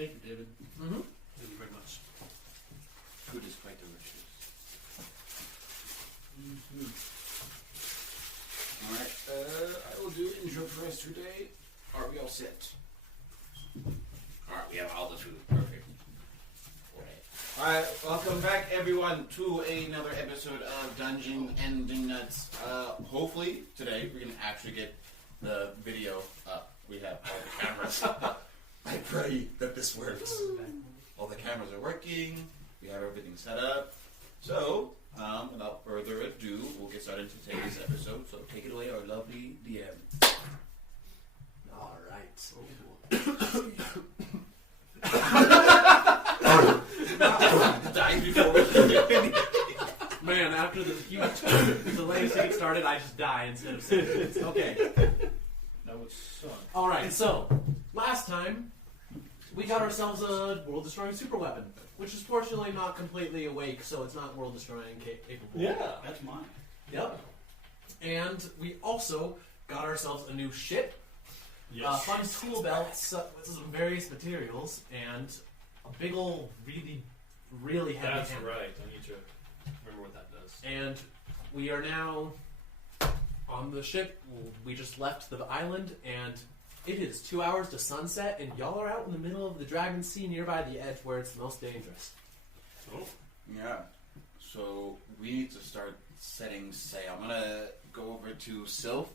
Thank you, David. Mm-hmm. Thank you very much. Food is quite delicious. Alright, I will do intro for us today. Are we all set? Alright, we have all the food. Perfect. Alright, welcome back everyone to another episode of Dungeon Ending Nuts. Hopefully today we can actually get the video up. We have all the cameras. I pray that this works. All the cameras are working. We have everything set up. So, without further ado, we'll get started into today's episode. So take it away, our lovely DM. Alright. Die before we can do anything. Man, after the huge delay to get started, I just die instead of saying okay. That would suck. Alright, so, last time, we got ourselves a world-destroying super weapon, which is fortunately not completely awake, so it's not world-destroying capable. Yeah, that's mine. Yep. And we also got ourselves a new ship, Yes. fun tool belts with some various materials, and a big ol' really heavy That's hammer. right. I need to remember what that does. And we are now on the ship. We just left the island, and it is 2 hours to sunset, and y'all are out in the middle of the Dragon Sea nearby the edge where it's the most dangerous. Oh. Yeah. So we need to start setting sail. I'm gonna go over to Sylph.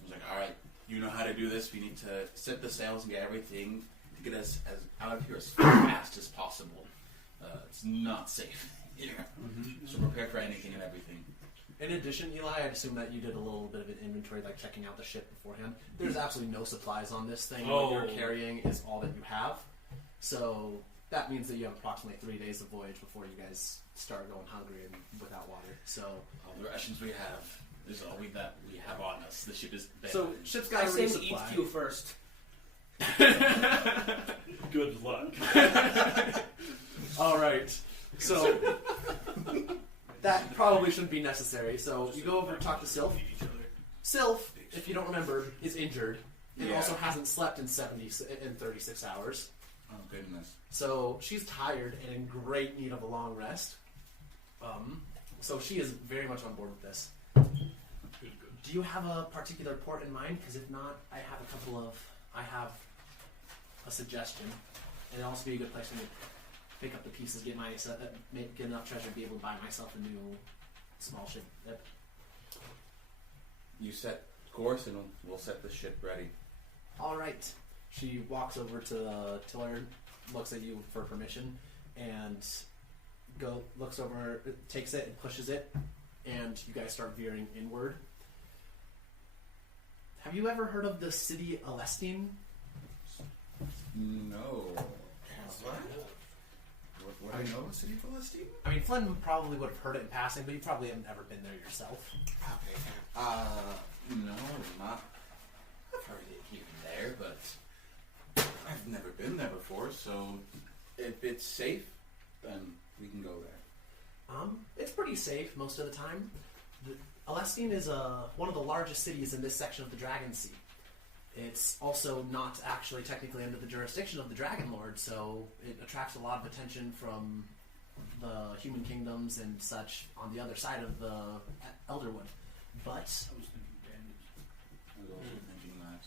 I was like, alright, you know how to do this. We need to set the sails and get everything to get us as out of here as fast as possible. It's not safe here. So prepare for anything and everything. In addition, Eli, I assume that you did a little bit of an inventory, like checking out the ship beforehand. There's absolutely no supplies on this thing. What you're carrying is all that you have. So that means that you have approximately 3 days of voyage before you guys start going hungry and without water. So All the rations we have is all we have on us. The ship is bad. So ship's got I to say we resupply. eat few first. Good luck. All right. So that probably shouldn't be necessary. So you go over and talk to Sylph. Sylph, if you don't remember, is injured and Yeah. also hasn't slept in 36 hours. Oh goodness. So she's tired and in great need of a long rest. So she is very much on board with this. Good. Do you have a particular port in mind? Because if not, I have a suggestion, and it'll also be a good place for me to pick up the pieces, get enough treasure to be able to buy myself a new small ship. Yep. You set course and we'll set the ship ready. All right. She walks over to the tiller, looks at you for permission, and looks over, takes it and pushes it, and you guys start veering inward. Have you ever heard of the city Alestine? No. What I know, City Philistine? I mean, Flynn probably would have heard it in passing, but you probably haven't ever been there yourself. Okay. No, not. I've heard it here and there, but I've never been there before. So if it's safe, then we can go there. It's pretty safe most of the time. Alestine is one of the largest cities in this section of the Dragon Sea. It's also not actually technically under the jurisdiction of the Dragon Lord, so it attracts a lot of attention from the human kingdoms and such on the other side of the Elderwood. But I was thinking bandage. I was also thinking that.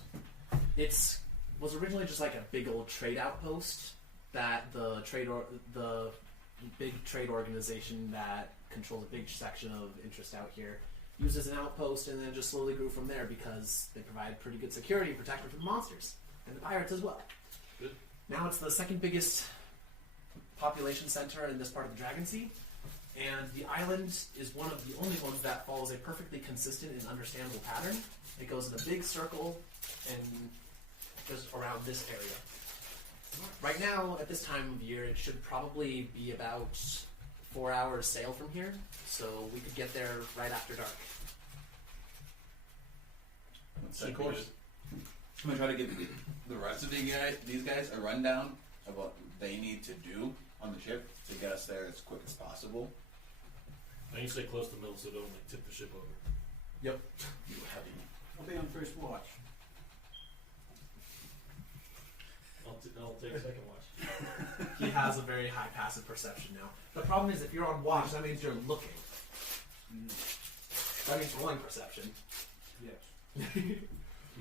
it was originally just like a big old trade outpost that the big trade organization that controls a big section of interest out here used as an outpost, and then just slowly grew from there because they provide pretty good security and protection for the monsters and the pirates as well. Good. Now it's the second biggest population center in this part of the Dragon Sea, and the island is one of the only ones that follows a perfectly consistent and understandable pattern. It goes in a big circle and goes around this area. Right now, at this time of year, it should probably be about 4 hours sail from here, so we could get there right after dark. Set course. I'm gonna try to give the rest of these guys a rundown of what they need to do on the ship to get us there as quick as possible. I need to stay close to the middle so don't tip the ship over. Yep. You heavy. I'll be on first watch. I'll take second watch. He has a very high passive perception now. The problem is if you're on watch, that means you're looking. That means rolling perception. Yes.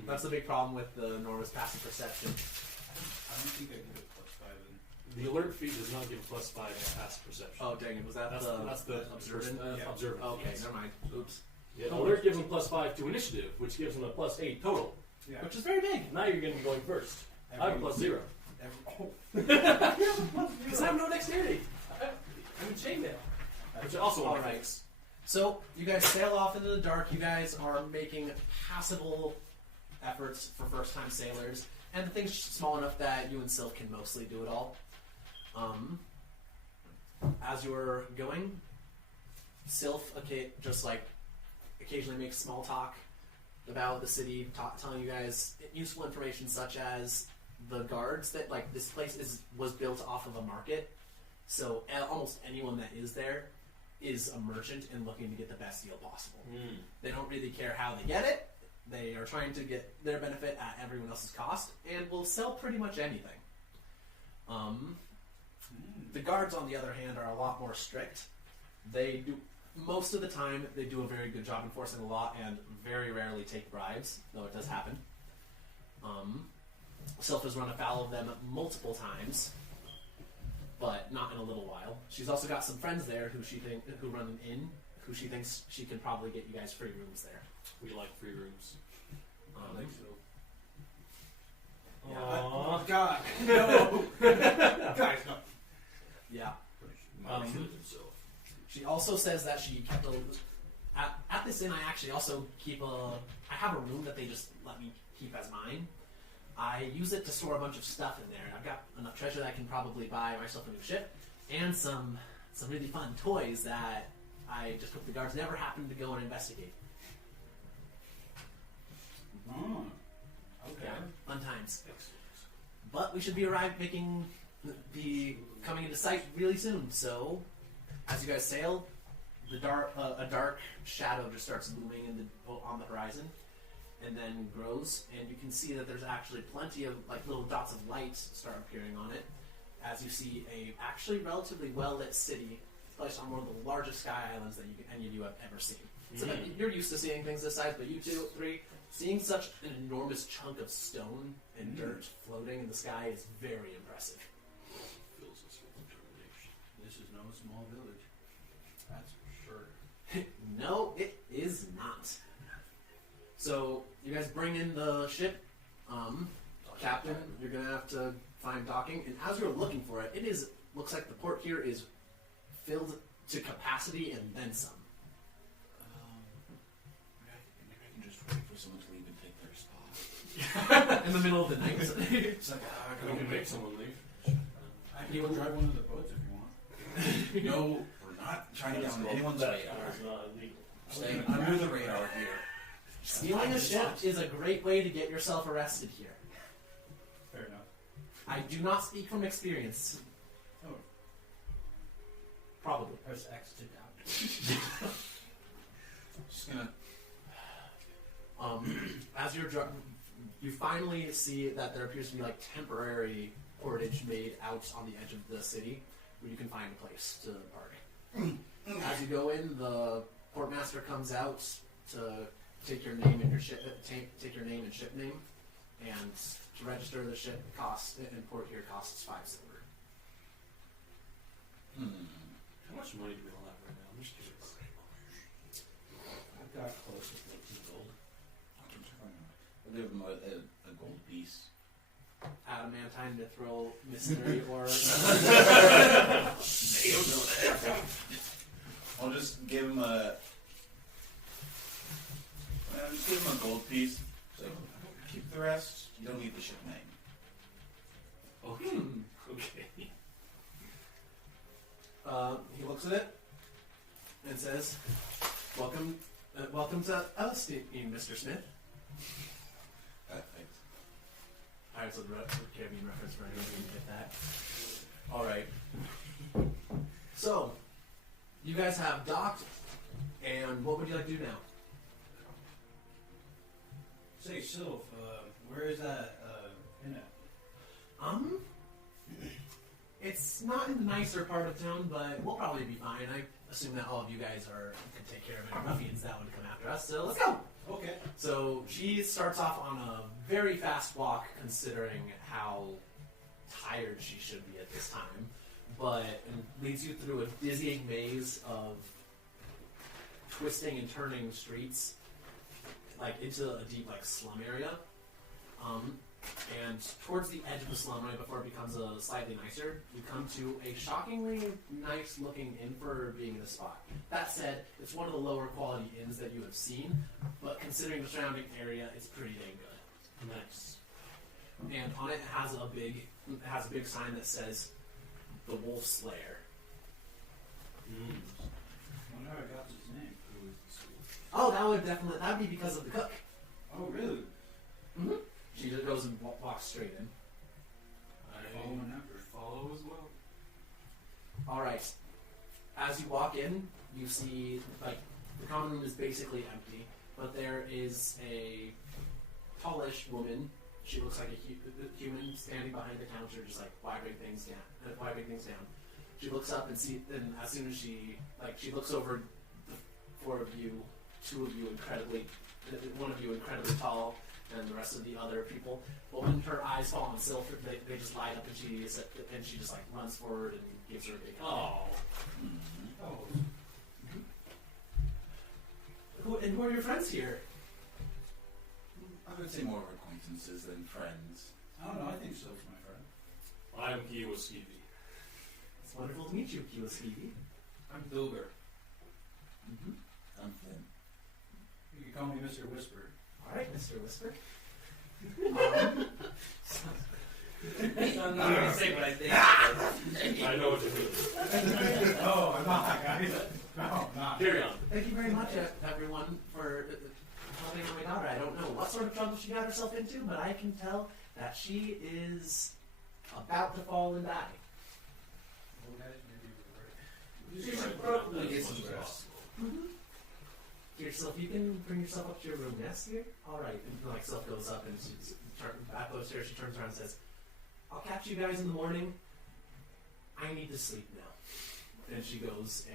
That's the big problem with the enormous passive perception. I don't think I give it +5 then. The alert feat does not give +5 to passive perception. Oh dang it! Was that That's the observant? Yeah. observant. Okay, yes. never mind. Oops. Yeah, alert gives him +5 to initiative, which gives him a +8 total. Yeah. Which is very big. Now you're going to be going first. I have a +0. Because I have no dexterity. I'm in chainmail. Which also All right. So you guys sail off into the dark. You guys are making passable efforts for first-time sailors, and the thing's small enough that you and Sylph can mostly do it all. As you're going, Sylph just like occasionally makes small talk about the city, telling you guys useful information such as the guards that like this place was built off of a market, so almost anyone that is there is a merchant and looking to get the best deal possible. They don't really care how they get it. They are trying to get their benefit at everyone else's cost and will sell pretty much anything. The guards, on the other hand, are a lot more strict. They do most of the time. They do a very good job enforcing the law and very rarely take bribes, though it does happen. Sylph has run afoul of them multiple times, but not in a little while. She's also got some friends there who run an inn, who she thinks she can probably get you guys free rooms there. We like free rooms. I think so. Yeah. Oh God, no, guys, no. Yeah. So She also says that she kept at this inn. I actually also I have a room that they just let me keep as mine. I use it to store a bunch of stuff in there. I've got enough treasure that I can probably buy myself a new ship and some really fun toys that I just hope the guards never happen to go and investigate. Oh, okay. Yeah, fun times. excellent. But we should be coming into sight really soon. So, as you guys sail, a dark shadow just starts looming on the horizon, and then grows, and you can see that there's actually plenty of like little dots of light start appearing on it, as you see a actually relatively well lit city placed on one of the largest sky islands that any of you have ever seen. So that you're used to seeing things this size, but you three, seeing such an enormous chunk of stone and dirt floating in the sky is very impressive. Fills us with determination. This is no small village. That's for sure. No, it is not. So you guys bring in the ship. Captain, you're gonna have to find docking, and as you're looking for it, looks like the port here is filled to capacity and then some. Maybe I can just wait for someone to leave and take their spot. In the middle of the night. It's like, We can make someone leave. I can even drive one of the boats if you want. no, we're not shining down anyone's radar. It's not illegal. Staying under the radar here. Stealing a ship is a great way to get yourself arrested here. Fair enough. I do not speak from experience. Oh, Probably. press X to doubt. Just gonna. As you're you finally see that there appears to be like temporary portage made out on the edge of the city where you can find a place to park. As you go in, the portmaster comes out to take your name and take your name and ship name, and to register the ship and port here costs 5 silver. How much money do we all have right now? I'm just curious. I've got close to 14 gold. I'll give him a gold piece. Adamantine to throw mystery or I'll just give him a gold piece. So keep the rest. You don't need the ship name. Okay. Okay. he looks at it and says, welcome to Elstein, Mr. Smith. Perfect. Alright, so the Caribbean reference for anyone who didn't get that. Alright. So, you guys have docked, and what would you like to do now? Say, Sylph, where is that inn at? It's not in the nicer part of town, but we'll probably be fine. I assume that all of you guys can take care of any ruffians that would come after us. So let's go. Okay. So she starts off on a very fast walk, considering how tired she should be at this time, but leads you through a dizzying maze of twisting and turning streets, like into a deep slum area. And towards the edge of the slum, right before it becomes a slightly nicer, you come to a shockingly nice-looking inn for being in this spot. That said, it's one of the lower quality inns that you have seen, but considering the surrounding area, it's pretty dang good. Nice. And on it has a big sign that says the Wolf's Lair. Mm. I wonder how I got his name. Oh, that would be because of the cook. Oh, really? Mm-hmm. She just goes and walks straight in. Following after. Follow as well. All right. As you walk in, you see the common room is basically empty, but there is a tallish woman. She looks like a human standing behind the counter, just wiping things down. She looks up and as soon as she looks over the four of you, one of you incredibly tall, and the rest of the other people. But when her eyes fall on Sylph, they just light up, and she just runs forward and gives her a big hug. Oh. Oh. Who are your friends here? I would say more acquaintances than friends. I don't know. I think Sylph's my friend. I'm Kiyoskivi. It's wonderful to meet you, Kiyoskivi. I'm Dilber. Mm-hmm. I'm Flynn. You can call me Mr. Whisper. All right, Mr. Whisper. I'm not going to say what I think. I know what to do. Oh, I'm not, guys. No, I'm not. Carry on. Thank you very much, everyone, for helping out my daughter. I don't know what sort of trouble she got herself into, but I can tell that she is about to fall and die. Well, guys, maybe we're right. You should probably get some rest. Here, Sylph, you can bring yourself up to your room. Yes, here? All right. And Sylph goes up and back upstairs. She turns around and says, "I'll catch you guys in the morning. I need to sleep now." And she goes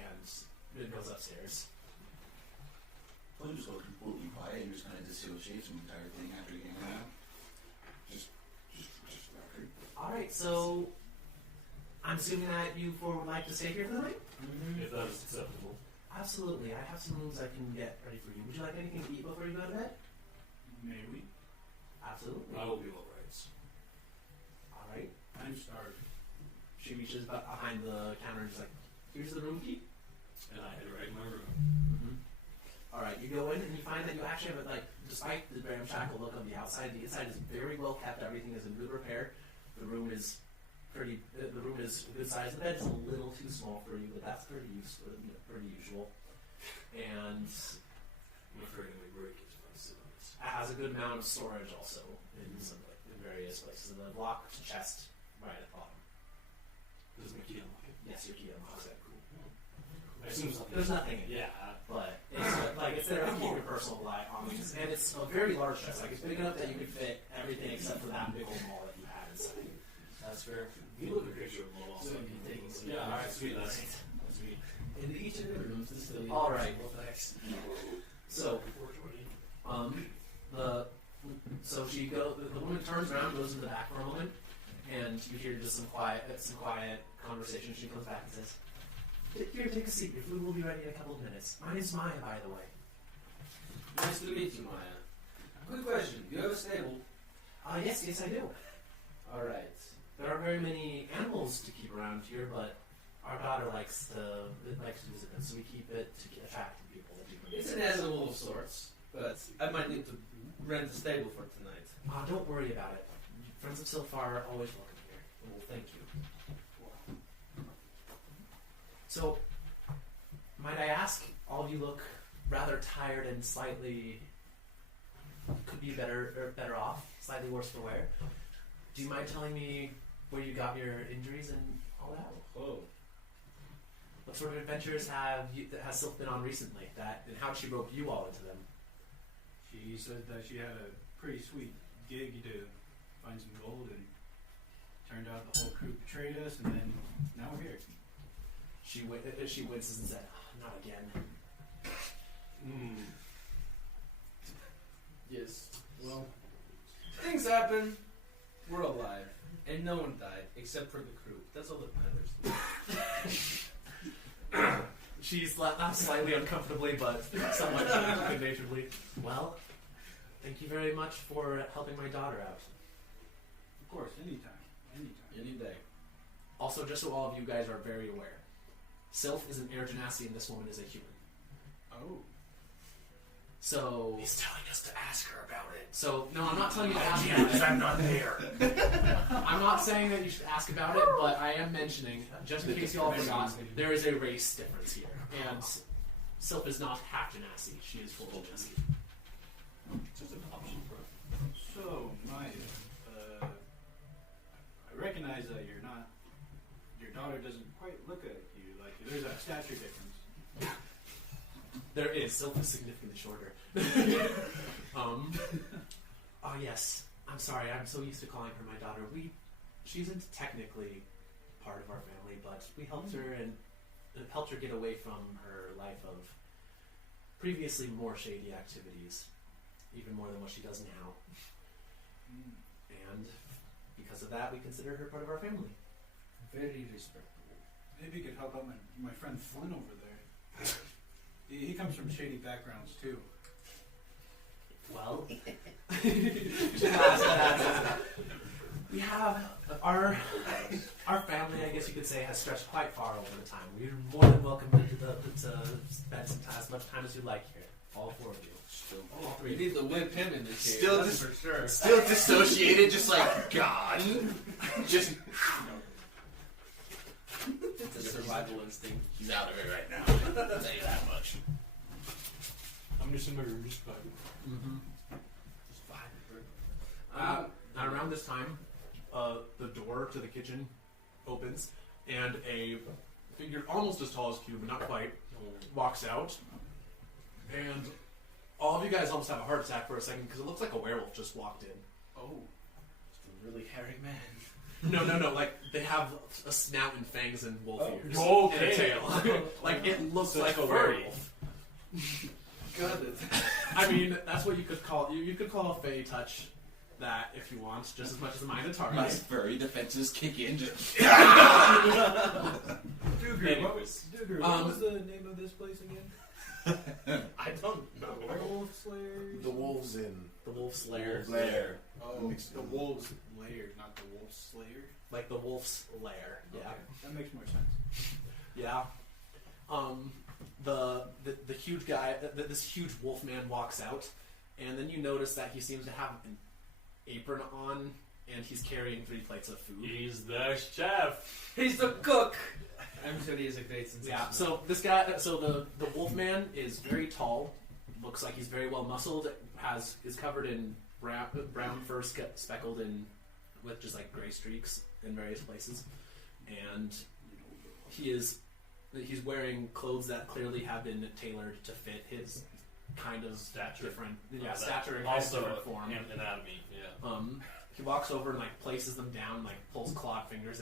goes upstairs. We'll just go completely quiet and just kind of dissociate from the entire thing after getting out. Just record. All right. So I'm assuming that you four would like to stay here for the night. If that is acceptable. Absolutely. I have some rooms I can get ready for you. Would you like anything to eat before you go to bed? Maybe. Absolutely. I will be alright. All right. I'm starved. She reaches behind the counter and is like, "Here's the room key." And I head right in my room. All right. You go in and you find that you actually have despite the ramshackle look of the inside is very well kept. Everything is in good repair. The room is a good size. The bed is a little too small for you, but that's pretty usual. And I'm afraid I may break it if I sit on this. it has a good amount of storage also in various places. And the locked chest right at the bottom. Does my key unlock it? Yes, your key unlocks it. Cool. I assume something. There's nothing in it. Yeah. But it's there to keep your personal life on. And it's a very large chest. It's big enough that you could fit everything except for that big old mall that you had inside. That's fair. You look at a picture of them all. So if you take it. Yeah, alright, sweet. That's sweet. In each of the rooms, there's still. All right. Well, thanks. So, 420. the woman turns around, goes in the back for a moment, and you hear just some quiet conversation. She comes back and says, "Here, take a seat. Your food will be ready in a couple of minutes. My name's Maya, by the way." Nice to meet you, Maya. Quick question. Do you have a stable? Yes, I do. Alright. There aren't very many animals to keep around here, but our daughter likes to visit them, so we keep it to attract people that do. It's an animal of sorts, but I might need to rent a stable for tonight. Don't worry about it. Friends of Silfar are always welcome here. Well, thank you. So, might I ask, all of you look rather tired and slightly could be better off, slightly worse for wear. Do you mind telling me where you got your injuries and all that? Oh. What sort of adventures has Sylph been on recently? And how did she rope you all into them? She said that she had a pretty sweet gig to find some gold, and Turned out the whole crew betrayed us, and then now we're here. She winces and said, "Not again." Yes. Well, things happen. We're alive. And no one died, except for the crew. That's all that matters. She's laughs slightly uncomfortably, but somewhat good-naturedly. Well, thank you very much for helping my daughter out. Of course, anytime. Any day. Also, just so all of you guys are very aware, Sylph is an air genasi and this woman is a human. Oh. So... He's telling us to ask her about it. So, no, I'm not telling you to ask Yeah, about because it. I'm not there. I'm not saying that you should ask about it, but I am mentioning, just in case you all forgot, there is a race difference here. And Sylph is not half genasi, she is full genasi. It's just an option for us. So, Maya, I recognize that your daughter doesn't quite look at you like there's a stature difference. There is. Sylph is significantly shorter. Oh yes. I'm sorry. I'm so used to calling her my daughter. She isn't technically part of our family, but we helped her and helped her get away from her life of previously more shady activities, even more than what she does now. And because of that, we consider her part of our family. Very respectable. Maybe you could help out my friend Flynn over there. He comes from shady backgrounds too. Well, we have our family, I guess you could say, has stretched quite far over the time. We're more than welcome to spend some time, as much time as you like here. All four of you. All three. You need to whip him in this case. Still That's for sure. Still dissociated, just like God. Just It's a survival instinct. he's out of it right now. I'll tell you that much. I'm just in my room, just vibing. Around this time, the door to the kitchen opens, and a figure almost as tall as Q, but not quite, walks out. And all of you guys almost have a heart attack for a second because it looks like a werewolf just walked in. Oh. It's a really hairy man. No. Like they have a snout and fangs and wolf ears okay. and a tail. Like it looks So like a furry. werewolf. Got it. I mean, that's what you could call. You could call a fey touch that if you want, just as much as a Minotaur. My furry defenses kick in. Just Duger, what was the name of this place again? I don't know. Wolf Slayer? The Wolves Inn. The Wolf's Lair. Lair. Oh, the Wolves Lair, not the Wolf Slayer. Like the Wolf's Lair. Yeah. Okay, that makes more sense. Yeah. The huge guy, this huge wolf man walks out, and then you notice that he seems to have an apron on, and he's carrying 3 plates of food. He's the chef. He's the cook. I'm sure he has a great sense. Yeah. So this guy, the wolf man is very tall, looks like he's very well muscled, is covered in brown fur speckled in with just like gray streaks in various places, and he's wearing clothes that clearly have been tailored to fit his kind of Stature. different, That stature and kind of also different form. anatomy. Yeah. He walks over and like places them down, like pulls clawed fingers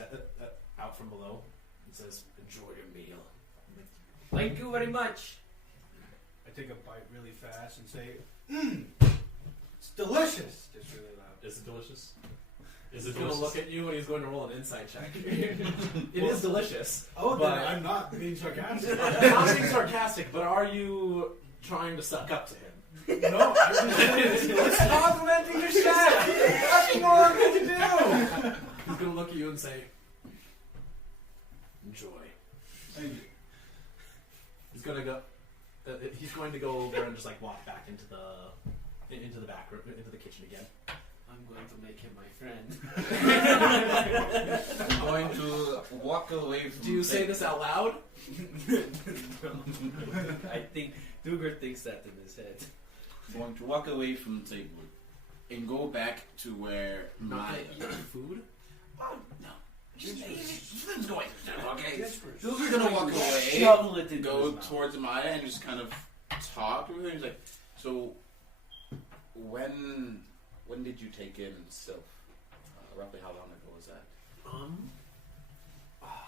out from below, and says, "Enjoy your meal." Thank you very much. I take a bite really fast and say, it's delicious! Just really loud. Is it delicious? Is He's it going to delicious? look at you and he's going to roll an insight check. It is delicious. Oh, but then I'm not being sarcastic. I'm not being sarcastic, but are you trying to suck up to him? No, it's complimenting your chef. That's more I'm going to do. He's going to look at you and say, "Enjoy." Thank you. He's going to go. He's going to go over and just like walk back into the back room, into the kitchen again. I'm going to make him my friend. I'm going to walk away from. Do you say this out loud? I think Duger thinks that in his head. I'm going to walk away from the table and go back to where Not my. gonna eat food? Oh no! Flynn's going. Okay. Desperate. Duger's gonna walk away. Shovel it into Go his mouth. towards Maya and just kind of talk with her. He's like, "So, when did you take in Sylph? Roughly how long ago was that?"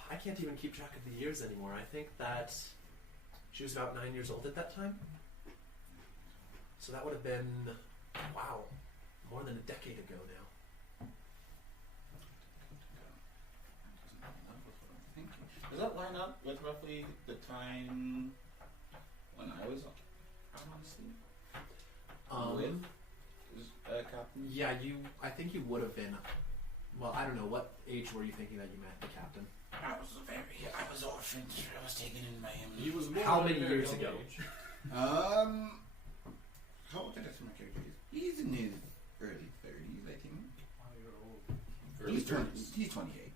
I can't even keep track of the years anymore. I think that she was about 9 years old at that time. So that would have been, wow, more than a decade ago now. Does that line up with roughly the time when I was honestly with Captain? Yeah, I think you would have been. Well, I don't know. What age were you thinking that you met the captain? I was orphaned. I was taken in by him. He was born How at a many very years young ago? age. How old did I say my character is? He's in his early 30s, I think. Early 30s. He's 28.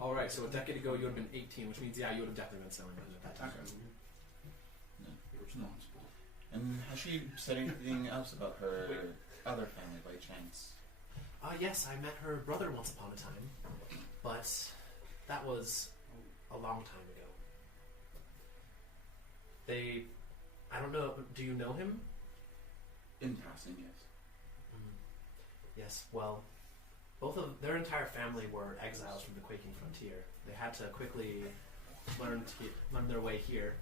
All right, so a decade ago you would have been 18, which means, yeah, you would have definitely been selling them at that time. Okay. You're responsible. And has she said anything else about her other family by chance? Yes, I met her brother once upon a time, but that was a long time ago. I don't know, do you know him? In passing, yes. Yes, well, both of their entire family were exiles from the Quaking Frontier. They had to quickly learn their way here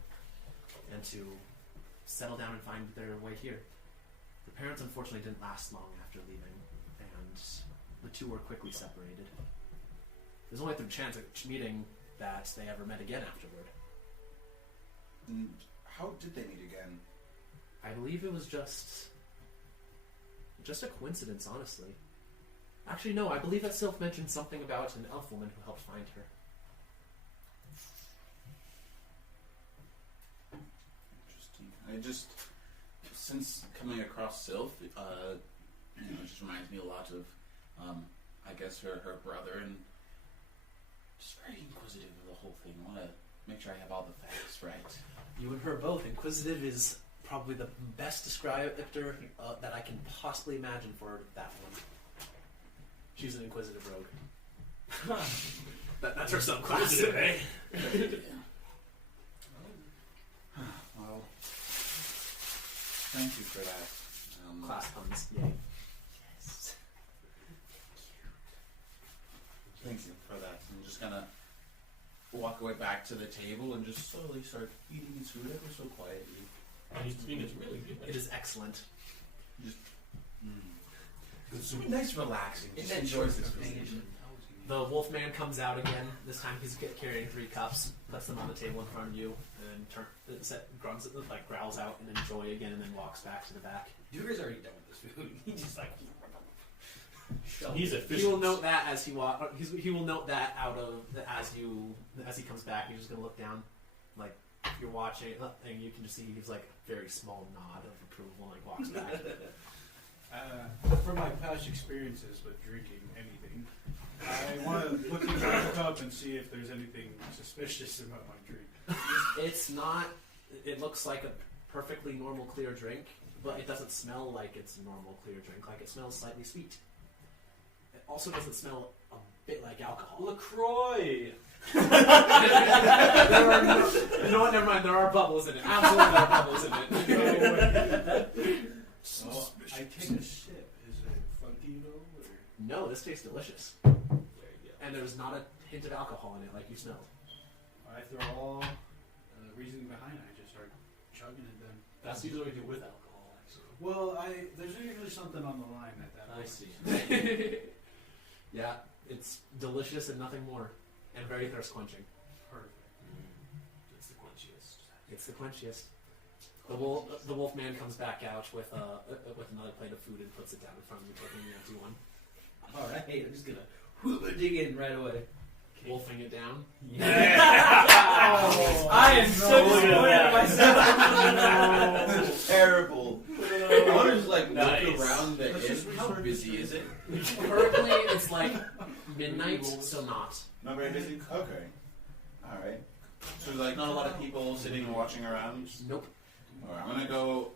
and to settle down and find their way here. The parents unfortunately didn't last long after leaving, and the two were quickly separated. There's only through chance of meeting that they ever met again afterward. And how did they meet again? I believe it was just a coincidence, honestly. Actually, no, I believe that Sylph mentioned something about an elf woman who helped find her. Interesting. Since coming across Sylph, it just reminds me a lot of, I guess her brother, and just very inquisitive of the whole thing. I want to make sure I have all the facts right. You and her both. Inquisitive is probably the best descriptor that I can possibly imagine for that one. She's an inquisitive rogue. That's her subclass. Eh? Well, thank you for that. Class puns, yay. Yes. Thank you for that. I'm just gonna walk away back to the table and just slowly start eating his food ever so quietly. And he's doing it really good. It is excellent. It's nice, relaxing. Just enjoys this food. The wolfman comes out again. This time he's carrying 3 cups, puts them on the table in front of you, and growls out and enjoy again, and then walks back to the back. Duger's already done with this food. He just like. He's efficient. He will note that as he he will note that as he comes back. You're just gonna look down, like you're watching, and you can just see he's like very small nod of approval, and like walks back. From my past experiences with drinking anything, I want to look into the cup and see if there's anything suspicious about my drink. It's not. It looks like a perfectly normal clear drink, but it doesn't smell like it's a normal clear drink. Like it smells slightly sweet. It also doesn't smell a bit like alcohol. LaCroix! You know what? Never mind. There are bubbles in it. Absolutely, there are bubbles in it. Well, I take a sip. Is it funky though? Or? No, this tastes delicious, There you go. and there's not a hint of alcohol in it, like you smelled. I throw all reasoning behind it. I just start chugging it then. That's usually what we do with alcohol, actually. Well, there's usually something on the line at that I point. see. Yeah, it's delicious and nothing more, and very thirst quenching. Perfect. It's the quenchiest. It's the quenchiest. The wolf man comes back out with another plate of food and puts it down in front of you, taking the empty one. All right, I'm just gonna dig in right away. Wolfing it down. I am so disappointed in myself. That's terrible. I want to just like Nice. look around the inn. How busy is it? Currently, it's like midnight, so not. Not very busy? Okay. Alright. So like not a lot of people sitting and watching around? Nope. Alright, I'm gonna go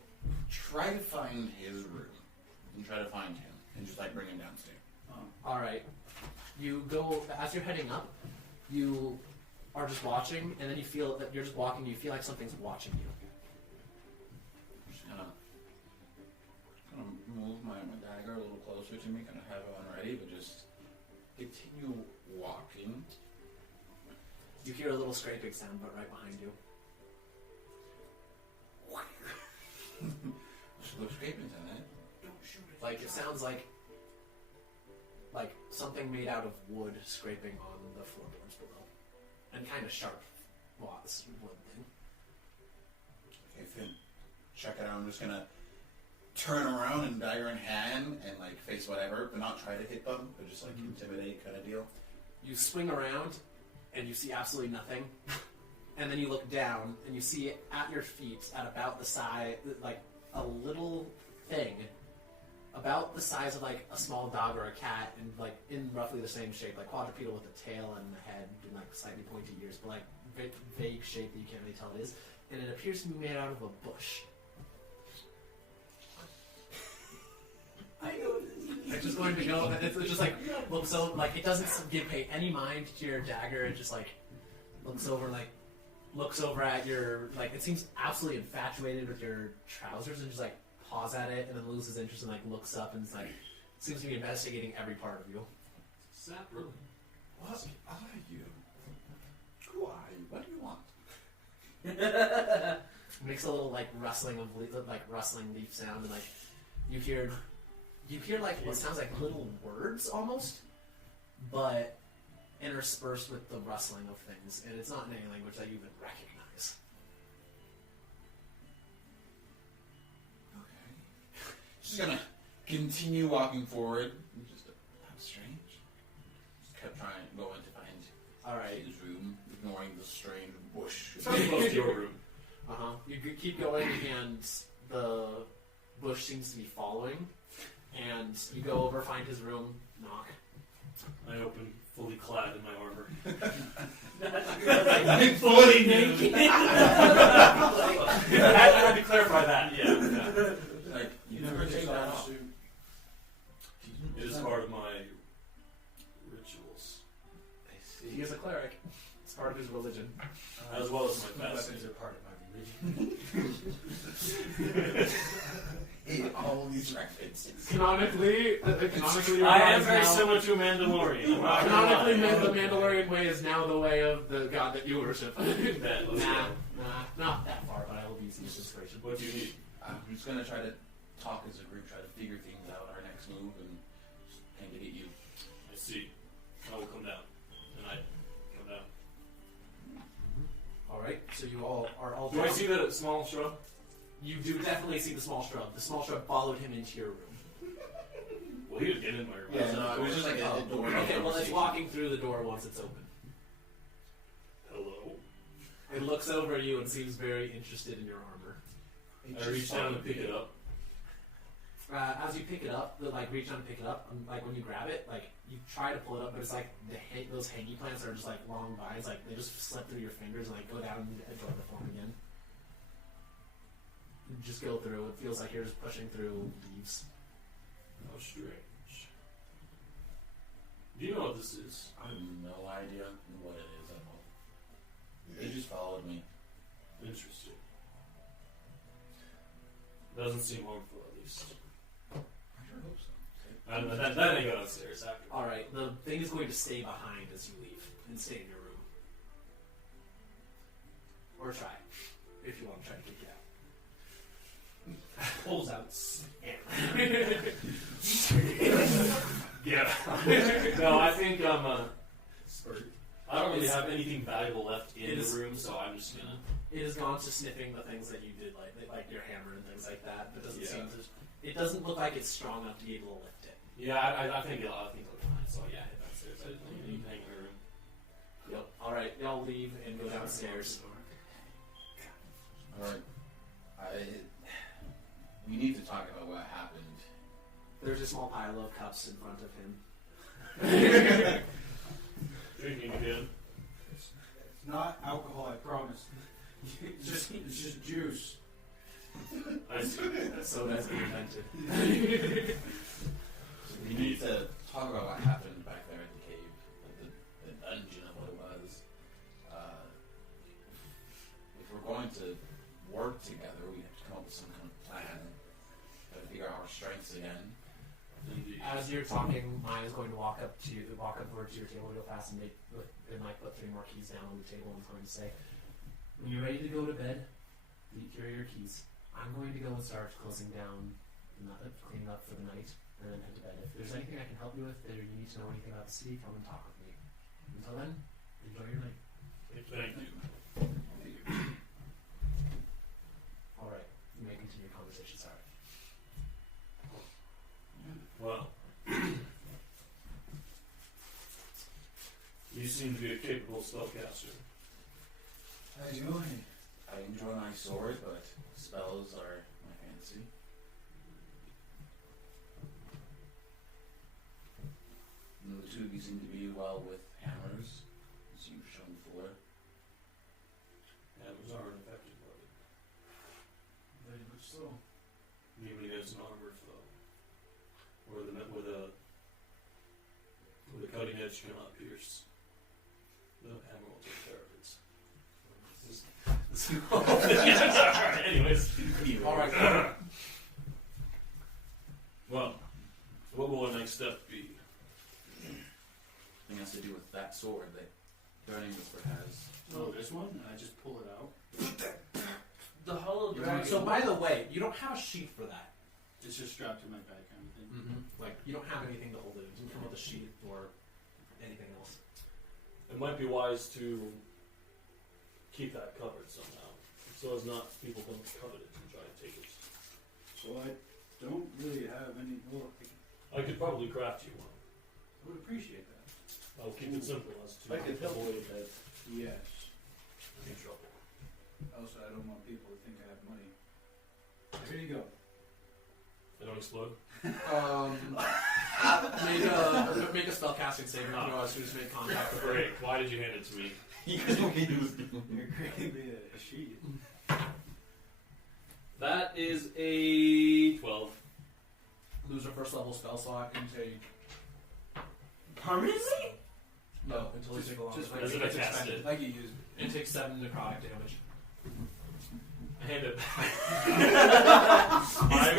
try to find his room. And try to find him. And just like bring him downstairs. All right. You go as you're heading up. You are just watching, and then you feel that you're just walking. You feel like something's watching you. Just gonna move my dagger a little closer to me, kind of have it on ready, but just continue walking. You hear a little scraping sound, but right behind you. Looks scraping on it. Like it sounds like something made out of wood scraping on the floorboards below, and kind of sharp wood thing. Okay, Finn, check it out. I'm just gonna turn around and dagger in hand and like face whatever, but not try to hit them, but just like intimidate kind of deal. You swing around, and you see absolutely nothing. And then you look down, and you see at your feet, at about the size, like a little thing, about the size of like a small dog or a cat, and like in roughly the same shape, like quadrupedal with a tail and a head and like slightly pointy ears, but like vague shape that you can't really tell it is. And it appears to be made out of a bush. I know. It's just going to go. It's just like looks over, like it doesn't pay any mind to your dagger. It just like looks over at your, like it seems absolutely infatuated with your trousers and just like paws at it and then loses interest and like looks up and it's like seems to be investigating every part of you. Sapper. What are you? Who are you? What do you want? Makes a little like rustling leaf sound and like you hear like what sounds like little words almost, but interspersed with the rustling of things, and it's not in any language that you would recognize. Okay. Just gonna continue walking forward. Just how strange. Just kept trying going to find Alright. his room, ignoring the strange bush. Sounds close to your room. You keep going, and the bush seems to be following, and you go over, find his room, knock. I open, fully clad in my armor. I'm fully naked. I had to clarify that. Yeah. Like, you never take that off. It is part of my rituals. I see. He is a cleric. It's part of his religion. As well as my Weapons fasting. are part of my Hate all these references. Canonically, I am very similar to a Mandalorian. Canonically, the Mandalorian way is now the way of the god that you worship. Let's Nah, go. not that far, but I will be using this inspiration. What do you need? I'm just gonna try to talk as a group, try to figure things out, our next move, and just aim to hit you. I see. I will come down. And I come down. Alright, so you all are all Do I see the small shrub? You do definitely see the small shrub. The small shrub followed him into your room. Well, he was getting in my room. Yeah, no, it was just like a door. Okay, well, it's walking through the door once it's open. Hello. It looks over at you and seems very interested in your armor. I reach down and pick it up. As you pick it up, reach down and pick it up, and, like when you grab it, like you try to pull it up, but it's like those hangy plants are just like long vines, like they just slip through your fingers and like go down and join the form again. You just go through. It feels like you're just pushing through leaves. How strange. Do you know what this is? I have no idea what it is at all. They just followed me. Interesting. Doesn't seem harmful, at least. I sure hope so. That ain't go downstairs after. Alright, the thing is going to stay behind as you leave and stay in your room. Or try, if you want to try to kick it out. Pulls out. Yeah. No, I think I don't really have anything valuable left in the room, so I'm just gonna. It has gone to sniffing the things that you did, like your hammer and things like that. But doesn't seem to. It doesn't look like it's strong enough to be able to lift it. Yeah, I think it'll be fine. So yeah, head downstairs. I didn't need anything in my room. Yep. All right, y'all leave and go downstairs. Alright. We need to talk about what happened. There's a small pile of cups in front of him. Drinking again. It's not alcohol, I promise. It's just juice. I see. Soda has been invented. We need to talk about what happened back there at the cave, like the dungeon of what it was. If we're going to work together, we have to come up with some kind of plan. Got to figure out our strengths again. Indeed. As you're you're talking, Maya is going to walk over to your table real fast and might put 3 more keys down on the table and is going to say, when you're ready to go to bed, here are your keys. I'm going to go and start closing down, cleaning up for the night, and then head to bed. If there's anything I can help you with, or you need to know anything about the city, come and talk with me. Until then, enjoy your night. Thank you. Alright, you may continue your conversation, sorry. Well, you seem to be a capable spellcaster. I do. I enjoy my sword, but spells are my fancy. And the two of you seem to be well with hammers, as you've shown before. Hammers are an effective weapon. Very much so. Even against an armored foe. Where the cutting edge cannot pierce. The hammer will take care of it. Alright, anyways. Alright. Well, what will our next step be? Thing has to do with that sword that Burning Whisper has. Oh, this one? I just pull it out. The hollow dragon. So by the way, you don't have a sheath for that. It's just strapped to my back kind of thing. Like, you don't have anything to hold it. It doesn't come with a sheath or anything else. It might be wise to keep that covered somehow, so as not people don't covet it and try to take it. So I don't really have any. Well, I could probably craft you one. I would appreciate that. I'll keep it simple as to I could help avoid with that. Yes. any trouble. Also, I don't want people to think I have money. Here you go. They don't explode? Make a spellcasting saving throw as soon as you make contact with her. Great. Why did you hand it to me? Because You're creating me a sheet. That is a 12. Lose a first level spell slot and take. Permanently? No, until you take a long just rest. As if I cast it. Like you used it. And take 7 necrotic damage. I hand it back. I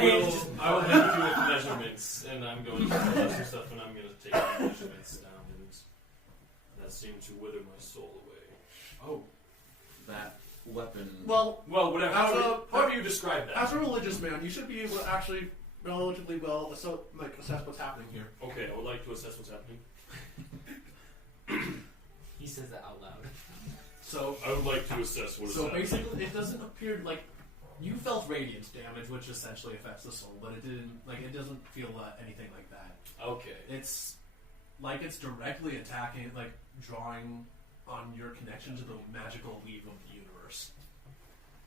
will hand you with measurements, and I'm going to tell some stuff, and I'm going to take the measurements down, and that seemed to wither my soul away. Oh. that weapon. Well, whatever. However you describe that. as a religious man, you should be able to actually relatively well assess what's happening here. Okay, I would like to assess what's happening. He says that out loud. So, I would like to assess what is happening. basically, it doesn't appear like you felt radiant damage, which essentially affects the soul, but it didn't. Like, it doesn't feel anything like that. Okay. It's like it's directly attacking, like drawing on your connection to the magical weave of the universe.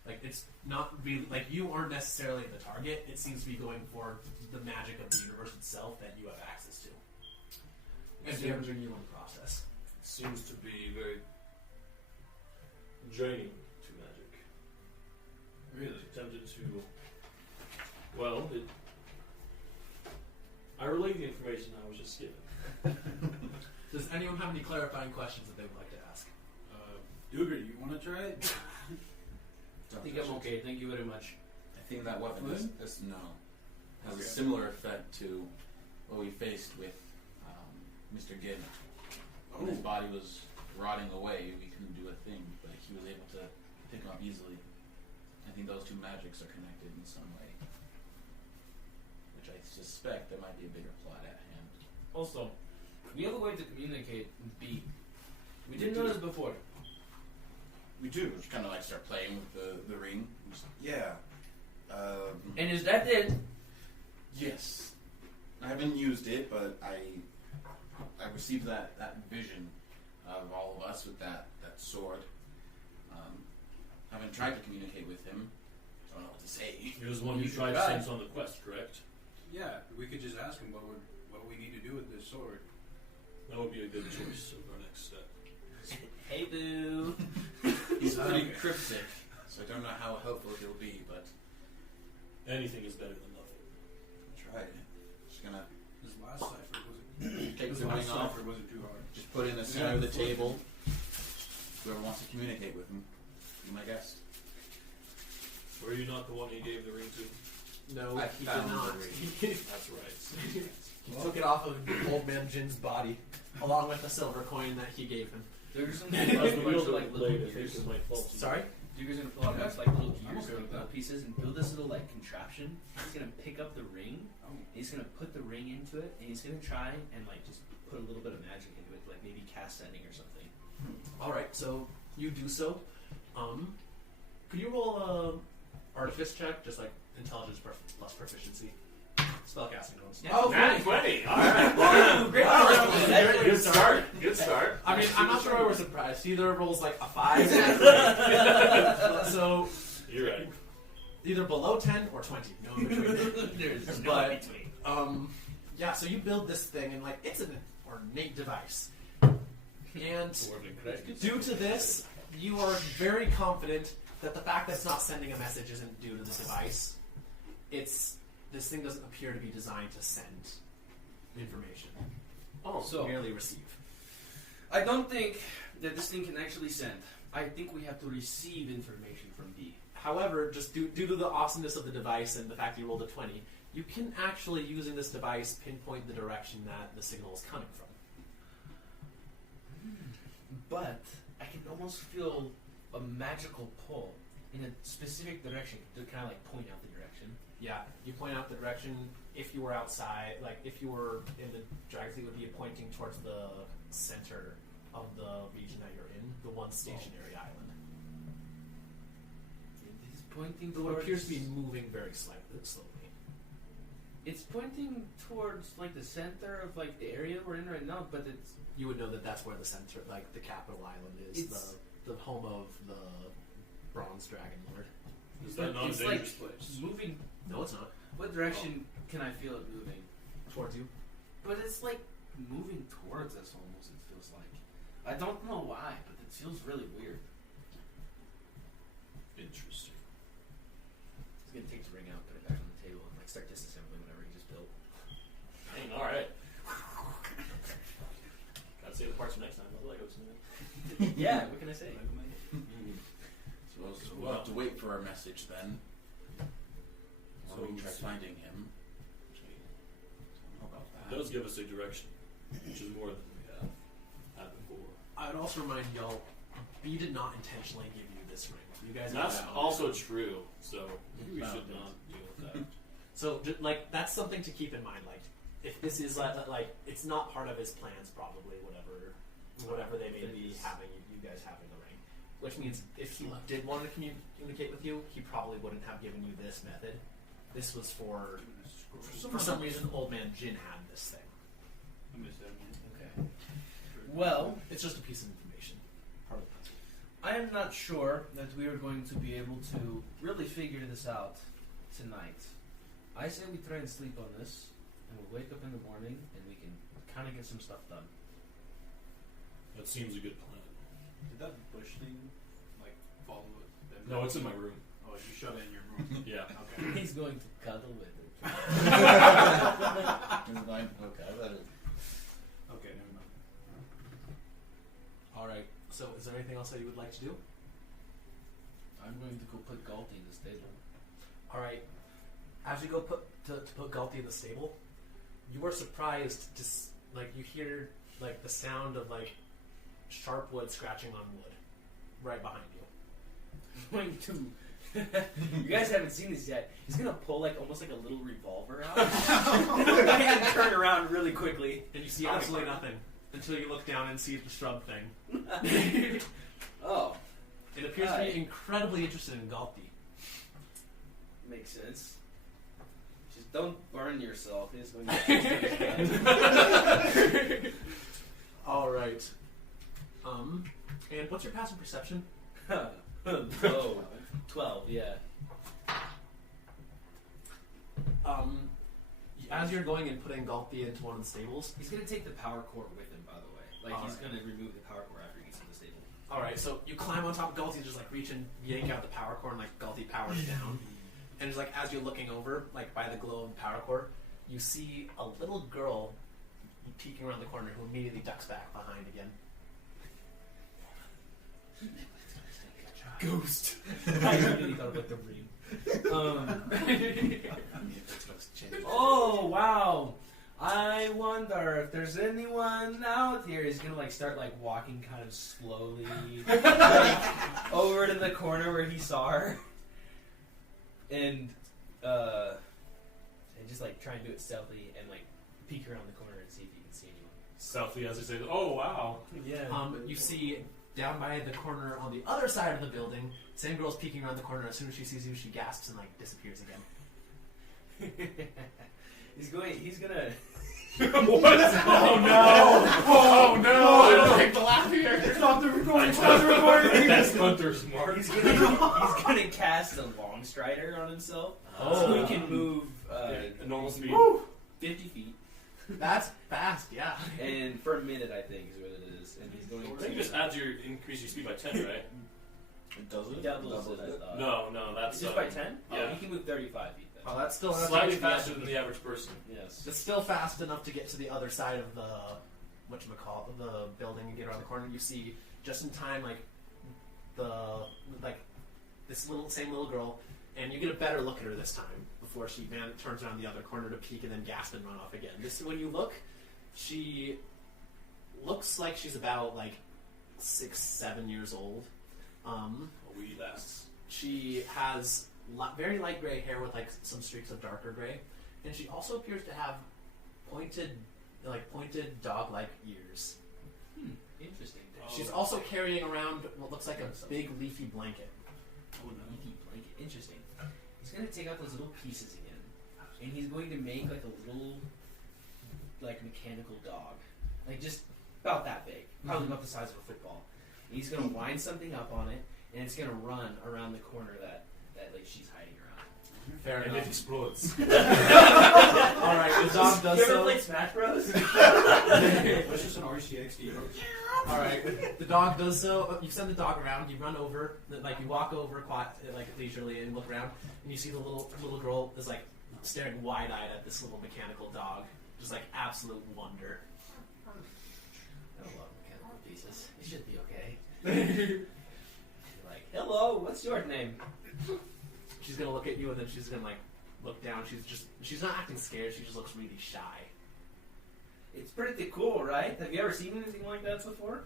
Like, it's not really like you aren't necessarily the target. It seems to be going for the magic of the universe itself that you have access to, and damaging you in the process. It seems to be very draining to magic. Really? Tempted to. Well, I relay the information I was just given. Does anyone have any clarifying questions that they would like to ask? Duger, you want to try it? I think I'm okay. Thank you very much. I think that weapon has Okay. a similar effect to what we faced with Mr. Gibb. When his body was rotting away, we couldn't do a thing, but he was able to pick him up easily. I think those two magics are connected in some way, which I suspect there might be a bigger plot at hand. Also, we have a way to communicate with B. We didn't know this before. We do. Just kind of like start playing with the ring. Just, yeah. And is that it? Yes. I haven't used it, but I received that vision of all of us with that sword. Haven't tried to communicate with him. Don't know what to say. He was the one who You tried should try. things on the quest, correct? Yeah, we could just ask him what we need to do with this sword. That would be a good choice of our next step. Hey, boo. He's pretty cryptic, so I don't know how helpful he'll be, but Anything is better than nothing. try it. Just gonna His last cipher wasn't. take His the last ring off. cipher wasn't too hard. Just put it in the center of the table. Whoever wants to communicate with him, be my guest. Were you not the one he gave the ring to? No, I he did found not. the ring. That's right. He took it off of Old Man Jin's body, along with the silver coin that he gave him. There's some I was bunch of like little blade, I think gears. it might fall to you. Sorry? You're gonna pull out like little gears, I'm okay with like little that. pieces, and build this little like contraption. He's gonna pick up the ring. He's gonna put the ring into it, and he's gonna try and like just put a little bit of magic into it, like maybe cast sending or something. Alright, so you do so. Could you roll a artifice check, just like intelligence plus proficiency? Spellcasting bonus. Oh, Nat 20. All right. Ooh, great Wow. round. Good start. Good start. I mean, I'm not sure why we're surprised. He either rolls like a 5, so You're right. either below 10 or 20. No in between. There's no But- in between. Yeah, so you build this thing, and like it's an ornate device. And due to this, you are very confident that the fact that it's not sending a message isn't due to the device. This thing doesn't appear to be designed to send information. Oh, So Merely receive. I don't think that this thing can actually send. I think we have to receive information from B. However, just due to the awesomeness of the device and the fact that you rolled a 20, you can actually, using this device, pinpoint the direction that the signal is coming from. But I can almost feel a magical pull in a specific direction to kind of like point out the direction. Yeah, you point out the direction. If you were outside, like if you were in the dragon, it would be pointing towards the center of the region that you're in, the one stationary island. It is pointing Though it towards. appears to be moving very slowly. It's pointing towards like the center of like the area we're in right now, but it's You would know that that's where the center, like the capital island is, It's- the home of the bronze dragon lord. Is that not a it's like dangerous place? moving. No, it's not. What direction can I feel it moving? Towards you. But it's like moving towards us almost. It feels like. I don't know why, but it feels really weird. Interesting. He's gonna take the ring out, put it back on the table, and like start disassembling whatever he just built. Dang, all right. Gotta save the parts for next time. Those Legos, man. Yeah, what can I say? So we'll have to wait for our message then. So we can try finding him. How about It that? does give us a direction, which is more than we have had before. I would also remind y'all, B did not intentionally give you this ring. You guys And that's found it. also true, so maybe we Found should it. not deal with that. So, like, that's something to keep in mind. Like, if this is like it's not part of his plans, probably whatever they may be having you guys having the ring. Which means if he did want to communicate with you, he probably wouldn't have given you this method. This was for some reason, Old Man Jin had this thing. I missed that one. Okay. Well, It's just a piece of information. Part of the puzzle. I am not sure that we are going to be able to really figure this out tonight. I say we try and sleep on this, and we'll wake up in the morning, and we can kind of get some stuff done. That seems a good plan. Did that bush thing like follow it? No, it's in my room. Oh, you shove it in your room. Yeah. Okay. He's going to cuddle with it. Okay, I better. Okay, never mind. All right. So, is there anything else that you would like to do? I'm going to go put Galti in the stable. All right. As you go put Galti in the stable, you are surprised to you hear like the sound of like sharp wood scratching on wood right behind you. I'm going to. You guys haven't seen this yet. He's gonna pull like almost like a little revolver out and turn around really quickly. And you see absolutely nothing until you look down and see the shrub thing. Oh, It appears to Hi. be incredibly interested in Galti. makes sense. Just don't burn yourself. He's going to. All right. And what's your passive perception? Oh, 12, yeah. As you're going and putting Galti into one of the stables. He's gonna take the power core with him, by the way. Like he's Alright. gonna remove the power core after he gets in the stable. All right, so you climb on top of Galti and just like reach and yank out the power core and like Galti powers down. And it's like as you're looking over, like by the glow of the power core, you see a little girl peeking around the corner who immediately ducks back behind again. Ghost. I immediately thought about the ring. Oh wow! I wonder if there's anyone out here. He's gonna like start like walking kind of slowly like, over to the corner where he saw her, and just like try and do it stealthily and like peek around the corner and see if you can see anyone. Stealthy as they say, oh wow. Yeah. You see down by the corner on the other side of the building, same girl's peeking around the corner. As soon as she sees you, she gasps and like disappears again. He's gonna. What? Oh no! Oh no! I don't like the laugh here. Stop the recording! Stop the recording! That's Hunter smart. He's gonna cast a long strider on himself, so he can move A normal speed. 50 feet, That's fast, yeah. and for a minute I think is what it is, and he's going I think it just adds increase your speed by 10, right? Does it? doubles it. I thought. No, that's Just by 10. yeah. Oh, he can move 35 feet. Then. Oh, that's still enough slightly to get to the faster edge than of the average person. Yes. It's still fast enough to get to the other side of the the building and get around the corner. You see just in time this same little girl, and you get a better look at her this time before she turns around the other corner to peek and then gasp and run off again. When you look, she looks like she's about 6-7 years old. A wee lass. She has very light gray hair with some streaks of darker gray, and she also appears to have pointed dog-like ears. Interesting. She's also carrying around what looks like a big leafy blanket. Oh, leafy blanket. Interesting. He's gonna take out those little pieces again, and he's going to make a little mechanical dog, just about that big, probably about the size of a football. And he's gonna wind something up on it, and it's gonna run around the corner that she's hiding around. Fair And it enough. explodes. Alright, the dog does You ever so. played Smash Bros? That's just an RCXD. Alright, the dog does so. You send the dog around, you run over, you walk over leisurely and look around, and you see the little girl is staring wide-eyed at this little mechanical dog. Just absolute wonder. I don't love mechanical pieces. It should be okay. You're hello, what's your name? She's gonna look at you and then she's gonna look down. She's not acting scared, she just looks really shy. It's pretty cool, right? Have you ever seen anything like that before?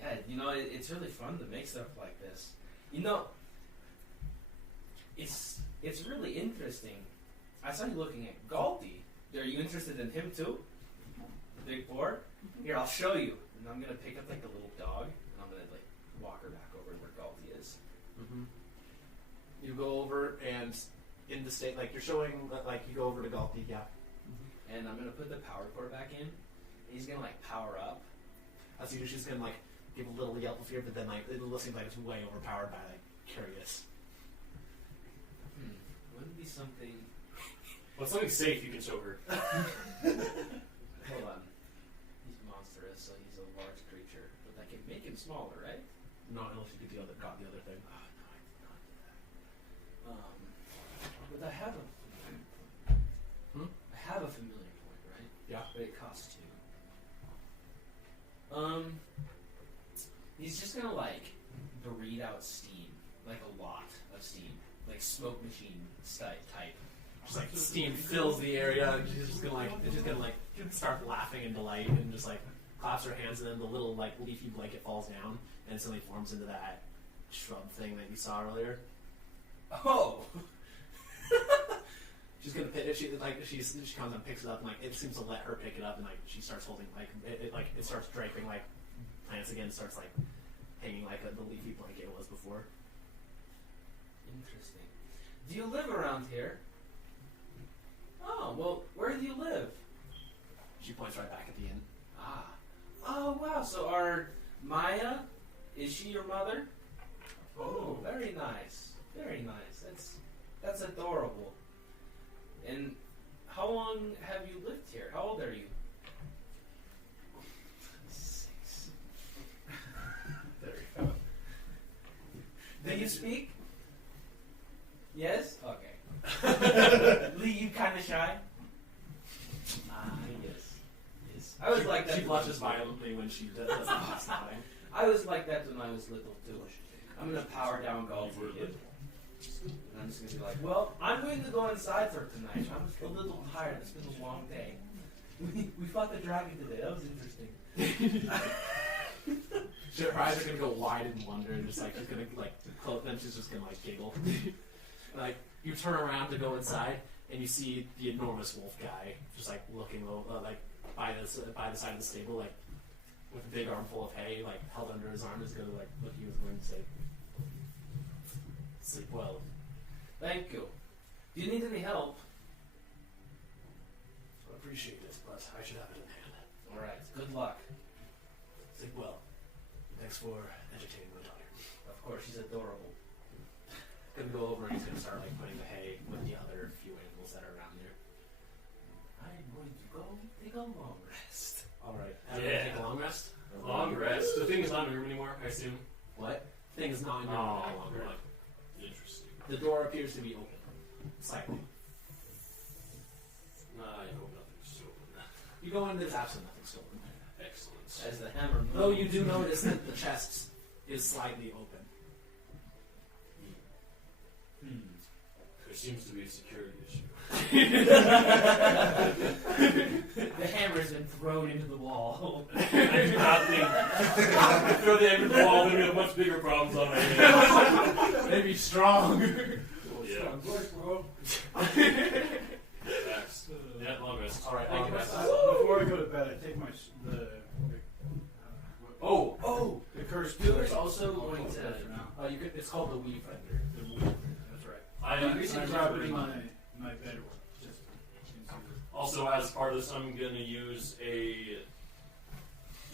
Yeah, it's really fun to make stuff like this. It's really interesting. I saw you looking at Galti. Are you interested in him too? The big four? Here, I'll show you. And I'm gonna pick up the little dog, and I'm gonna walk her back over to where Galti is. Mm-hmm. You go over and in the state, you're showing, you go over to Galti, yeah. And I'm gonna put the power cord back in. He's gonna power up. As you do, she's gonna give a little yelp of fear, but then it seems like it's way overpowered by curious. Wouldn't be something. Well, something safe you can show her. Hold on. He's monstrous, so he's a large creature. But I can make him smaller, right? Not unless you got the other thing. Oh, no, I did not do that. But I have a familiar point. I have a familiar point, right? Yeah. But it costs 2. He's just gonna breathe out steam, a lot of steam, smoke machine type. Just steam fills the area, and she's just gonna start laughing in delight, and just claps her hands, and then the little leafy blanket falls down, and suddenly forms into that shrub thing that you saw earlier. Oh. She's gonna pick it. She comes and picks it up, and it seems to let her pick it up, and she starts holding it starts draping plants again. It starts hanging the leafy blanket was before. Interesting. Do you live around here? Oh, well, where do you live? She points right back at the inn. Ah. Oh, wow. So Maya, is she your mother? Oh, very nice. Very nice. That's adorable. And how long have you lived here? How old are you? 6. There we go. Do you speak? Yes? Okay. Lee, you kind of shy? Yes. I was like that. She blushes violently when she does something. I was like that when I was little too. I'm gonna power down golf for you. And I'm just gonna be like, well, I'm going to go inside for tonight. I'm a little tired. It's been a long day. We fought the dragon today. That was interesting. Her eyes are gonna go wide in wonder, and just like she's gonna like close. Then she's just gonna like giggle. Like you turn around to go inside, and you see the enormous wolf guy just like looking like by the side of the stable, like with a big armful of hay, like held under his arm, is gonna like look at you with and say, "Sleep well." Thank you. Do you need any help? I appreciate it, but I should have it in hand. All right. Good luck. Sleep well. Thanks for entertaining my daughter. Of course, she's adorable. Gonna go over and he's gonna start like putting the hay with the other few animals that are around there. I'm going to go take a long rest. All right. Yeah. Take a long rest. Long rest. The thing is not in the room anymore, I assume. What? Thing is not in your room any longer. Interesting. The door appears to be open. Slightly. I hope nothing's stolen. You go in, there's absolutely nothing stolen. Excellent. As the hammer moves. Though you do notice that the chest is slightly open. There seems to be a security issue. The hammer has been thrown into the wall. I do not think. If throw the hammer at the wall, then we have much bigger problems on our hands. Maybe strong. Yeah. Facts. Yeah, long rest. All right. Long rest. Before I go to bed, I take my Oh, the cursed. There's also going to. You could. It's called the weave fender. That's right. I I grab it in my bedroom. Just also, as part of this, I'm gonna use a.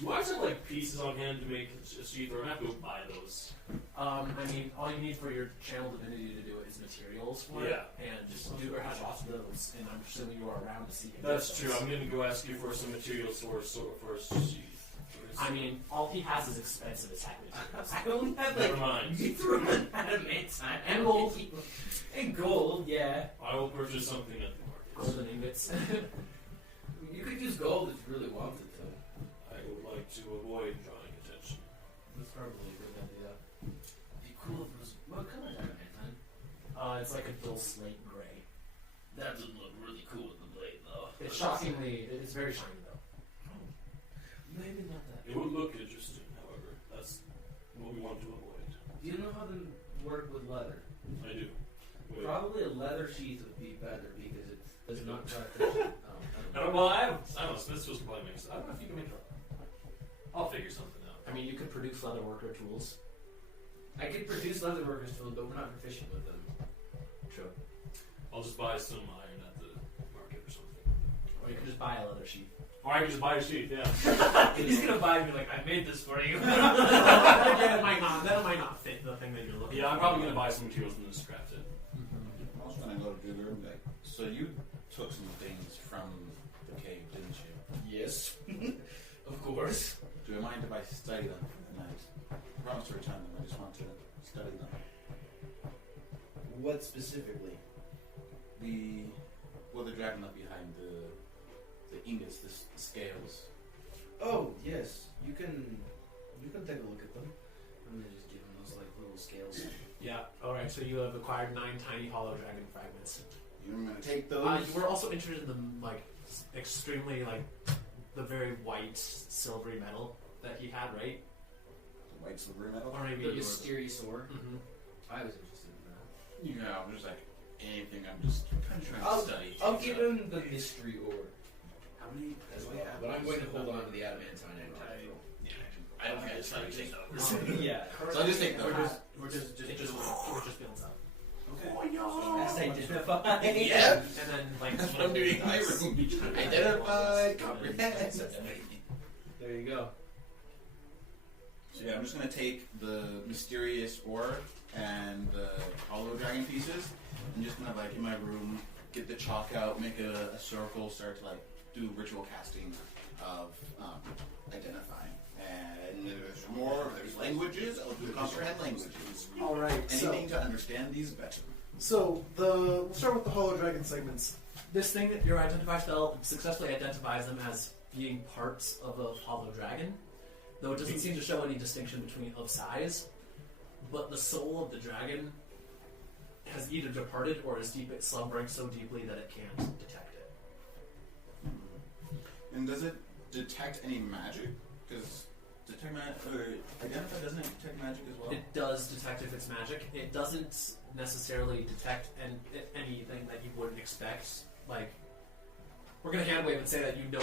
Do I have like pieces on hand to make a sheath, or am I have to go buy those? I mean, all you need for your channel divinity to do it is materials for it, and just do or have lots of those. And I'm assuming you are around to see. That's true. I'm gonna go ask you for some materials for a sheath. I mean, all he has is expensive attack materials. I only have Never mind. mithril and adamantine And gold. And gold, yeah. I will purchase something at the market. Golden ingots. You could use gold if you really wanted to. I would like to avoid drawing attention. That's probably a good idea. It'd be cool if it was. What color is adamantine? It's like a dull slate gray. That would look really cool with the blade, though. It's shockingly, it's very shiny though. Maybe not that. It would look interesting, however. That's what we want to avoid. Do you know how to work with leather? I do. Wait. Probably a leather sheath would be better because it does not try to. Well, I don't know. This was probably makes. I don't know if you can make it. I'll figure something out. I mean, you could produce leather worker tools. I could produce leather workers tools, but we're not proficient with them. True. I'll just buy some iron at the market or something. Or you could just buy a leather sheath. Or I can just buy a sheath, yeah. He's gonna buy me like I made this for you. that might not fit the thing that you're looking for. Yeah, I'm probably going to buy some materials and just craft it. I was going to go to Jigger and be like, so you took some things from the cave, didn't you? Yes, of course. Do you mind if I study them for the night? I promise to return them, I just want to study them. What specifically? The dragon left behind, the ingots, the scales. Oh yes, you can take a look at them. I'm gonna just give him those like little scales. Yeah. All right. So you have acquired 9 tiny hollow dragon fragments. You're going to take those? You were also interested in the like extremely like the very white silvery metal that he had, right? The white silvery metal? Or maybe The you were. mysterious ore. Mm-hmm. I was interested in that. Yeah, I'm just like, anything, I'm just kind of trying to study. I'll give him the mystery ore How many as do I well, have? but I'm going to hold on to the adamantine and I don't have to take those. yeah. So I'll just take those. We're just builds up. Okay. As identify. Yeah. And then like That's what I'm doing in my room. Identify, comprehend. There you go. So yeah, I'm just gonna take the mysterious ore and the hollow dragon pieces, and just kind of like in my room, get the chalk out, make a circle, start to like do ritual casting of identifying. And there's languages. I'll do comprehend languages. All right. Anything to understand these better. So we'll start with the hollow dragon segments. This thing that your identify spell successfully identifies them as being parts of a hollow dragon, though it doesn't seem to show any distinction of size. But the soul of the dragon has either departed or is deep slumbering so deeply that it can't detect it. And does it detect any magic? Because detect or identify doesn't it detect magic as well? It does detect if it's magic. It doesn't necessarily detect anything that you wouldn't expect. Like, we're going to hand wave and say that you know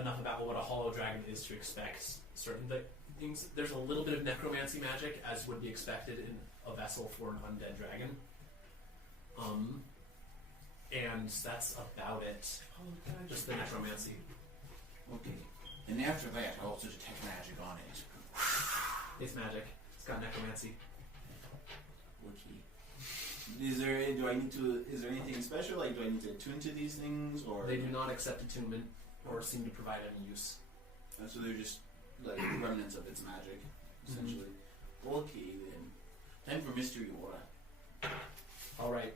enough about what a hollow dragon is to expect certain things. There's a little bit of necromancy magic, as would be expected in a vessel for an undead dragon. And that's about it. Just the necromancy. Okay. And after that, I also detect magic on it. It's magic. It's got necromancy. Okay. Is there anything special? Like, do I need to attune to these things, or They do not accept attunement or seem to provide any use. So they're just like remnants of its magic, essentially. Okay then. Time for mystery aura. All right.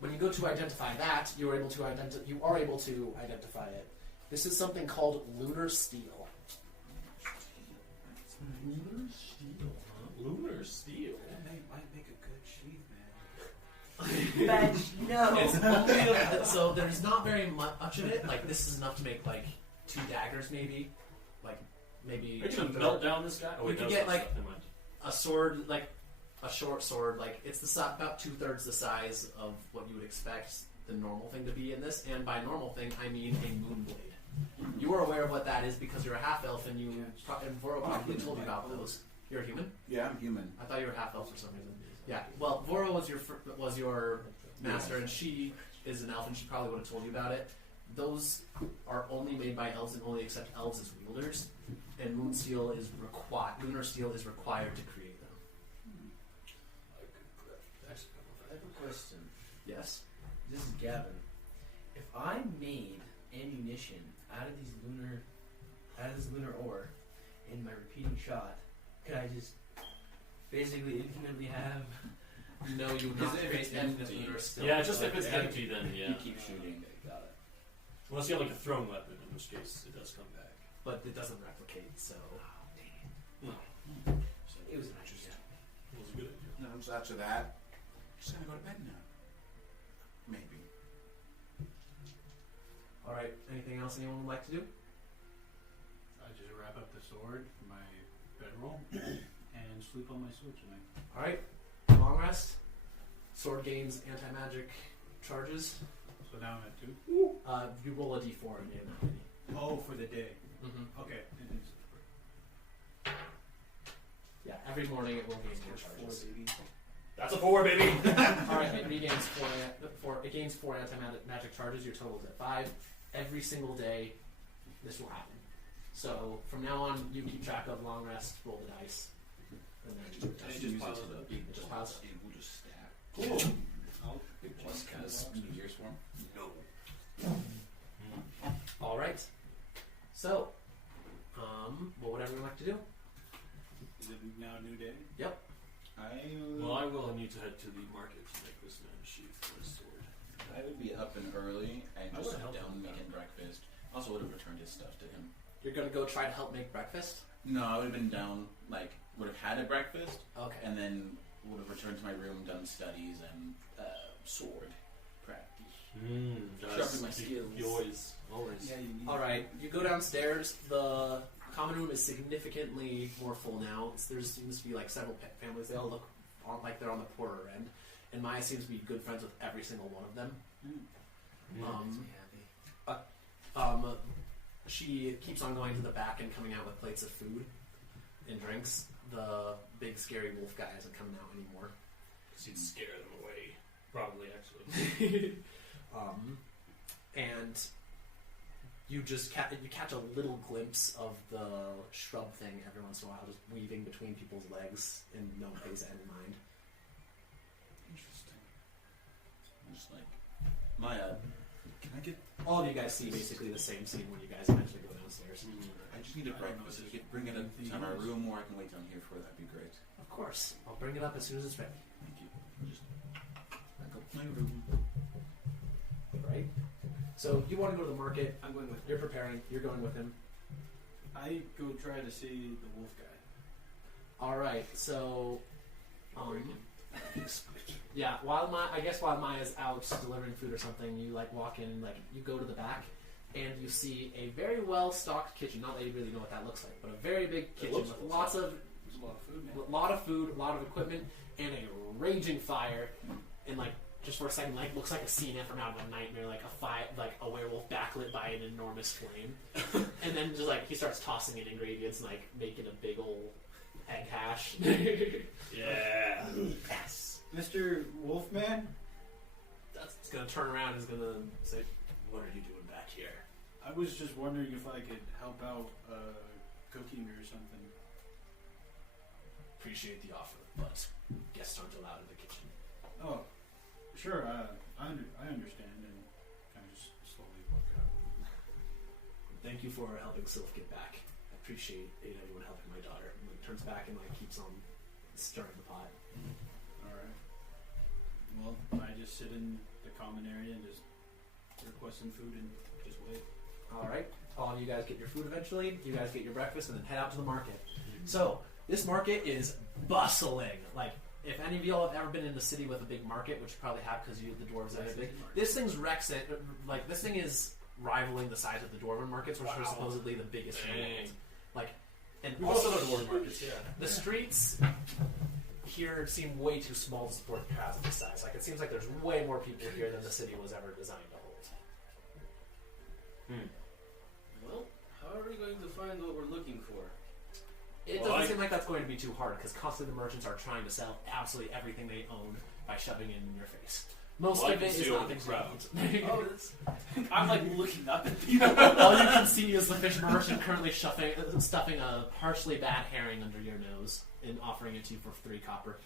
When you go to identify that, you are able to identify it. This is something called lunar steel. Lunar steel, huh? Lunar steel. That might make a good sheath, man. No. It's only so there's not very much of it. Like, this is enough to make like 2 daggers, maybe. Like, maybe. Are you gonna melt down this guy? Oh, We wait, could that get was like never mind. a sword, like a short sword. Like, it's about 2/3 the size of what you would expect the normal thing to be in this. And by normal thing, I mean a moonblade. You are aware of what that is because you're a half elf, and and Voro probably told you about those. You're a human? Yeah, I'm human. I thought you were half elf for some reason. Yeah. Well, Voro was your master, and she is an elf, and she probably would have told you about it. Those are only made by elves and only accept elves as wielders, and lunar steel is required to create them. I have a question. Yes. This is Gavin. If I made ammunition out of this lunar ore in my repeating shot, could I just basically infinitely have? No, you would not If create it's infinite empty. lunar steel. Yeah, just if it's Okay. empty, then yeah. You keep shooting. Got it. Unless you have like a thrown weapon, in which case it does come back. But it doesn't replicate, so. No, It was an idea. it was a good idea. No, so after that, just gonna go to bed now. Maybe. All right. Anything else anyone would like to do? I just wrap up the sword for my bedroll and sleep on my sword tonight. All right. Long rest. Sword gains anti-magic charges. So now I'm at 2. You roll a d4 and gain that many. Oh, for the day. Mm-hmm. Okay. Yeah, every morning it will gain more Four, charges. baby. That's a 4, baby. All right, it regains four. It gains 4 anti-magic charges. Your total is at 5. Every single day, this will happen. So from now on, you keep track of long rest, roll the dice, and then And it just piles up. it just piles up. It will just stack. Cool. Big plus because New Year's form. All right. So, what would everyone like to do? Is it now a new day? Well, I will need to head to the market to make this man a sheath for his sword. I would be up and early and I just would've sit helped down him and with make him breakfast. Also would have returned his stuff to him. You're gonna go try to help make breakfast. No, I would have been down, would have had a breakfast, Okay. and then would have returned to my room, done studies, and sword practice. Sharpen my skills. You always. Yeah, you need. All right. You go downstairs. The common room is significantly more full now. There seems to be like several families. They all look like they're on the poorer end, and Maya seems to be good friends with every single one of them. She keeps on going to the back and coming out with plates of food and drinks. The big scary wolf guy isn't coming out anymore. Because he'd scare them away. Probably, actually. And you just you catch a little glimpse of the shrub thing every once in a while, just weaving between people's legs, and no one pays any mind. Interesting. I'm just like, Maya, can I get? All of you guys see basically the same scene when you guys eventually go downstairs. I just need a breakfast. If you could bring it up to my room, or I can wait down here for it, that'd be great. Of course, I'll bring it up as soon as it's ready. Thank you. Just back up to my room. Right? So you want to go to the market? I'm going with. You're preparing. You're going with him. I go try to see the wolf guy. All right. So, Yeah, I guess while Maya's out delivering food or something, you like walk in, like you go to the back, and you see a very well stocked kitchen. Not that you really know what that looks like, but a very big kitchen with lots of There's a lot of food, man. a lot of food, a lot of equipment, and a raging fire. And like just for a second, like looks like a scene from out of a nightmare, like a werewolf backlit by an enormous flame. And then just like he starts tossing in ingredients, and, like making a big old egg hash. Yeah. Yes. Mr. Wolfman, He's gonna turn around and he's gonna say, "What are you doing back here?" I was just wondering if I could help out cooking or something. Appreciate the offer, but guests aren't allowed in the kitchen. Oh, sure. I understand, and kind of just slowly walk out. Thank you for helping Sylph get back. I appreciate anyone helping my daughter. And like, turns back and like keeps on stirring the pot. All right. Well, I just sit in the common area and just request some food and just wait. All right, all of you guys get your food eventually. You guys get your breakfast and then head out to the market. So this market is bustling. Like if any of y'all have ever been in the city with a big market, which you probably have because the dwarves are big. This thing's like this thing is rivaling the size of the dwarven markets, which are supposedly the biggest in the world. Like, and We've also done dwarven markets, yeah. the streets here seem way too small to support crowds of this size. Like it seems like there's way more people here than the city was ever designed to hold. Well, how are we going to find what we're looking for? It doesn't seem like that's going to be too hard because constantly the merchants are trying to sell absolutely everything they own by shoving it in your face. Most of it is not things Oh, I'm like looking up at people. All you can see is the fish merchant currently stuffing a partially bad herring under your nose and offering it to you for 3 copper.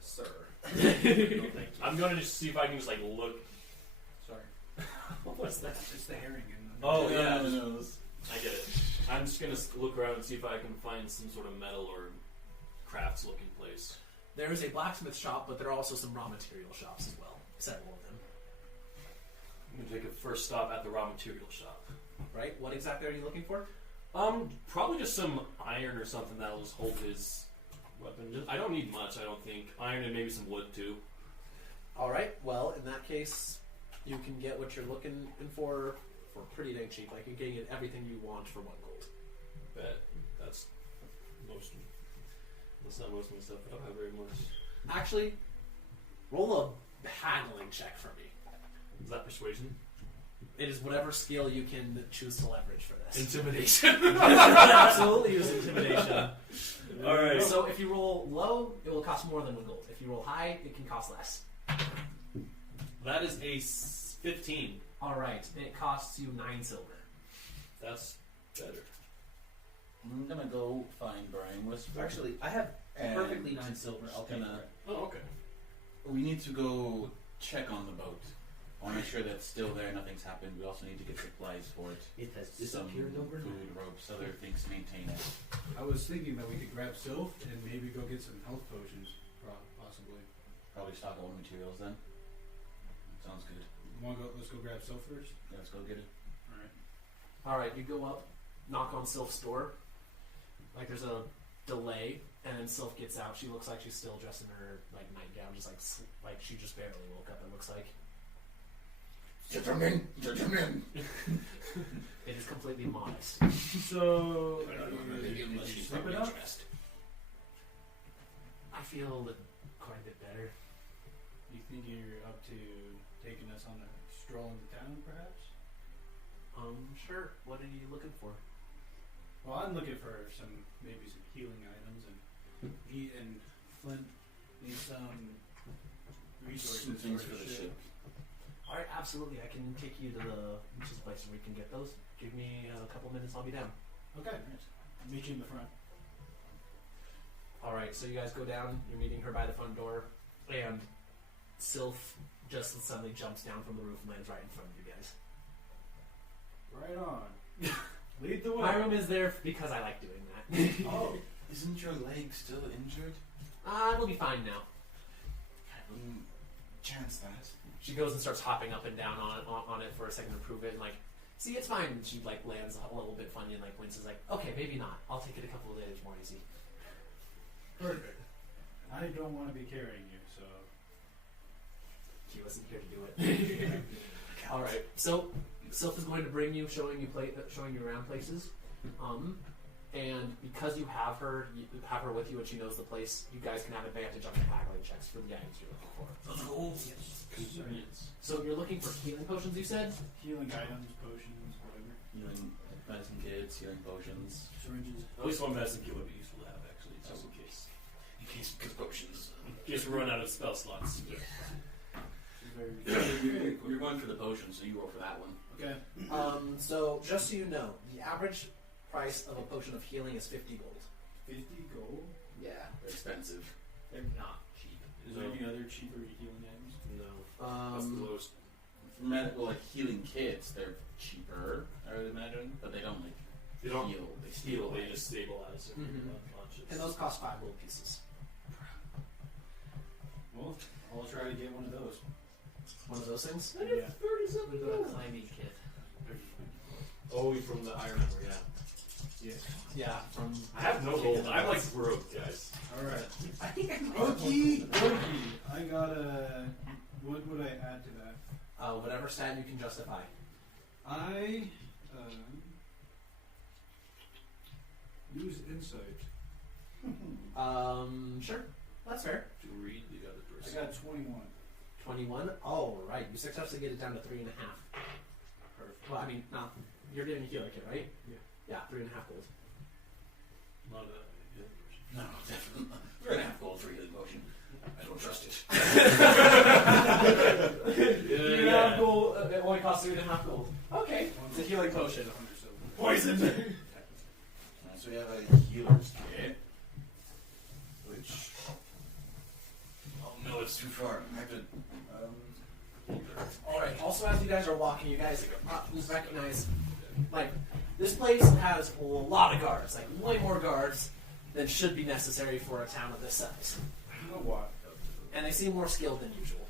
Sir. No, thank you. I'm gonna just see if I can just like look. Sorry. What was that? It's the herring. Oh yeah, no. I get it. I'm just gonna look around and see if I can find some sort of metal or crafts looking place. There is a blacksmith shop, but there are also some raw material shops as well. Several of them. I'm gonna take a first stop at the raw material shop. Right? What exactly are you looking for? Probably just some iron or something that'll just hold his weapon. I don't need much, I don't think. Iron and maybe some wood too. Alright, well, in that case, you can get what you're looking for pretty dang cheap. Like, you're getting everything you want for 1 gold. Bet. That's most. That's not most of my stuff. I don't have very much. Actually, roll a haggling check for me. Is that persuasion? It is whatever skill you can choose to leverage for this. Intimidation. Absolutely use intimidation. Alright. So if you roll low, it will cost more than 1 gold. If you roll high, it can cost less. That is a 15. Alright, it costs you 9 silver. That's better. I'm gonna go find Brian Whisper. Actually, I have And perfectly 9 silver. I'll take gonna- it. Oh, okay. We need to go check on the boat. I want to make sure that it's still there, nothing's happened. We also need to get supplies for it. It has Some disappeared overnight. food, ropes, other things to maintain it. I was thinking that we could grab Sylph and maybe go get some health potions, possibly. Probably stock all the materials then. Sounds good. Let's go grab Sylph first. Yeah, let's go get it. All right. Alright, you go up, knock on Sylph's door. Like there's a delay, and then Sylph gets out. She looks like she's still dressed in her like nightgown, just like she just barely woke up. It looks like Gentlemen! Gentlemen! it is completely modest. So, I don't know, did maybe you unless she's sleep probably it up? dressed. I feel quite a bit better. You think you're up to taking us on a stroll into town, perhaps? Sure. What are you looking for? Well, I'm looking for maybe some healing items, and he and Flint need some resources Some things for for the ship. Alright, absolutely. I can take you to the place where we can get those. Give me a couple minutes, I'll be down. Okay, I'll meet you in the front. Alright, so you guys go down, you're meeting her by the front door, and Sylph just suddenly jumps down from the roof and lands right in front of you guys. Right on. Lead the way. My room is there because I like doing that. Oh, isn't your leg still injured? We'll be fine now. Chance that. She goes and starts hopping up and down on it for a second to prove it, and like, see, it's fine. And she like lands a little bit funny and like winces, like, okay, maybe not. I'll take it a couple of days more easy. Perfect. I don't want to be carrying you, so He wasn't here to do it. All right. So Sylph is going to bring you, showing you around places. And because you have her with you, and she knows the place, you guys can have advantage on your haggling checks for the items you're looking for. Convenience. So you're looking for healing potions, you said? healing items, potions, whatever. Healing medicine kits, healing potions. Syringes. At least one medicine kit would be useful to have, actually, just in case. Because potions. In case we run out of spell slots. You're going for the potion, so you roll for that one. Okay. So just so you know, the average price of a potion of healing is 50 gold. 50 gold. Yeah, they're expensive. They're not cheap. Is there any other cheaper healing items? No. That's the lowest. Well, like healing kits, they're cheaper, I would imagine, but they don't like They don't heal. They heal, they stabilize. just stabilize. If Mhm. you're unconscious. And those cost 5 gold pieces. Well, I'll try to get one of those. One of those things? Yeah. We've got a climbing kit. Oh, from the I remember, yeah. Yeah. Yeah, from... I have no gold. I'm like broke, guys. Alright. I think I made Okie dokie. I got a. What would I add to that? whatever stat you can justify. I use insight. Sure. That's fair. To read the other I person. got 21. 21. Oh, right. You successfully get it down to 3.5. Perfect. Well, I mean, no. You're getting a healer kit, right? Yeah. Yeah, 3.5 gold. Not the other person. No, definitely not. We're gonna have gold for healing potion. I don't trust it. 3.5 gold. It only costs 3.5 gold. Okay. It's a healing potion. Poison! So we have a healer's kit, which. Oh no, it's too far. I have to. Alright, also as you guys are walking, you guys recognize, like, this place has a lot of guards, like, way more guards than should be necessary for a town of this size. You know what? And they seem more skilled than usual.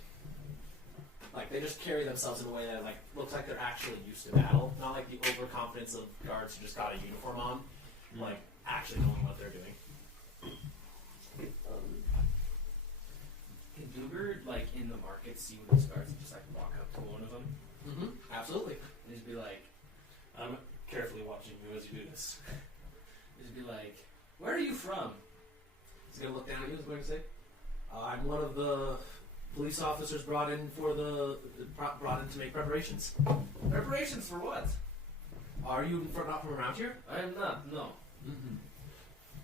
Like, they just carry themselves in a way that, like, looks like they're actually used to battle. Not like the overconfidence of guards who just got a uniform on, like, actually knowing what they're doing. Can Duger, like, in the market, see one of these guards and just, like, walk up to one of them? Mm-hmm. Absolutely. And just be like, I'm carefully watching you as you do this. where are you from? He's gonna look down at you. He's going to say, "I'm one of the police officers brought in to make preparations. Preparations for what? Are you not from around here?" I am not, no. Mm-hmm.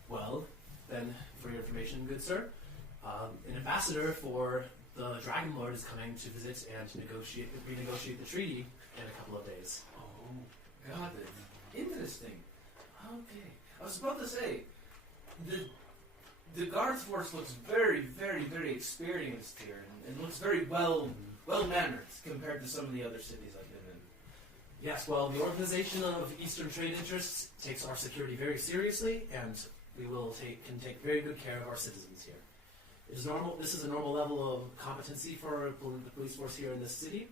Well, then, for your information, good sir, an ambassador for the Dragon Lord is coming to visit and renegotiate the treaty in a couple of days. Oh, got it. Interesting. Okay. I was about to say, the guards force looks very, very, very experienced here, and looks very well mannered compared to some of the other cities I've been in. Yes, well, the Organization of Eastern Trade Interests takes our security very seriously, and we can take very good care of our citizens here. This is a normal level of competency for the police force here in this city,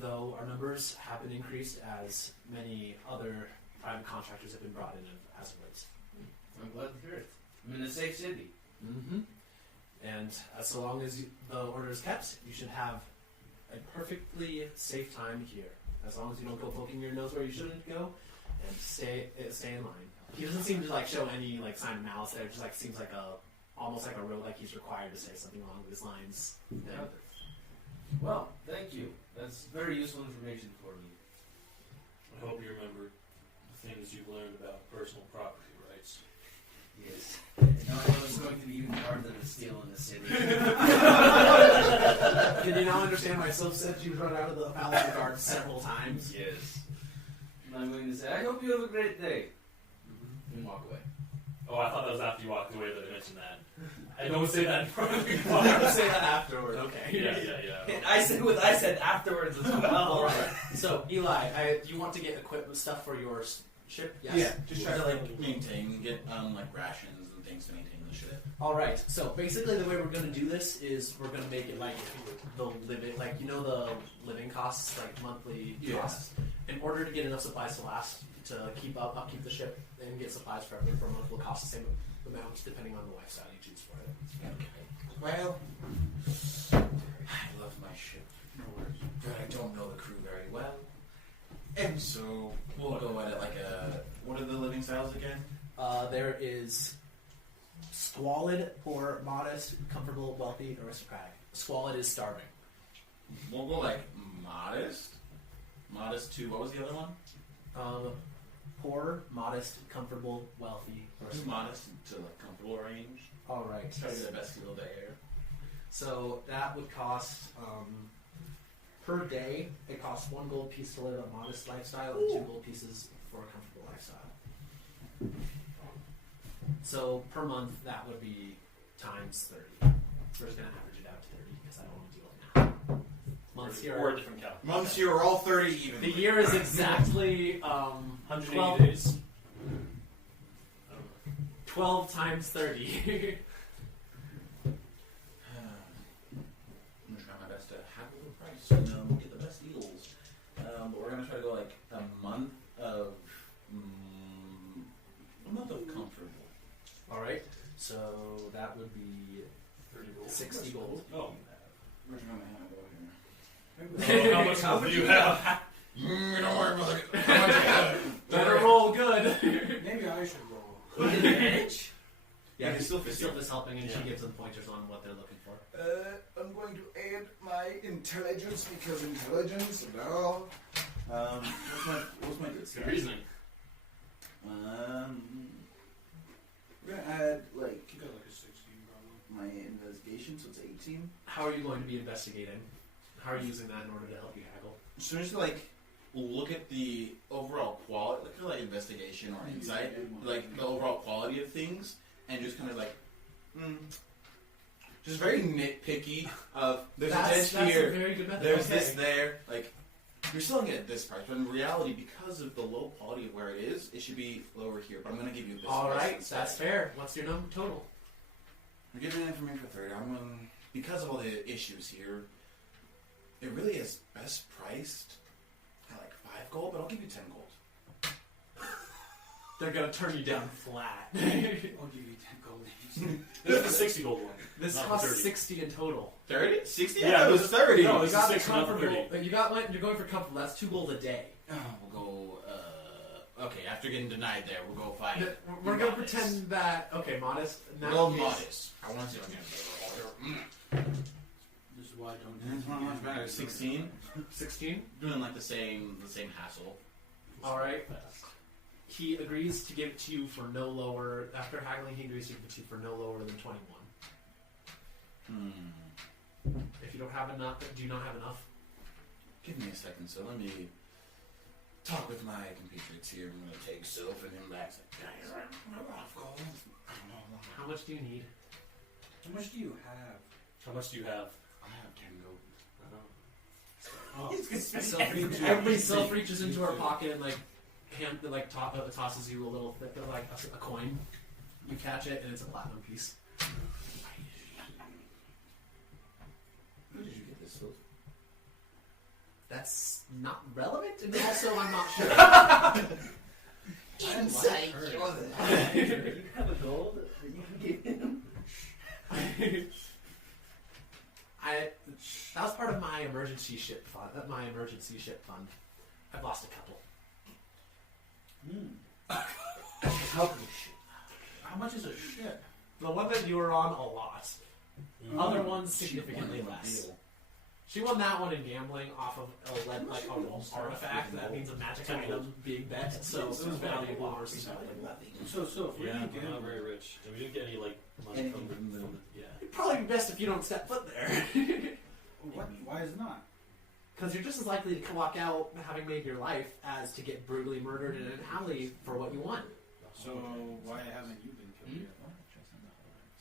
though our numbers have been increased as many other private contractors have been brought in as of late. I'm glad to hear it. I'm in a safe city. Mm-hmm. And so long as the order is kept, you should have a perfectly safe time here. As long as you don't go poking your nose where you shouldn't go, and stay in line. He doesn't seem to show any sign of malice there. It just seems almost like a real he's required to say something along these lines. Got it. Well, thank you. That's very useful information for me. I hope you remember the things you've learned about personal property rights. Yes. Now I know it's going to be even harder to steal in the city. Can you now understand why Sylph said she was run out of the Palace of Guard several times? Yes. And I'm going to say, I hope you have a great day. And walk away. Oh, I thought that was after you walked away that I mentioned that. I don't say that in front of the I'm car. going to say that afterward. Okay. Yeah. And I said what I said afterwards as well. All right. So, Eli, do you want to get equipment stuff for your ship? Yes. Yeah, just try to maintain, get rations and things to maintain the ship. All right. So basically, the way we're going to do this is we're going to make it like the living, the living costs, monthly costs. In order to get enough supplies to last, to upkeep the ship and get supplies for a month will cost the same amount depending on the lifestyle you choose for it. Okay. Well, I love my ship, but I don't know the crew very well. And so we'll go at it like a. What are the living styles again? There is squalid, poor, modest, comfortable, wealthy, aristocratic. Squalid is starving. We'll go like modest. Modest to what was the other one? Poor, modest, comfortable, wealthy, Do aristocratic. modest to like comfortable range. All right. Try to get the best feel of the air. So that would cost per day. It costs 1 gold piece to live a modest lifestyle and 2 gold pieces for a comfortable lifestyle. So per month that would be times 30. We're just gonna average it out to 30 because I don't want to deal with math. Months here. Or a different calendar. Months here are all 30 even. The year is exactly 180 12 days. 12 times 30. I'm gonna try my best to haggle the price and we'll get the best deals. But we're gonna try to go like a month of comfortable. All right. So that would be 30 gold. 60 gold. Oh. We're trying to go here. How much gold do you have? Don't worry about it. Better roll good. Maybe I should roll. With advantage? Yeah, he's still helping, and Yeah. she gives them pointers on what they're looking for. I'm going to add my intelligence because intelligence. No. What's my good Good reasoning. We're gonna add like You got like a 16 probably. my investigation, so it's 18. How are you going to be investigating? How are you using that in order to help you haggle? So just like look at the overall quality, look at like investigation or insight, like the overall quality of things, and just kind of like, just very nitpicky. Of there's a dent that's here, a very good method. there's Okay. this there. Like you're selling it at this price, but in reality, because of the low quality of where it is, it should be lower here. But I'm gonna give you this. All price right, instead. that's fair. What's your number total? I'm giving it for me for 30. I'm gonna, because of all the issues here, it really is best priced at like 5 gold, but I'll give you 10 gold. They're gonna turn you down flat. I'll give you 10 gold. This is the 60 gold one. This Not costs 30. 60 in total. 30? 60? Yeah, I thought it was this- 30. no, You this is got 60, not comfortable. 30. You got what? You're going for comfortable. That's 2 gold a day. Oh, we'll go, okay, after getting denied there, we'll go find We're gonna modest. pretend that okay, We'll modest. I want to see what I'm gonna do. This is why I don't It's not much better. 16? 16. Doing like the same hassle. All right. He agrees to give it to you for no lower. After haggling, he agrees to give it to you for no lower than 21. If you don't have enough, do you not have enough? Give me a second, so let me talk with my compatriots here. I'm gonna take Sylph and him back. Guys, I'm off gold. I don't know. How much do you need? How much do you have? How much do you have? I have 10 gold. Oh. Every self reaches into her pocket and tosses you a little like a coin. You catch it and it's a platinum piece. Where did you get this, Sylph? That's not relevant, and also I'm not sure. Insight. You have a gold that you can give him. That was part of my emergency ship fund. I've lost a couple. How much is a ship? The one that you were on, a lot. Other ones, significantly less. She won that one in gambling off of an artifact. That means a magic item being bet, so it was valuable versus nothing. So if we Yeah, didn't we're get not very rich. And we didn't get any like money from the yeah. It'd probably be best if you don't step foot there. what? Why is it not? Because you're just as likely to walk out having made your life as to get brutally murdered in an alley for what you want. So why haven't you been killed yet?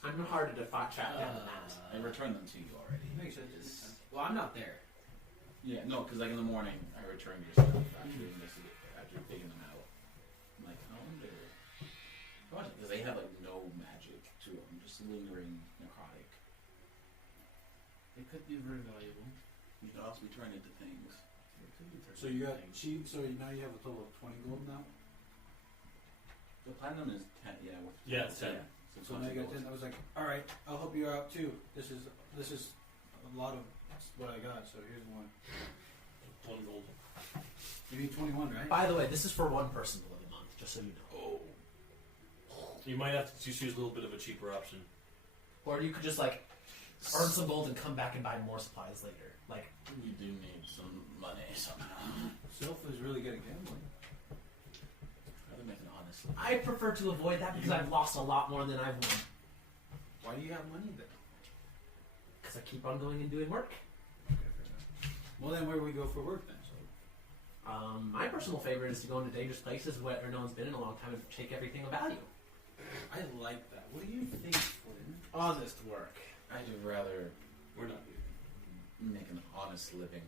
I'm hard to track down than that. I returned them to you already. Makes sense. Well, I'm not there. Yeah, no, because like in the morning, I returned your stuff after taking them out. I'm like, I wonder. Because they have like no magic to them, just lingering necrotic. It could be very valuable. You could also be turned into things. It could be So you got So now you have a total of 20 gold now. The platinum is 10, yeah. Yeah, it's 10. So when I got 10, I was like, all right, I'll help you out too. This is a lot of what I got. So here's one. 20 gold. You need 21, right? By the way, this is for one person to live a month, just so you know. You might have to just use a little bit of a cheaper option. Or you could just like earn some gold and come back and buy more supplies later. Like You do need some money somehow. Sylph is really good at gambling. Rather make an honest living. I prefer to avoid that because I've lost a lot more than I've won. Why do you have money then? Because I keep on going and doing work. Well, then where do we go for work then? My personal favorite is to go into dangerous places where no one's been in a long time and take everything of value. I like that. What do you think, Flynn? Honest work. I'd rather We're not here. make an honest living.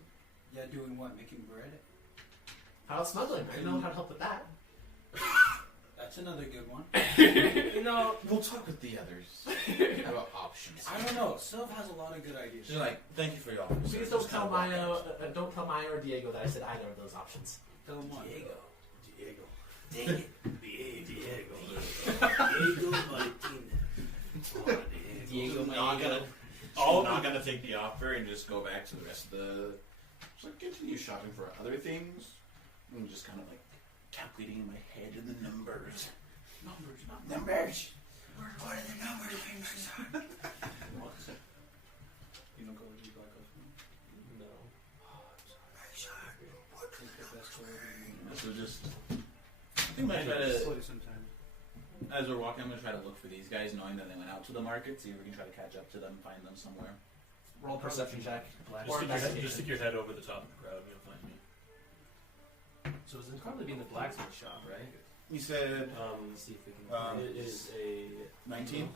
Yeah, doing what? Making bread? How about smuggling? I know how to help with that. That's another good one. You know, We'll talk with the others about options. I don't know. Sylph has a lot of good ideas. They're like, thank you for your offer. please don't tell Maya, don't tell Maya or Diego that I said either of those options. Tell them what? Diego. Dang it. Diego. Diego, not gonna, Oh, not gonna take the offer and just go back to the rest of the. Just like continue shopping for other things, and just kind of like calculating in my head in the numbers. Numbers, not numbers. What are the numbers, my son? You don't go to Black Ops? No. So just, I think I might try to. Sometimes. As we're walking, I'm gonna try to look for these guys, knowing that they went out to the market. See if we can try to catch up to them, find them somewhere. Roll perception check. Just stick your head over the top of the crowd and you'll find me. So it's probably be in the blacksmith shop, right? You said Let's see if we can. It is a 19.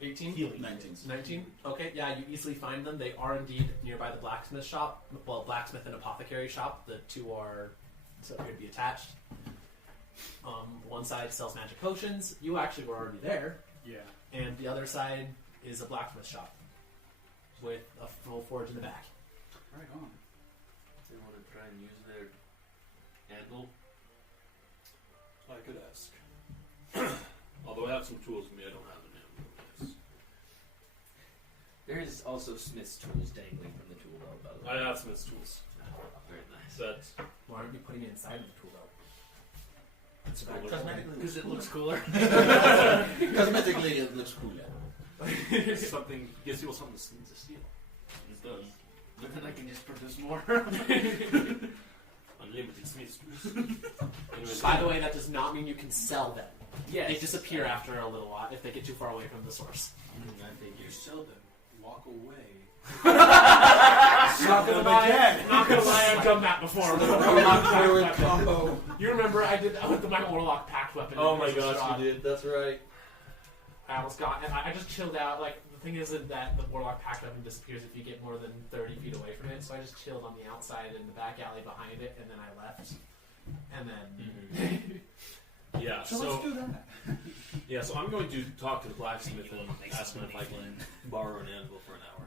18? healing. 19. 19? Okay, yeah, you easily find them. They are indeed nearby the blacksmith shop. Well, blacksmith and apothecary shop. The two are so appear to be attached. One side sells magic potions. You actually were already there. Yeah. And the other side is a blacksmith shop with a full forge in the back. Right on. They want to try and use their anvil. I could ask. Although I have some tools with me, I don't have an ammo. There is also smith's tools dangling from the tool belt, by the way. I have Smith's tools. Very nice. That Why aren't you putting it inside of the tool belt? It's Cool. Cosmetically, Because it looks cooler. cosmetically, it looks cooler. something gives people something to steal. It does. But then I can just produce more. Unlimited Smith's tools. Anyways, By the way, that does not mean you can sell them. Yes. They disappear after a little while if they get too far away from the source. I think You sell them. Walk away. Not gonna lie, not gonna lie, I've done that before. Wayward combo. You remember I did that with my Warlock packed weapon. oh in my Prison gosh, Shroud. you did. That's right. I almost got, and I just chilled out. Like, the thing isn't that the Warlock packed weapon disappears if you get more than 30 feet away from it, so I just chilled on the outside in the back alley behind it, and then I left. And then... Yeah. So let's do that. Yeah. So I'm going to talk to the blacksmith and ask him if I can borrow an anvil for an hour.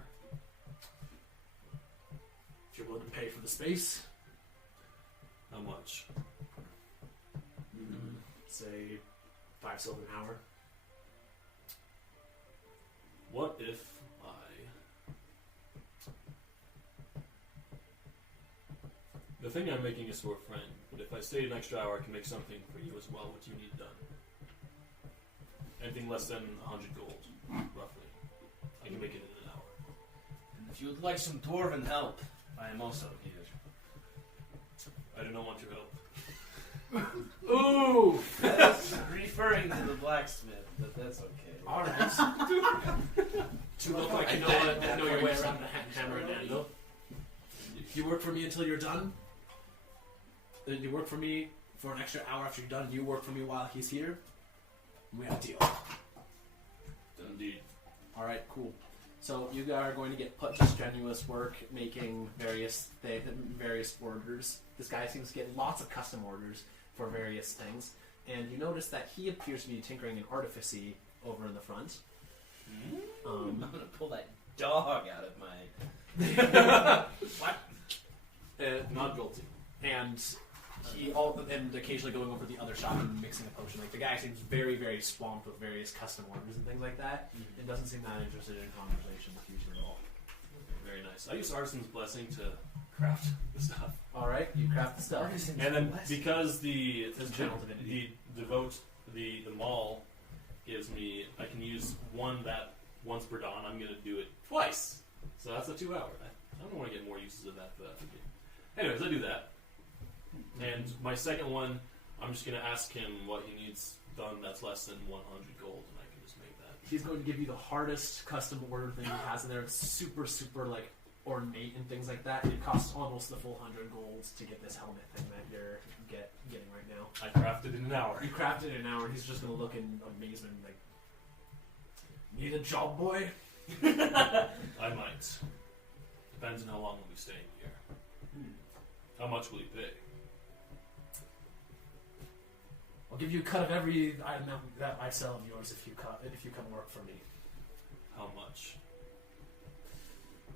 If you're willing to pay for the space, How much? say 5 silver an hour. What if the thing I'm making is for a friend, but if I stay an extra hour, I can make something for you as well, what you need done. Anything less than 100 gold, roughly. I can make it in an hour. And if you would like some dwarven help, I am also here. I do not want your help. Ooh! That's referring to the blacksmith, but that's okay. Alright. To look like you know your way around the hammer and anvil. You work for me until you're done. Then you work for me for an extra hour after you're done. You work for me while he's here. We have a deal. Indeed. Alright, cool. So you are going to get put to strenuous work making various orders. This guy seems to get lots of custom orders for various things. And you notice that he appears to be tinkering and artificy over in the front. I'm gonna pull that dog out of my. What? Not guilty. And And occasionally going over to the other shop and mixing a potion. Like the guy seems very, very swamped with various custom orders and things like that, and doesn't seem that interested in conversation with you two at all. Very nice. I use Artisan's Blessing to craft the stuff. All right, you craft the stuff. And then because the Channel Divinity. the mall gives me, I can use one that once per dawn. I'm gonna do it twice, so that's a 2 hour. I don't want to get more uses of that. But anyways, I do that. And my second one, I'm just gonna ask him what he needs done that's less than 100 gold, and I can just make that. He's going to give you the hardest custom order thing he has in there. It's super, super like ornate and things like that. It costs almost the full 100 golds to get this helmet thing that you're getting right now. I crafted in an hour. You crafted it in an hour, and he's just going to look in amazement like, need a job, boy? I might. Depends on how long we'll be staying here. How much will he pay? I'll give you a cut of every item that I sell of yours if you come work for me. How much?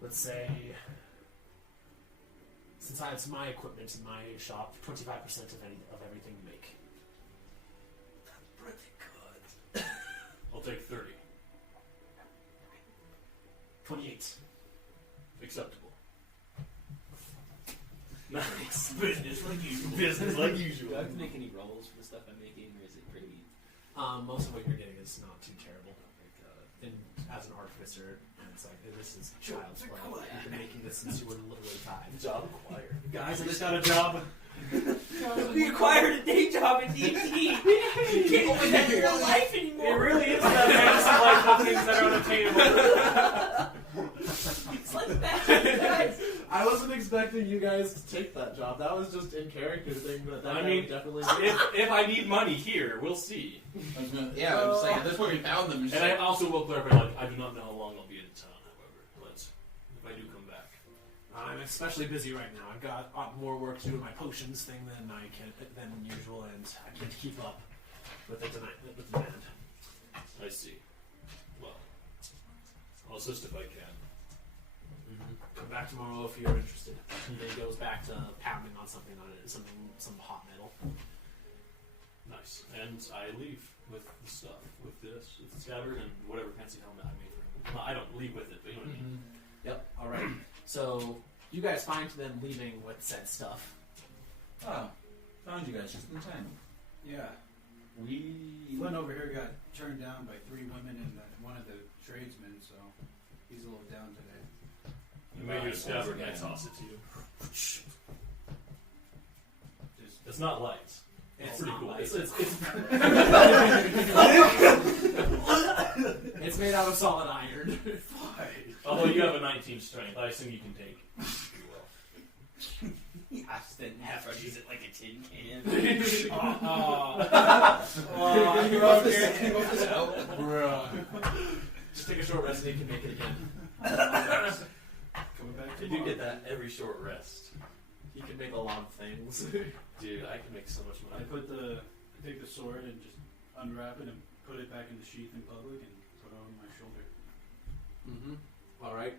Let's say, since it's my equipment in my shop, 25% of everything you make. That's pretty good. I'll take 30. 28. Acceptable. Nice. Business like usual. Business like usual. Do I have to make any rolls for the stuff I'm making, or is it pretty? Most of what you're getting is not too terrible. And as an artificer, it's like this is child's play. You've been making this since you were literally 5. Job acquired. Guys, I just got a job. We acquired a day job in D&D. You can't live that in real life anymore. It really is that fantasy life of things that are unattainable. It's like that, guys. I wasn't expecting you guys to take that job. That was just in character thing, but that I guy mean, would definitely. if I need money here, we'll see. I'm just saying, that's where we found them. And I also will clarify, like, I do not know how long I'll be in town, however, but if I do come back. I'm especially busy right now. I've got more work to do with my potions thing than usual, and I can't keep up with the demand. I see. Well, I'll assist if I can. Come back tomorrow if you're interested. And then he goes back to pounding on some hot metal. Nice. And I leave with the stuff, with the scabbard and whatever fancy helmet I made for him. Well, I don't leave with it, but you know what I mean. Yep. All right. So you guys find them leaving with said stuff. Oh, found you guys just in time. Yeah. Flynn over here got turned down by 3 women and one of the tradesmen, so he's a little down today. You made your scabbard and I toss it to you. It's not light. It's pretty not cool. light. It's It's made out of solid iron. although you have a 19 strength, I assume you can take. I spent half. I use it like a tin can. Just take a short rest and you can make it again. Coming back I do get that every short rest. You can make a lot of things. Dude, I can make so much I money. take the sword and just unwrap it and put it back in the sheath in public and put it on my shoulder. All right.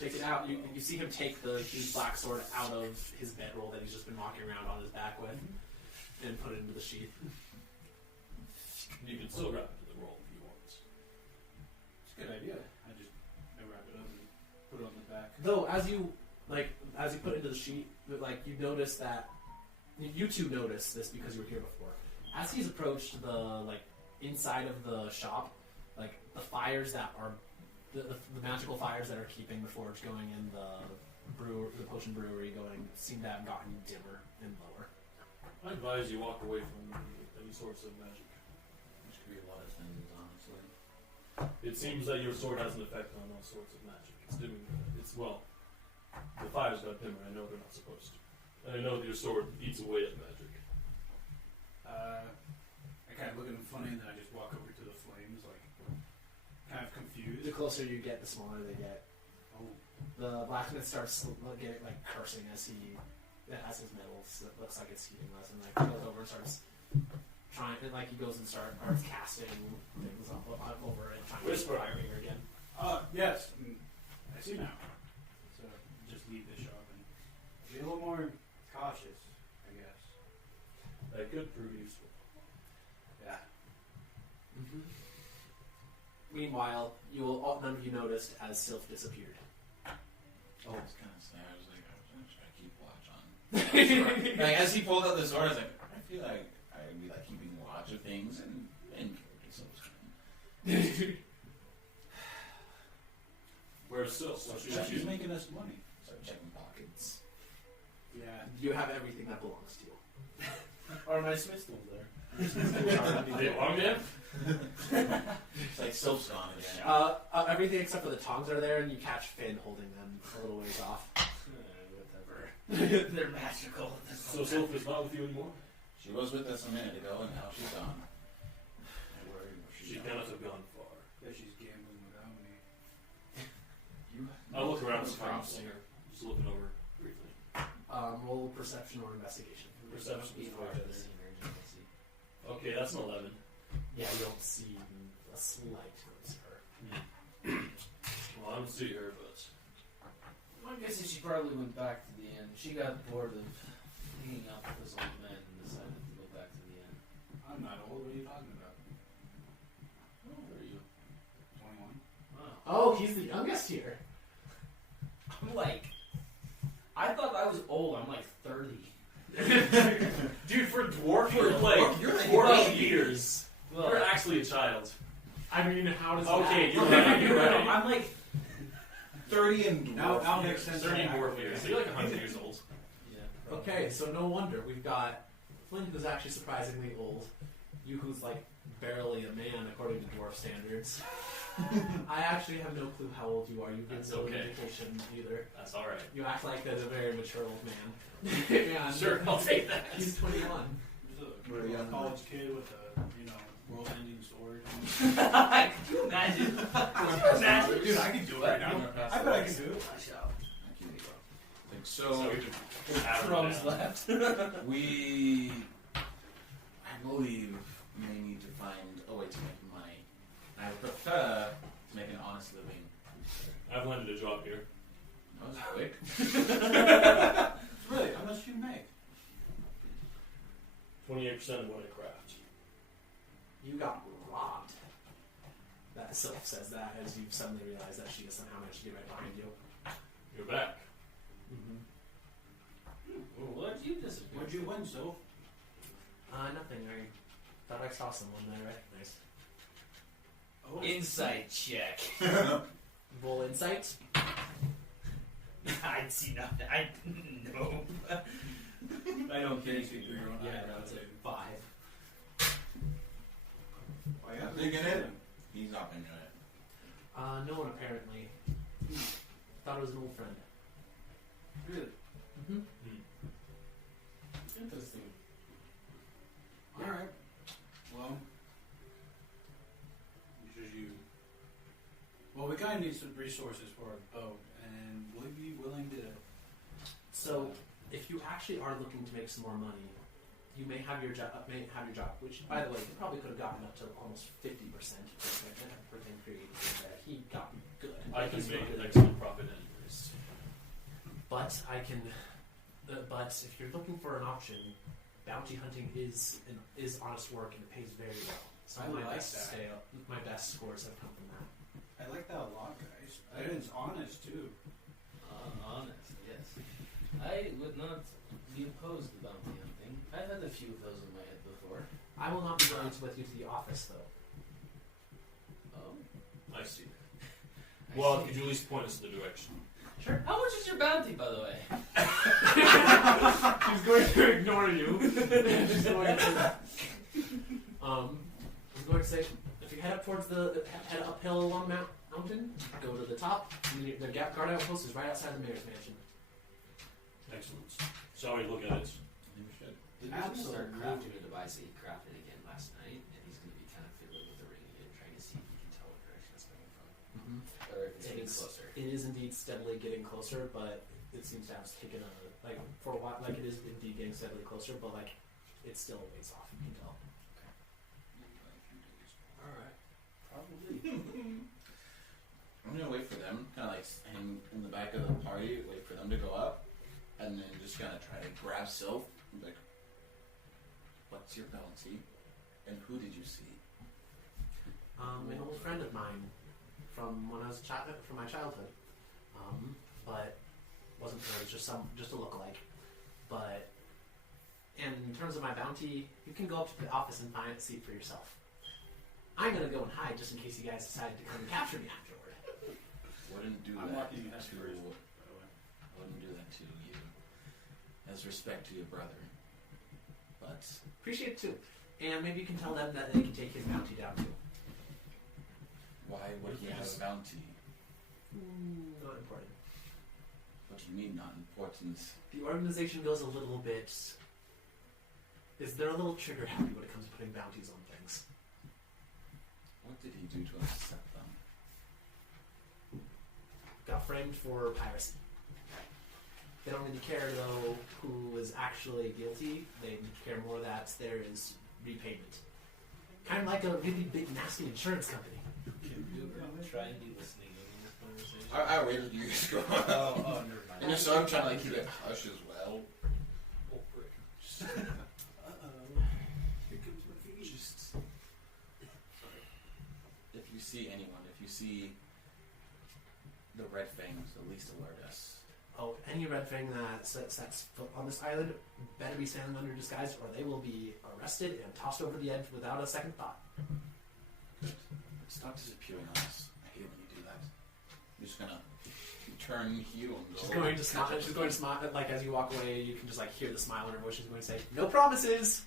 Take it out. You see him take the huge black sword out of his bedroll that he's just been walking around on his back with, and put it into the sheath. You can still wrap it in the roll if you want. It's a good idea. I wrap it up and put it on the back. Though, as you put it into the sheet, you notice that you two notice this because you were here before. As he's approached the inside of the shop, the fires that are the magical fires that are keeping the forge going and the potion brewery going seem to have gotten dimmer and lower. I advise you walk away from any source of magic. Which could be a lot of things, honestly. It seems that your sword has an effect on all sorts of magic. It's dimming. The fires got dimmer. I know they're not supposed to. And I know that your sword eats away at magic. I kind of look at him funny and then I just walk over to the flames, kind of confused. The closer you get, the smaller they get. Oh. The blacksmith starts getting cursing as his metal looks like it's heating less, and he goes over and starts trying, and he goes and starts casting things over it, trying to inspire her again. Yes. I see now. So just leave the shop and be a little more cautious, I guess. Meanwhile, none of you noticed as Sylph disappeared. Oh, it's kind of sad. I was like, I'm gonna try to keep watch on. Like, as he pulled out the sword, I was like, I feel like I'd be like keeping watch of things and Where's Sil? She's making us money. start checking pockets. Yeah. You have everything that belongs to you. Are my smiths still there? They belong to him? It's like Sylph's gone again. Everything except for the tongs are there, and you catch Finn holding them a little ways off. Whatever. They're magical. So Sylph is not with you anymore? She was with us a minute ago, and now she's gone. She cannot have gone far. Yeah, she's gambling without me. I'll look around and Problem. find her. Just looking over briefly. Roll perception or investigation. Perception is Before right the there. scene urgency. Okay, that's an 11. Yeah, you don't see a slight glimpse of her. Well, I don't see her, but My guess is she probably went back to the inn. She got bored of hanging out with those old men and decided to go back to the inn. I'm not old. What are you talking about? Oh, where are you? 21. Wow. Oh, he's the youngest here. I'm like, I thought I was old. I'm like 30. dude, for a dwarf, you're like You're like 40 years. Well, You're actually a child. I mean, how does Okay, that... you're right. You're no, right. I'm like, 30 and Now dwarf makes years. sense. 30 dwarf years. So you're like 100 years old. yeah. Okay, so no wonder. We've got Flynn, who's actually surprisingly old. You, who's like barely a man according to dwarf standards. I actually have no clue how old you are. You give That's no okay. indication either. That's alright. You act like there's a very mature old man. And Sure, I'll take that. He's 21. We're There's a young. college kid with a, world-ending sword. Can you imagine? Imagine. Dude, I can do it right now. I bet I can do it. Like, So so we can have her Crumbs down. left. we, I believe, may need to find a way to make money. I would prefer to make an honest living. I've landed a job here. That was quick. Really? How much do you make? 28% of what I craft. You got robbed. That Sylph says that as you suddenly realize that she has somehow managed to get right behind you. You're back. Where'd you disappear? What'd you win, Soph? Nothing. I thought I saw someone that I recognized. Oh, Insight check. Roll insight. I'd see nothing. I no. I don't think you your own Yeah, eyebrows, that's a dude. 5. Oh, yeah? Thinking it? He's not gonna do it. No one apparently. Thought it was an old friend. Really? Interesting. Alright. Well, because you. Well, we kind of need some resources for our boat, and would you be willing to. So, if you actually are looking to make some more money, you may have your job. Which, by the way, you probably could have gotten up to almost 50% for him creating that. He got good. I can He's make good. an excellent profit anyways. But I can. But if you're looking for an option, bounty hunting is honest work and it pays very well. So I my like best that. my best scores have come from that. I like that a lot, guys. And it's honest, too. Honest, yes. I would not be opposed to bounty hunting. I've had a few of those in my head before. I will not be going with you to the office though. Oh. I see. I Well, see. could you at least point us in the direction? Sure. How much is your bounty, by the way? She's going to ignore you. She's going to. I'm going to say, if you head up towards head uphill along mountain, go to the top. The gap guard outpost is right outside the mayor's mansion. Excellent. Shall we look at it? I think we should. Did we just start Absolutely. crafting a device that he crafted again last night, and he's going to be kind of fiddling with the ring again, trying to see if he can tell what direction it's coming from, or if it's getting closer. It is indeed steadily getting closer, but it seems to have taken for a while. Like it is indeed getting steadily closer, but like it's still a ways off. You can tell. All right. Probably. I'm gonna wait for them, kind of like hang in the back of the party, wait for them to go up, and then just kind of try to grab Sylph and be like, "What's your bounty? And who did you see?" An old friend of mine from when I was a child, from my childhood. But wasn't sure. It was just a lookalike. But in terms of my bounty, you can go up to the office and find a seat for yourself. I'm gonna go and hide just in case you guys decide to come and capture me afterward. Wouldn't do I'm that walking to past first, by the way. I wouldn't do that to you. As respect to your brother. But Appreciate it too. And maybe you can tell them that they can take his bounty down too. why would he have a bounty? Not important. What do you mean not important? The organization goes a little bit. They're a little trigger happy when it comes to putting bounties on things. What did he do to upset them? Got framed for piracy. They don't really care though who is actually guilty. They care more that there is repayment. Kind of like a really big nasty insurance company. Can you try and be listening in this conversation? I waited you guys to go. Oh, never mind. And so I'm trying to like keep it hush as well. Oh, frick. Here comes my feet. Just if you see anyone, if you see the red fangs, at least alert us. Oh, any red fang that sets foot on this island better be standing under disguise or they will be arrested and tossed over the edge without a second thought. Stop disappearing on us. I hate when you do that. You're just gonna turn heel and go. She's going to smile. She's going to smile. Like as you walk away, you can just like hear the smile in her voice. She's going to say, "No promises."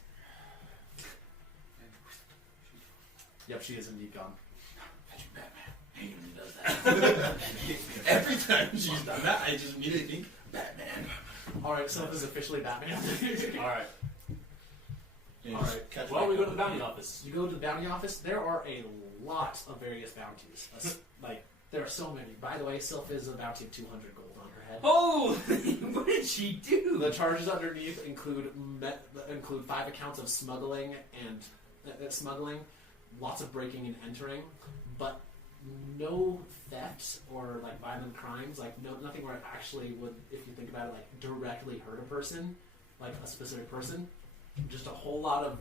Yep, she is indeed gone. Magic Batman. I hate when he does that. Every time she's done that, I just immediately think Batman. All right, so this is officially Batman. All right. All right. Catch Well, my we go to the coat. bounty office. You go to the bounty office. There are a lot of various bounties. Like there are so many. By the way, Sylph is a bounty of 200 gold on her head. Oh, what did she do? The charges underneath include 5 accounts of smuggling and smuggling, lots of breaking and entering, but no theft or like violent crimes. Like nothing where it actually would, if you think about it, like directly hurt a person, like a specific person. Just a whole lot of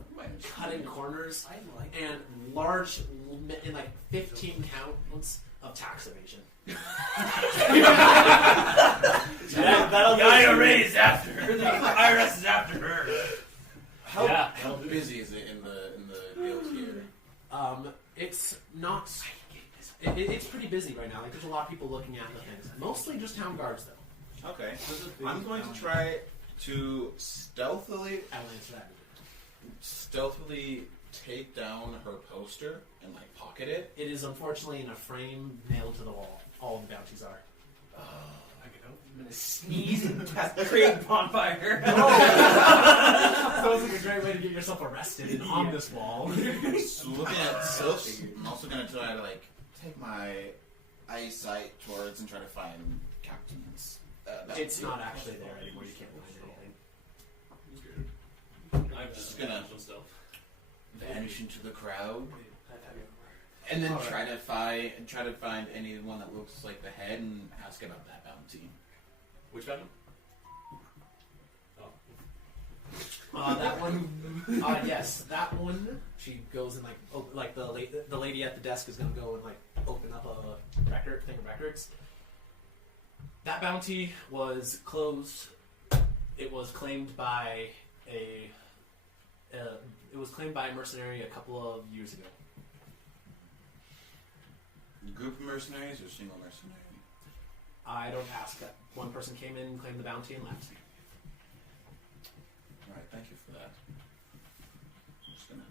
cutting corners I like and large, in like 15 counts of tax evasion. That'll the IRS after her. The IRS is after her. How busy is it in the guild here? It's not. It's pretty busy right now. Like there's a lot of people looking at the things. Mostly just town guards though. Okay. I'm going to try to stealthily I will answer that. take down her poster and like pocket it. It is unfortunately in a frame nailed to the wall. All the bounties are. I can help. I'm gonna sneeze and create bonfire. Sounds like a great way to get yourself arrested on this wall. So looking at Sylphs, I'm also going to try to like take my eyesight towards and try to find Captain's. It's not actually there anymore. You can't find anything. I'm Just just gonna- gonna some stuff. vanish into the crowd, and then try to find anyone that looks like the head and ask about that bounty. Which one? That one. Yes, that one. She goes and like the lady at the desk is gonna go and like open up a thing of records. That bounty was closed. It was claimed by a mercenary a couple of years ago. Group of mercenaries or single mercenary? I don't ask. That one person came in, claimed the bounty, and left. All right, thank you for that. I'm just gonna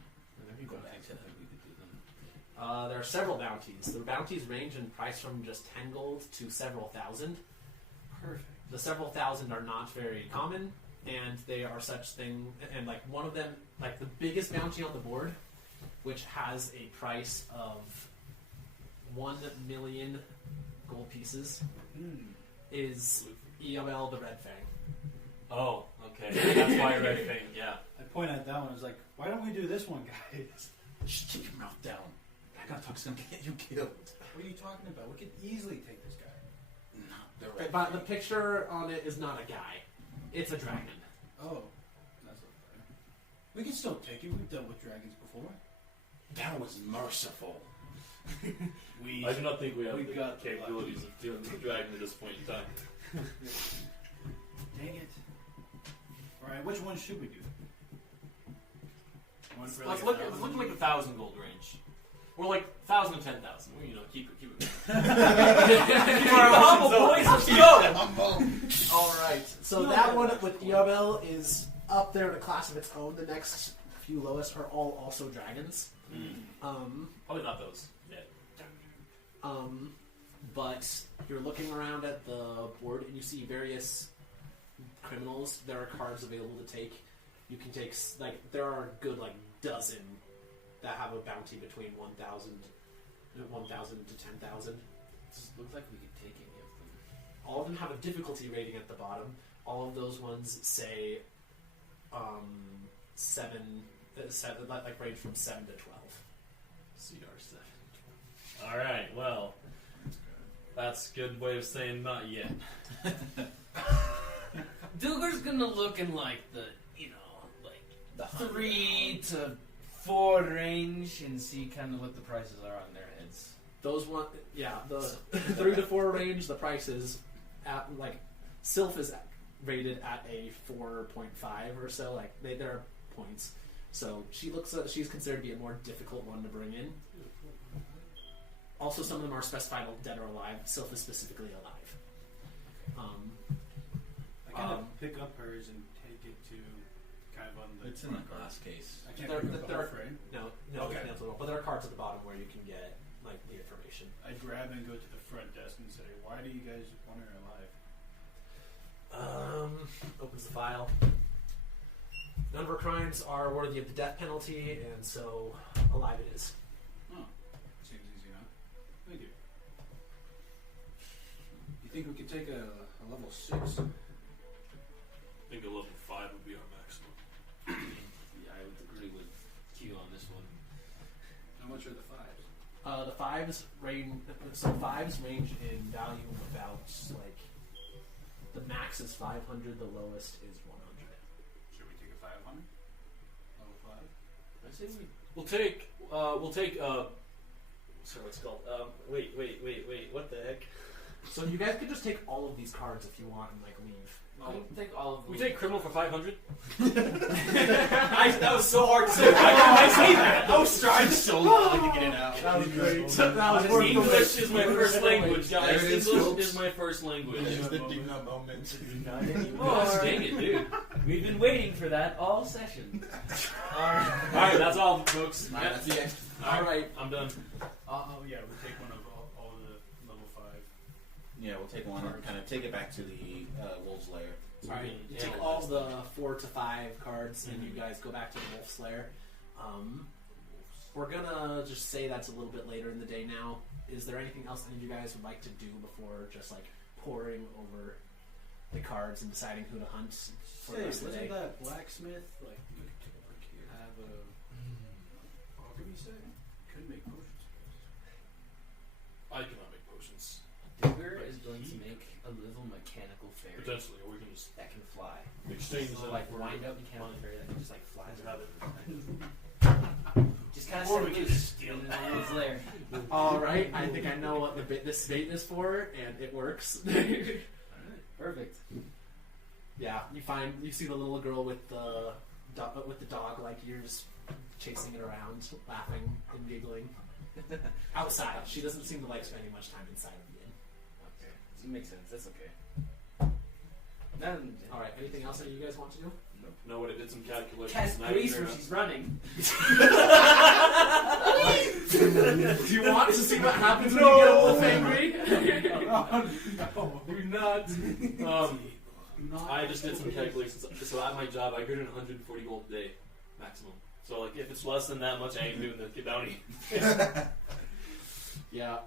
go back to that. We could do them. There are several bounties. The bounties range in price from just 10 gold to several thousand. Perfect. The several thousand are not very common, and they are such thing. And like one of them, like the biggest bounty on the board, which has a price of 1 million gold pieces, is EML the Red Fang. Oh, okay. That's why I read thing. Yeah. I point at that one. I was like, why don't we do this one, guys? Just keep your mouth down. That guy talks gonna get you killed. What are you talking about? We could easily take this guy. Not the red. But the picture on it is not a guy; it's a dragon. Oh, that's not fair. We can still take it. We've dealt with dragons before. That was merciful. I do not think we have We've the got the capabilities of dealing with the dragon at this point in time. Dang it. Alright, which one should we do? One for Let's like look 1,000? like the 1,000 gold range. We're like 1,000 to 10,000. You know, keep it. Keep our humble, boys. Let's go. All right. So No, that no, one that's with cool. Iobel is up there in a class of its own. The next few lowest are all also dragons. Probably not those. Yeah. But you're looking around at the board and you see various criminals. There are cards available to take. You can take, there are a good, dozen that have a bounty between 1,000 to 10,000. Looks like we could take any of them. All of them have a difficulty rating at the bottom. All of those ones say 7, range from 7 to 12. CR7. Alright, well. That's a good way of saying not yet. Duger's gonna look in the 3 to 4 range and see kind of what the prices are on their heads. Those the 3 to 4 range, the prices at Sylph is rated at a 4.5 or so. There are points. So she's considered to be a more difficult one to bring in. Also, some of them are specified dead or alive. Sylph is specifically alive. I kind of pick up hers and take it to kind of on the. It's in the glass case. I can't They're- pick up they're- both, right? No, Okay. you can't, but there are cards at the bottom where you can get the information. I grab and go to the front desk and say, "Why do you guys want her alive?" Opens the file. None of her crimes are worthy of the death penalty, and so alive it is. Oh, seems easy enough. Thank you. You think we could take a level 6? I think a level 5 would be our maximum. Yeah, I would agree with Q on this one. How much are the 5s? The fives range. So fives range in value about the max is 500. The lowest is 100. Should we take a 500? Level 5? I say we. We'll take sorry, what's it called? Wait, what the heck? So you guys could just take all of these cards if you want and leave. I would take all of them. We take criminal for 500? That was so hard to say. Why didn't I say that? I was trying So long to get it out. That was great. That was worth the English wait. is my first language, guys. There it is, English folks. is my first language. There's the Dina moment. Not anymore. Gosh dang it, dude. We've been waiting for that all session. Alright, that's all, folks. Alright, that's the end. Alright. I'm done. Oh yeah, we take one of all the level 5. Yeah, we'll take one and kind of take it back to the wolf's lair. Alright, you Yeah, take we'll all just- the 4 to 5 cards and you guys go back to the Wolf's Lair. We're gonna just say that's a little bit later in the day now. Is there anything else any of you guys would like to do before just poring over the cards and deciding who to hunt for the rest of the day? Wasn't that blacksmith have a alchemy set? Could make potions. I cannot make potions. Duger is going to make a little mechanical fairy Potentially, or we can just that can fly. exchange So them. wind up mechanical fairy that can just flies Have around. it. Just kind of Or set we can loose steal in it. his lair. Alright, I think I know what this bait is for, and it works. Perfect. Yeah, you see the little girl with the dog ears chasing it around, laughing and giggling. Outside. She doesn't seem to like spending much time inside of the inn. Okay. It makes sense. That's okay. Then, Alright, anything else that you guys want to do? No, but I did some calculations. Cast and I grease figured when out- she's running. Do you want to see what happens when you get a wolf angry? Do not. I just did some calculations. So at my job, I earn 140 gold a day maximum. So if it's less than that much, I ain't doing the bounty. Yeah.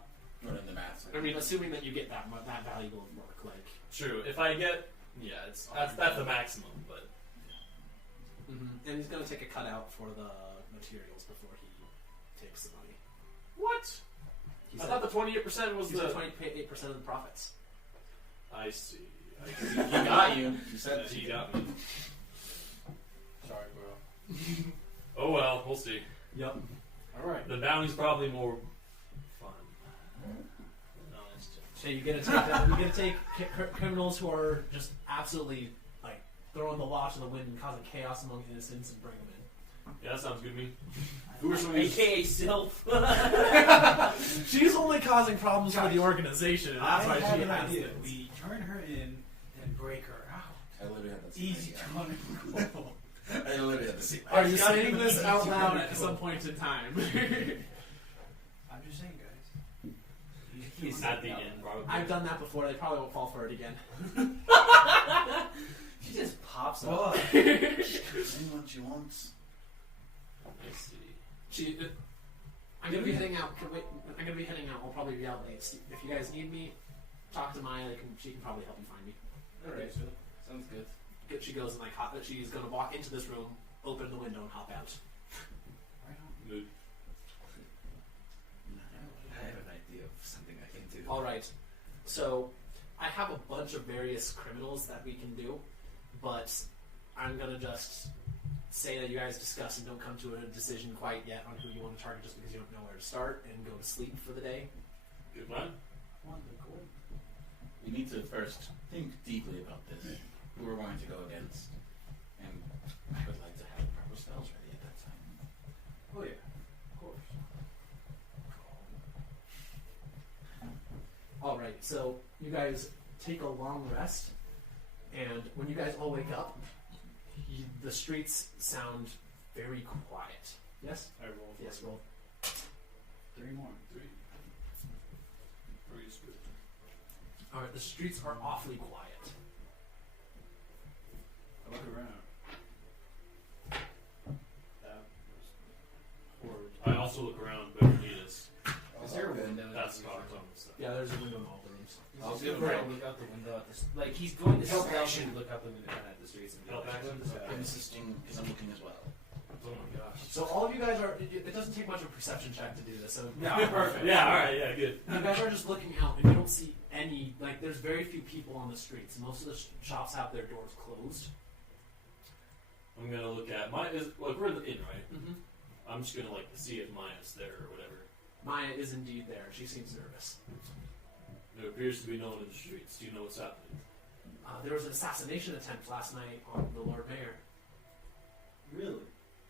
Running the math. I mean, assuming that you get that valuable work, True. If I get, that's the maximum. But And he's gonna take a cutout for the materials before he takes the money. what? He I thought the 28% was he the. said 28% of the profits. I see. He got you. You said He got me. Sorry, bro. Oh well, we'll see. Yep. Alright. The bounty's probably more So you get to take criminals who are just absolutely like throwing the law to the wind and causing chaos among innocents and bring them in. Yeah, that sounds good to me. Who are some of these? AKA Sylph. She's only causing problems for the organization, and that's I why have she an has idea. things. We turn her in and break her out. I literally had that same Easy idea. to control. I literally had the same Are you It's gotta saying be this easy out to loud at control. some point in time? I'm just saying, guys. He's At the end, probably. I've done that before. They probably won't fall for it again. She just pops Oh, up. Saying what she wants. Let's see. I'm gonna be heading out. I'm gonna be heading out. I'll probably be out late. If you guys need me, talk to Maya. She can probably help you find me. Alright, sounds good. She goes and like she's gonna walk into this room, open the window, and hop out. Mood. I have an idea of something I can do. All right. So I have a bunch of various criminals that we can do, but I'm gonna just say that you guys discuss and don't come to a decision quite yet on who you want to target, just because you don't know where to start, and go to sleep for the day. Good plan. We need to first think deeply about this. Who we're going to go against. And I would like to have proper spells ready at that time. Oh yeah, of course. All right. So you guys take a long rest, and when you guys all wake up, the streets sound very quiet. Yes. I roll for Yes. Roll. 3 more. 3 is good. All right. The streets are awfully quiet. I look around. That was horrid. I also look around Bermudas. Is there a window? That's Scotland's own stuff. Yeah. There's a window in all the rooms. I'll give give him him look out the window at the like he's going to Help stealthily action. look out the window at the streets and be Help like, action. I'm assisting because I'm looking as well. Oh my gosh. So all of you guys are. It doesn't take much of a perception check to do this. So Yeah, perfect. Yeah, alright, yeah, good. you guys are just looking out, and you don't see any. Like, there's very few people on the streets. Most of the shops have their doors closed. I'm gonna look at like we're in the inn, right? Mm-hmm. I'm just gonna like see if Maya's there or whatever. Maya is indeed there. She seems nervous. There appears to be no one in the streets. Do you know what's happening? There was an assassination attempt last night on the Lord Mayor. Really?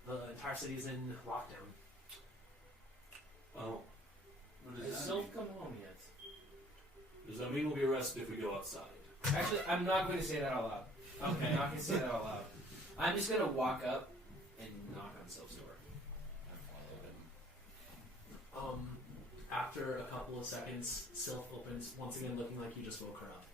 The entire city is in lockdown. Oh, What Has does that Sylph mean? come home yet? does that mean we'll be arrested if we go outside? Actually, I'm not going to say that out loud. Okay, I'm not going to say that out loud. I'm just going to walk up and knock on Sylph's door. I follow him. After a couple of seconds, Sylph opens, once again looking like you just woke her up.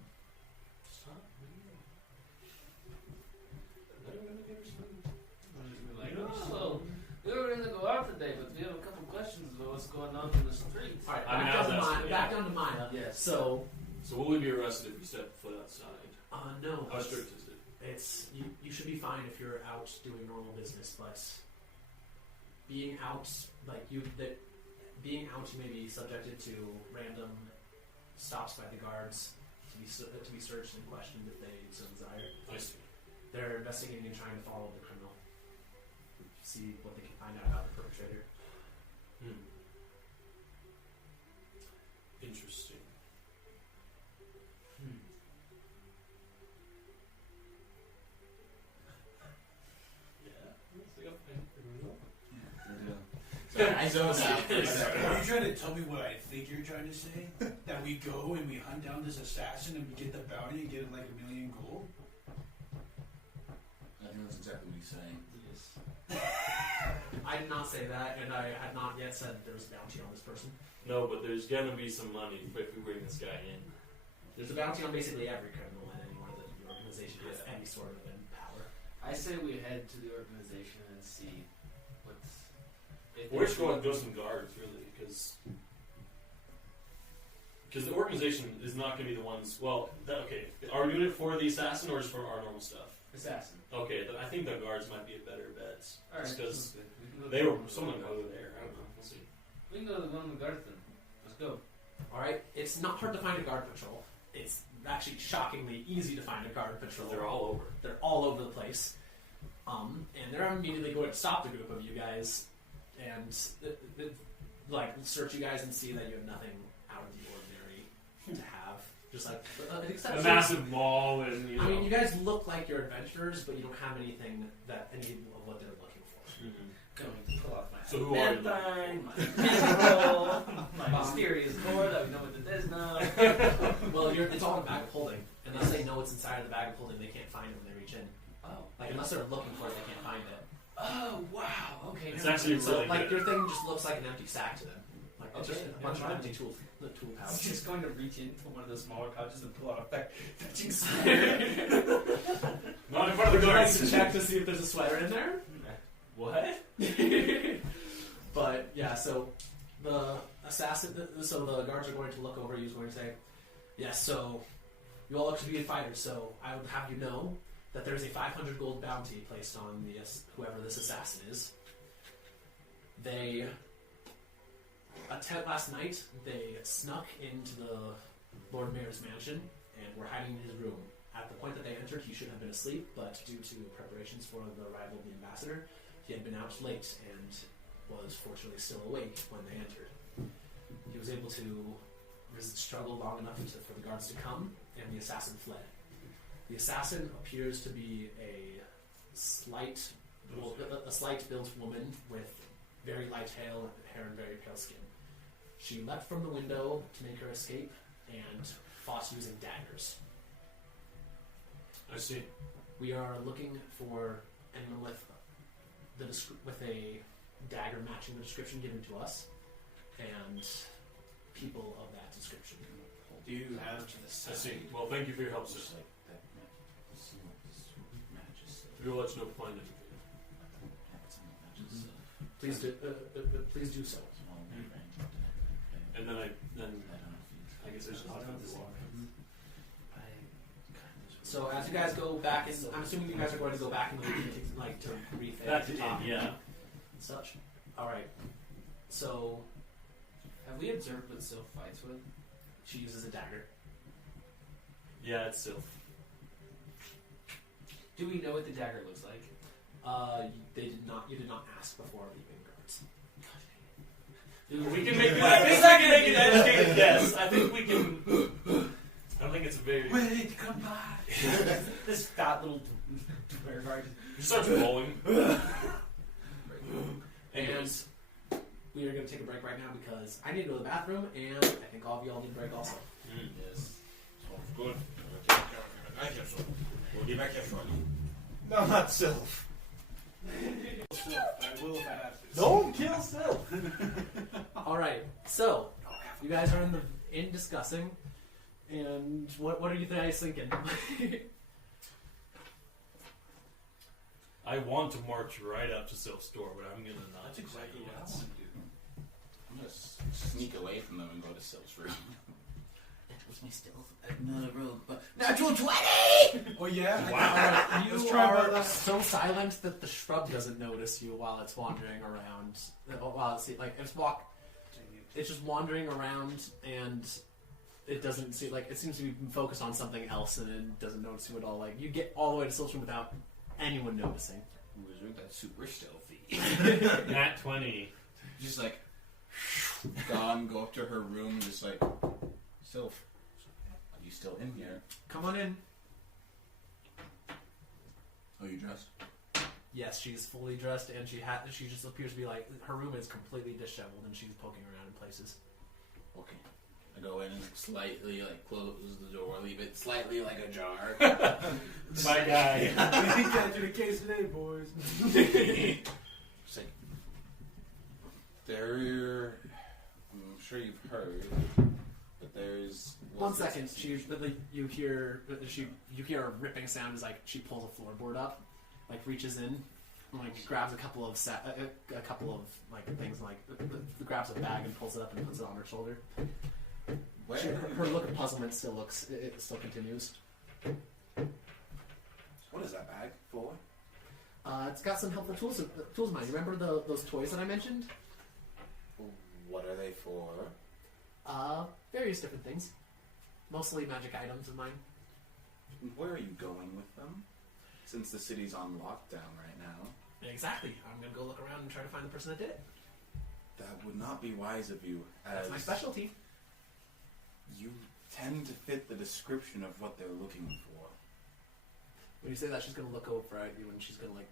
Like, oh, we were going to go out today, but we have a couple questions about what's going on in the streets. All right, I mean, back, I was down to Maya, asking, back yeah. down to Maya. Yes. So, So will we be arrested if we step foot outside? no. How strict is it? It's you should be fine if you're out doing normal business, but being out being out you may be subjected to random stops by the guards to be searched and questioned if they so desire. I see. They're investigating and trying to follow the criminal, see what they can find out about the perpetrator. Interesting. I zone out for a second. Are you trying to tell me what I think you're trying to say? That we go and we hunt down this assassin and we get the bounty and get like 1 million gold? I think that's exactly what he's saying. I did not say that, and I had not yet said there was a bounty on this person. No, but there's gonna be some money if we bring this guy in. There's a bounty on basically every criminal in anywhere that the organization has any sort of power. I say we head to the organization and see what's. We're just going to go some guards, really, because the organization is not going to be the ones. Well, okay, are we doing it for the assassin or just for our normal stuff? Assassin. Okay, I think the guards might be a better bet. Alright. Just because sounds good. We can go they to were one of the someone guards. over there. I don't know. We'll see. We can go to the one of the guards then. Let's go. All right, it's not hard to find a guard patrol. It's actually shockingly easy to find a guard patrol. They're all over. They're all over the place, and they're immediately going to stop the group of you guys and like search you guys and see that you have nothing out of the ordinary to have. Just like A except massive mall, and you know. I mean, you guys look like you're adventurers, but you don't have anything that any of what they're looking for. Mhm. Going to pull off my So who are you? Manthine, my mystical, my mysterious lore that we know what it is now. Well, it's all in a bag of holding. Unless they know what's inside of the bag of holding, they can't find it when they reach in. Oh. Like, unless they're looking for it, they can't find it. Oh, wow. Okay. It's never actually mind. So, really like, good. your thing just looks like an empty sack to them. Like, it's just Okay, a bunch of never empty mind. tool I was pouches. just going to reach into one of those smaller pouches and pull out a fetching sweater. Not in front of Would the you like guards. to check to see if there's a sweater in there? What? But yeah, so the the guards are going to look over. He's going to say, "Yes, so you all look to be fighters. So I would have you know that there is a 500 gold bounty placed on the whoever this assassin is. They last night they snuck into the Lord Mayor's mansion and were hiding in his room. At the point that they entered, he should have been asleep, but due to preparations for the arrival of the ambassador, he had been out late and was fortunately still awake when they entered. He was able to struggle long enough for the guards to come, and the assassin fled. The assassin appears to be a slight built woman with very light hair and very pale skin. She leapt from the window to make her escape and fought using daggers. I see. We are looking for anyone with a dagger matching the description given to us, and people of that description. Do you have I see. Well, thank you for your help, sir. Just like that matches. We will let you know if we find anything. Please do so. And then I guess I just talk about this. So as you guys go back, I'm assuming you guys are going to go back and like to refit Back to the top yeah. and such. All right. So Have we observed what Sylph fights with? she uses a dagger. Yeah, it's Sylph. Do we know what the dagger looks like? They did not. You did not ask before leaving guards. We can make. I think I can make an educated guess. I think we can. I don't think it's a very. Wait, come by! This fat little bear guard. He starts rolling. And we are going to take a break right now because I need to go to the bathroom, and I think all of y'all need a break also. Yes. Sounds good. We'll get back here shortly. No, not Sylph. I will if I have to. Don't kill Sylph. All right. So you guys are in discussing, and what are you guys thinking? I want to march right up to Sylph's door, but I'm gonna not. That's exactly what I want to do. I'm gonna sneak away from them and go to Sylph's room. That was my stealth. Another room, but natural 20! Oh yeah. Wow. You Let's try about are that. so silent that the shrub doesn't notice you while it's wandering around. While it's it's just wandering around, and it doesn't seem like it seems to be focused on something else, and it doesn't notice you at all. Like you get all the way to Sylph's room without anyone noticing. Wizard, that's super stealthy. Nat 20. Just like, gone, go up to her room, just like, Sylph, are you still in here? Come on in. Oh, you dressed? Yes, she's fully dressed, and she just appears to be like her room is completely disheveled, and she's poking around in places. Okay. I go in and slightly, like, close the door, leave it slightly, like, ajar. My guy. We can't do the case today, boys. Just like, there, I'm sure you've heard, but there's... One second, you hear a ripping sound as like she pulls a floorboard up, like reaches in, and, like grabs a couple of like things, like grabs a bag and pulls it up and puts it on her shoulder. Where? Her look of puzzlement still continues. What is that bag for? It's got some helpful tools of mine. You remember those toys that I mentioned? What are they for? Various different things. Mostly magic items of mine. Where are you going with them? Since the city's on lockdown right now. Exactly. I'm gonna go look around and try to find the person that did it. That would not be wise of you. That's my specialty. You tend to fit the description of what they're looking for. When you say that, she's gonna look over at you and she's gonna like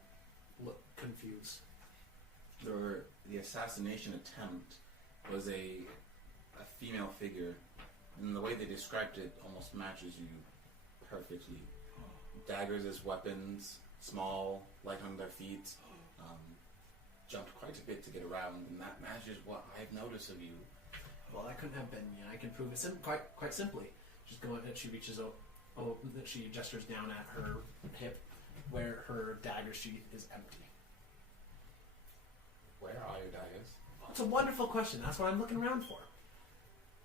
look confused. The assassination attempt was a female figure, and the way they described it almost matches you perfectly. Daggers as weapons, small, light on their feet, jumped quite a bit to get around, and that matches what I've noticed of you. Well, that couldn't have been me. I can prove it quite simply. She's going. She reaches out. She gestures down at her hip, where her dagger sheath is empty. Where are your daggers? It's a wonderful question. That's what I'm looking around for.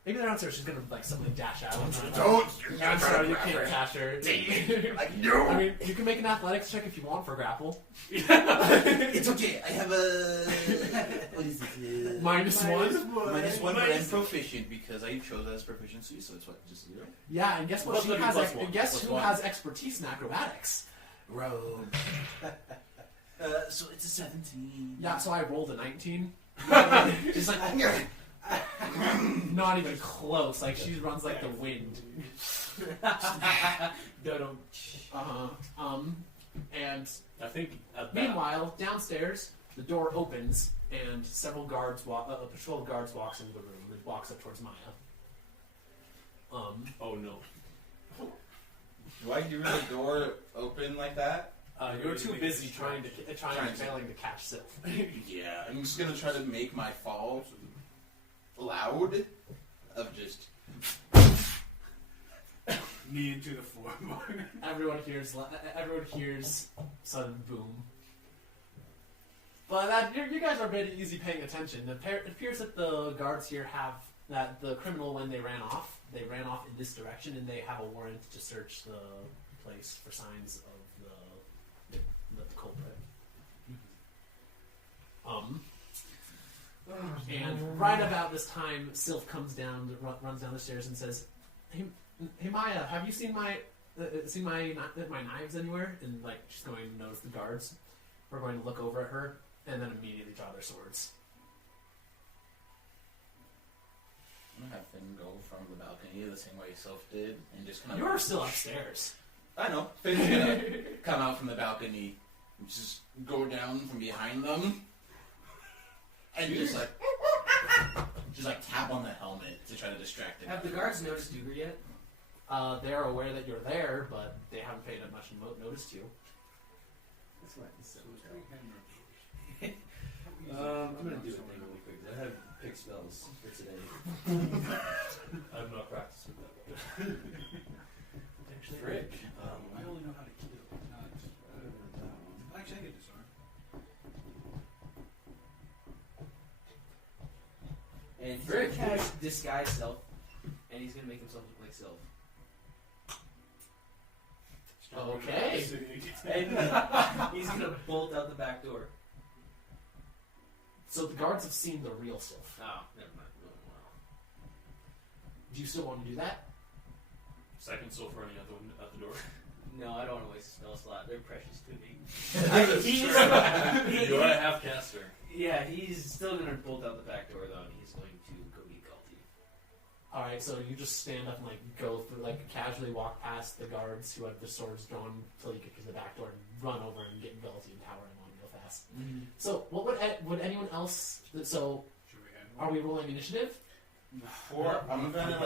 Maybe they're not sure she's gonna like suddenly dash out. I'm sorry, you can't catch her. I mean, you can make an athletics check if you want for grapple. It's okay. I have a what is it? -1. -1, but I'm proficient because I chose that as proficiency, so it's what, just 0. Yeah, and guess what? What's She gonna be has. plus one? And guess Plus who one. has expertise in acrobatics? Rogue. So it's a 17. Yeah, so I rolled a 19. She's like, not even close. Like she runs like the wind. And I think at that, meanwhile, downstairs, the door opens and several guards a patrol of guards walks into the room and walks up towards Maya. oh no. Do I hear the door open like that? You're too busy trying to failing to catch Sylph. Yeah, I'm just gonna try to make my fall loud, of just. Knee into the floorboard. Everyone hears sudden boom. But you guys are very easy paying attention. It appears that the guards here have that the criminal, when they ran off in this direction, and they have a warrant to search the place for signs of the culprit. And right about this time, Sylph comes down, runs down the stairs, and says, "Hey Maya, have you seen my knives anywhere?" And like she's going to notice the guards. We're going to look over at her and then immediately draw their swords. I'm gonna have Finn go from the balcony the same way Sylph did, and just kind of. You're still upstairs. I know. Finn's gonna come out from the balcony, and just go down from behind them, and just like tap on the helmet to try to distract them. Have the guards noticed Duger yet? They're aware that you're there, but they haven't paid much notice to you. That's what I said. I'm gonna do a thing really quick. I have pick spells for today. I've not practiced with that. Frick. I only know how to kill, not that one. Actually, I get disarm. And he's gonna cast disguise self, and he's gonna make himself look like self. Okay. And he's gonna bolt out the back door. So the guards have seen the real Sylph. Oh, never mind. Do you still want to do that? Second soul running at the door. No, I don't want to waste a spell slot. They're precious to me. You are a half caster. Yeah, he's still gonna bolt out the back door though, and he's going to go get Galti. All right, so you just stand up and like go through, like casually walk past the guards who have the swords drawn until you get to the back door and run over and get Velty and power him on real fast. Mm-hmm. So, what would anyone else? So, are we rolling initiative? Or I'm gonna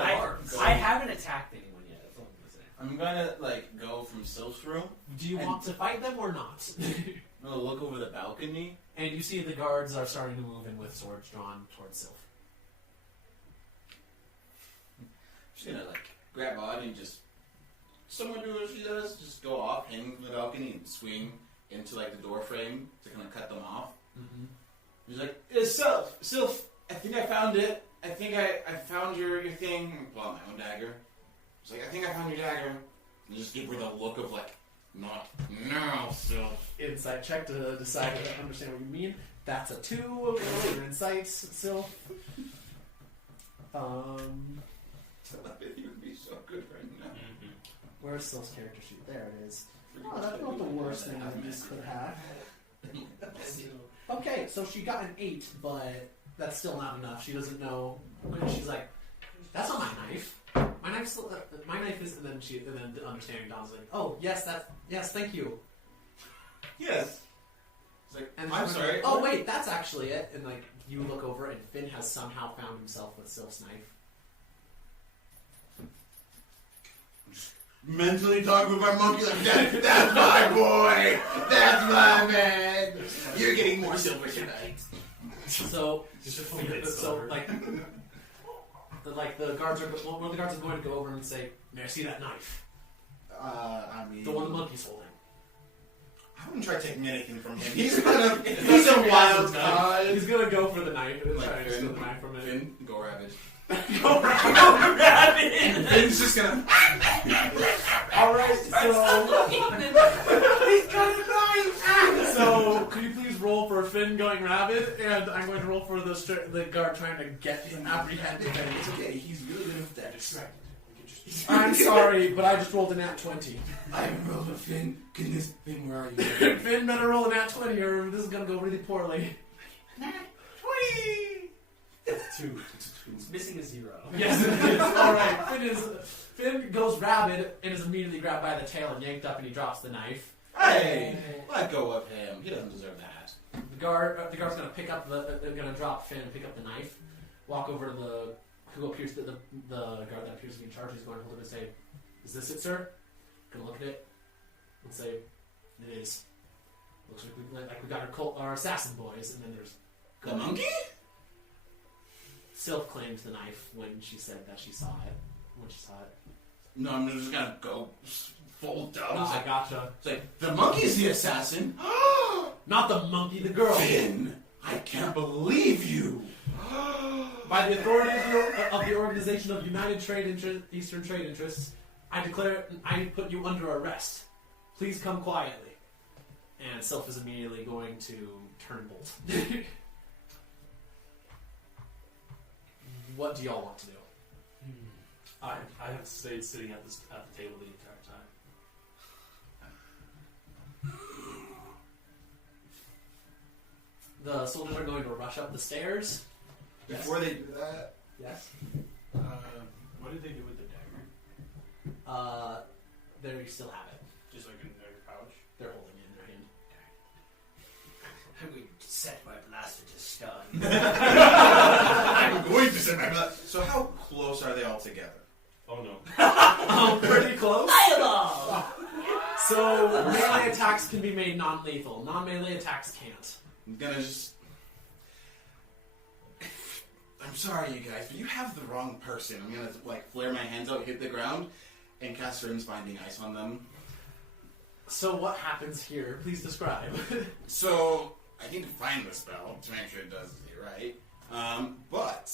I haven't attacked anyone yet. That's all I'm gonna say. I'm gonna like go from Sylph's room. Do you want to fight them or not? I'm gonna look over the balcony. And you see the guards are starting to move in with swords drawn towards Sylph. I'm just gonna like grab on and just someone do what she does. Just go off, hang from the balcony, and swing into like the door frame to kind of cut them off. Mm-hmm. He's like, Sylph, I think I found it. I think I found your thing. Well, my own dagger. He's like, I think I found your dagger. And just give her the look of like, not now, Sylph. Insight check to decide to understand what you mean. That's a 2. Roll your insights, Sylph. It would be so good right now. Where's Sylph's character sheet? There it is. Oh, that's not the worst thing that this could have. Okay, so she got an 8, but that's still not enough. She doesn't know. She's like, that's not my knife. My knife's my knife is, and then understanding Don's like, oh yes, thank you. Yes. It's like, And I'm she's sorry. like, oh wait, that's actually it. And like you look over, and Finn has somehow found himself with Sylph's knife. Mentally talk with my monkey like that's my boy. That's my man. You're getting more silver tonight. So silver. like the guards are one of the guards is going to go over and say, "May I see that knife? I mean, The one the monkey's holding." I wouldn't try taking anything from him. He's a wild card. He's gonna go for the knife and Like try to steal the knife from him. Finn, go rabbit. Go grab it! And Finn's just gonna. All right, He's got a knife! so could you please roll for Finn going rabid, and I'm going to roll for the guard trying to get him apprehended. It's okay. He's really good at that. Distracted. I'm sorry, but I just rolled a nat 20. I haven't rolled a Finn. Goodness, Finn, where are you? Finn better roll a nat 20 or this is going to go really poorly. Nat 20! It's 2. It's missing a 0. Yes, it is. Alright, Finn goes rabid and is immediately grabbed by the tail and yanked up and he drops the knife. Hey, let go of him. He doesn't deserve that. The guard's going to pick up they're going to drop Finn and pick up the knife, walk over to the guard that appears to be in charge. He's going to hold it and say, "Is this it, sir?" Gonna look at it and say, "It is. Looks like we got our assassin boys." And then there's The monkey? Sylph claimed the knife when she said that she saw it. No, I'm just gonna go full dumb. It's I like, gotcha. it's like, the monkey's the assassin. Not the monkey, the girl. Finn, I can't believe you. By the authority of the Organization of United Eastern Trade Interests, I declare I put you under arrest. Please come quietly. And Sylph is immediately going to turn bolt. What do y'all want to do? I have stayed sitting at the table the entire time. The soldiers are going to rush up the stairs. Before they do that, Yes. What did they do with the dagger? There you still have it. Just like in their pouch? They're holding it in their hand. I would set my blaster to stun. I'm going to send my blood. So how close are they all together? Oh no. Pretty close. Fireball! So melee attacks can be made non-lethal. Non-melee attacks can't. I'm gonna just. I'm sorry, you guys, but you have the wrong person. I'm gonna like flare my hands out, hit the ground, and cast Rin's Binding Ice on them. So what happens here? Please describe. So I need to find the spell to make sure it does it right. But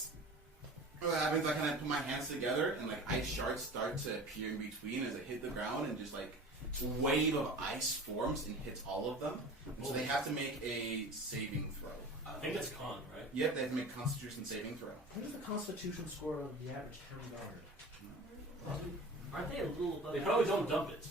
what happens? I kind of put my hands together, and like ice shards start to appear in between as I hit the ground, and just like wave of ice forms and hits all of them. And so they have to make a saving throw. I think it's con, right? Yep, they have to make a Constitution saving throw. What is the Constitution score of the average town guard? Aren't they a little above They probably average? don't dump it.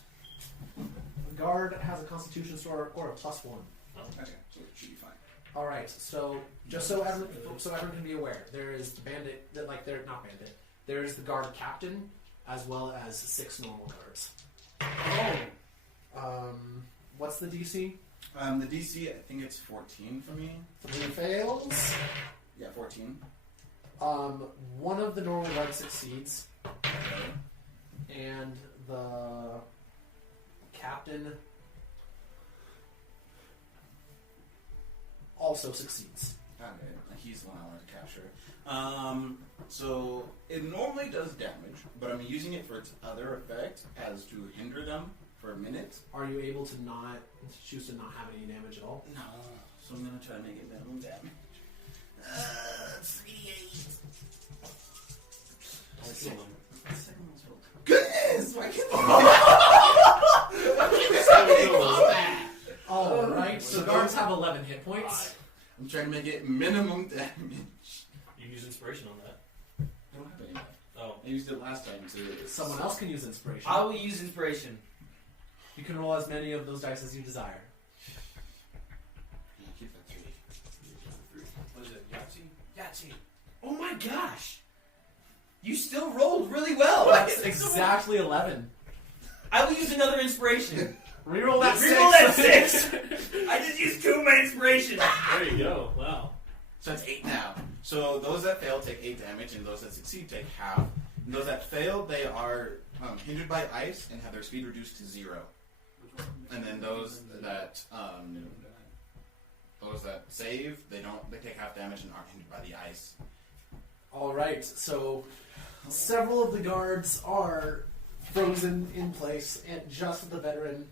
The guard has a Constitution score of +1. Okay, so it should be fine. All right. So just so everyone can be aware, there is the bandit. They're not bandit. There is the guard captain, as well as 6 normal guards. Oh. What's the DC? The DC, I think it's 14 for me. 3 fails. Yeah, 14. One of the normal guards succeeds, and the captain also succeeds. Okay, he's the one I wanted to capture. So it normally does damage, but I'm using it for its other effect as to hinder them for a minute. Are you able to not choose to not have any damage at all? No, so I'm gonna try to make it minimum damage. 3d8. Goodness! Why can't All right. So guards have 11 hit points. I'm trying to make it minimum damage. You can use inspiration on that. I don't have any left. Oh. I used it last time too. Someone else can use inspiration. I will use inspiration. You can roll as many of those dice as you desire. Yeah, keep that 3. What is it, Yahtzee? Yahtzee. Oh my gosh! You still rolled really well. That's exactly 11. I will use another inspiration. Reroll that Reroll that 6. 6. I just used 2 of my inspirations. There you go. Wow. So it's 8 now. So those that fail take 8 damage, and those that succeed take half. And those that fail, they are hindered by ice and have their speed reduced to 0. And then those that save, they take half damage and aren't hindered by the ice. All right, so several of the guards are frozen in place, and just the veteran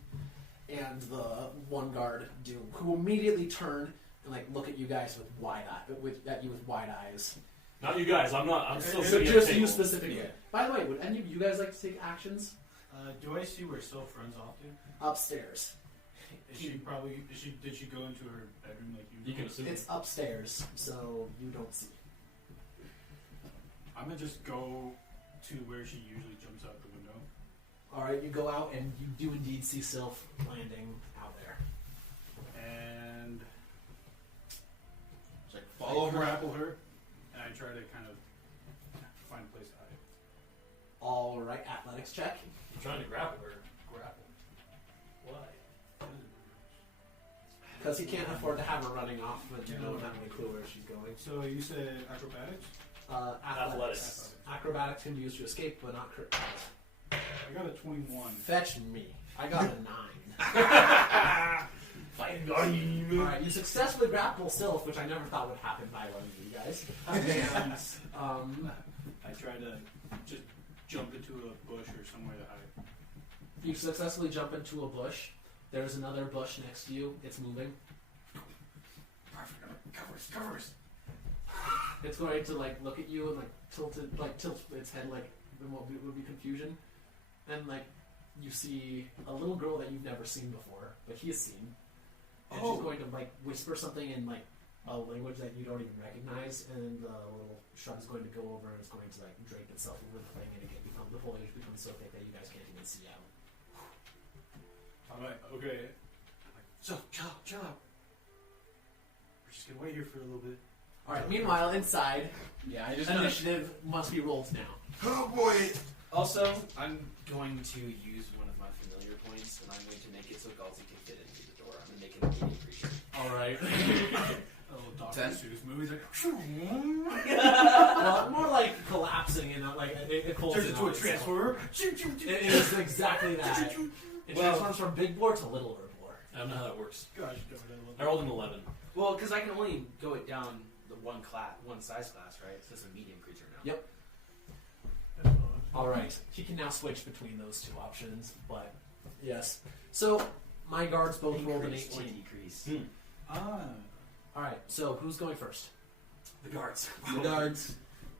and the one guard do, who immediately turn and like look at you guys with wide eyes. Not you guys. I'm still So sitting at just the you table. specifically. Yeah. By the way, would any of you guys like to take actions? Do I see where Sylph runs off to? Upstairs. Did she go into her bedroom like you? You can assume. It's upstairs, so you don't see. I'm gonna just go to where she usually jumps out the window. All right, you go out and you do indeed see Sylph landing out there. And It's like, follow her. grapple her, and I try to kind of find a place to hide. All right, athletics check. You're trying to grapple her. Grapple. Why? Because he can't afford to have her running off, but you don't have any clue where she's going. So you said acrobatics? Athletics. Acrobatics can be used to escape, but not crit. I got a 21. Fetch me. I got a 9. Alright, you successfully grapple Sylph, which I never thought would happen by one of you guys. And, I try to just jump into a bush or somewhere to hide. you successfully jump into a bush. There's another bush next to you. It's moving. Covers. It's going to like look at you and like tilt its head like in what would be confusion. And like you see a little girl that you've never seen before, but he has seen. And she's going to like whisper something in like a language that you don't even recognize, and the little shrub is going to go over and it's going to like drape itself over the thing, and again the foliage becomes so thick that you guys can't even see out. I'm like, okay. So, chill out. We're just gonna wait here for a little bit. Alright, meanwhile, inside, Yeah, I just initiative must be rolled now. Oh boy! Also, I'm going to use one of my familiar points, and I'm going to make it so Galzi can fit into the door. I'm going to make it a medium creature. Alright. A little Dr. 10. Seuss movie. Like, Well, more like collapsing and like it pulls turns in into on a itself. transformer. It is exactly that. It transforms from big boar to little boar. I don't know how that works. Gosh, I rolled an 11. Well, because I can only go it down the one size class, right? So it's a medium creature now. Yep. Alright, he can now switch between those two options, but yes. So, my guards both rolled an Increase or 18. decrease. Alright, so who's going first? The guards. The guards.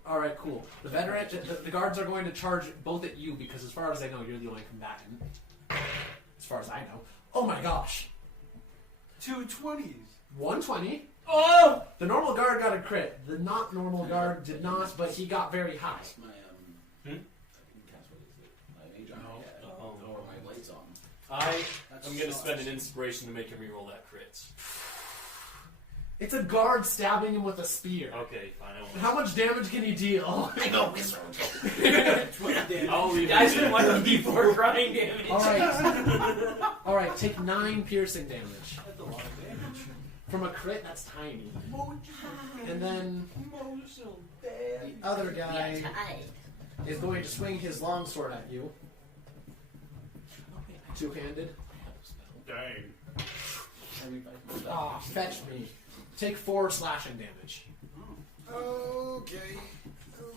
Alright, cool. The veteran, the guards are going to charge both at you because as far as I know, you're the only combatant. As far as I know. Oh my gosh. 2 20s. 120. Oh! The normal guard got a crit. The not normal guard did not, but he got very high. That's my I can cast what is it? My mage armor. Yeah. Oh. Or my blades on. I'm going to spend an inspiration to make him reroll that crit. It's a guard stabbing him with a spear. Okay, fine. I won't. How much damage can he deal? I go wizard. I'll leave Guys it been in. watching D4 crying damage. Alright, take 9 piercing damage. That's a lot of damage. From a crit, that's tiny. And then the other guy is going to swing his longsword at you. Two-handed. Dang. Ah, fetch me. Take 4 slashing damage. Okay.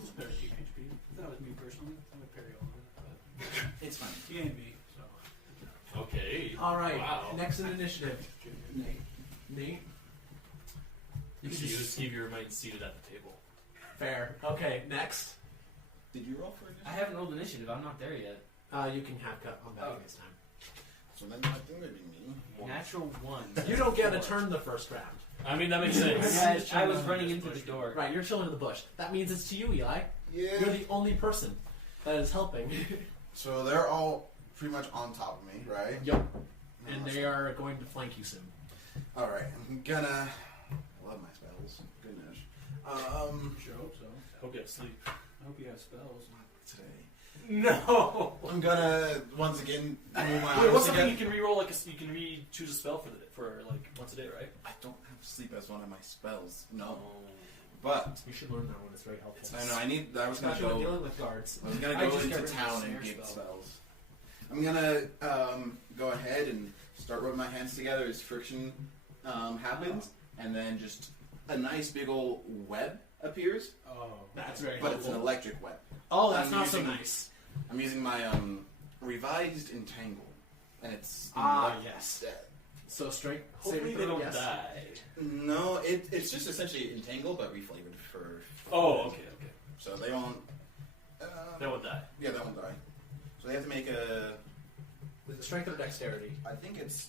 Spare 2 HP. That was me personally. I'm gonna parry all of it. It's fine. He ain't me, so. Okay. Alright, Wow. next in initiative. Nate. You can just keep your mind seated at the table. Fair. Okay, next. Did you roll for it? I haven't rolled initiative. I'm not there yet. You can have cut on back this time. So then I think that'd be me. Natural 1. You don't get a turn the first round. I mean, that makes sense. I was running into the door. Right, you're chilling in the bush. That means it's to you, Eli. Yeah. You're the only person that is helping. So they're all pretty much on top of me, right? Yep. And they are going to flank you soon. Alright, I'm gonna. I love my spells. Goodness. Sure hope so. I hope you have sleep. I hope you have spells. Today. No. I'm gonna once again move my Wait, arms what's something together. you can re-roll? Like you can choose a spell for like once a day, right? I don't have sleep as one of my spells. No. Oh. But You should learn that one. It's very helpful. I know I was gonna Especially when go. dealing with guards. I was gonna I go just into got rid of town the and snare get spell. spells. I'm gonna go ahead and start rubbing my hands together as friction happens, and then just a nice big old web appears. Oh, That's very But it's helpful. an electric web. Oh, that's I'm not so using- nice. I'm using my revised entangle, and it's Yes. So strength. Hopefully saving they throw, don't yes. die. No, it's just essentially entangle, but reflavored for. Oh, okay. So they won't. They won't die. Yeah, they won't die. So they have to make a. With the strength or dexterity. I think it's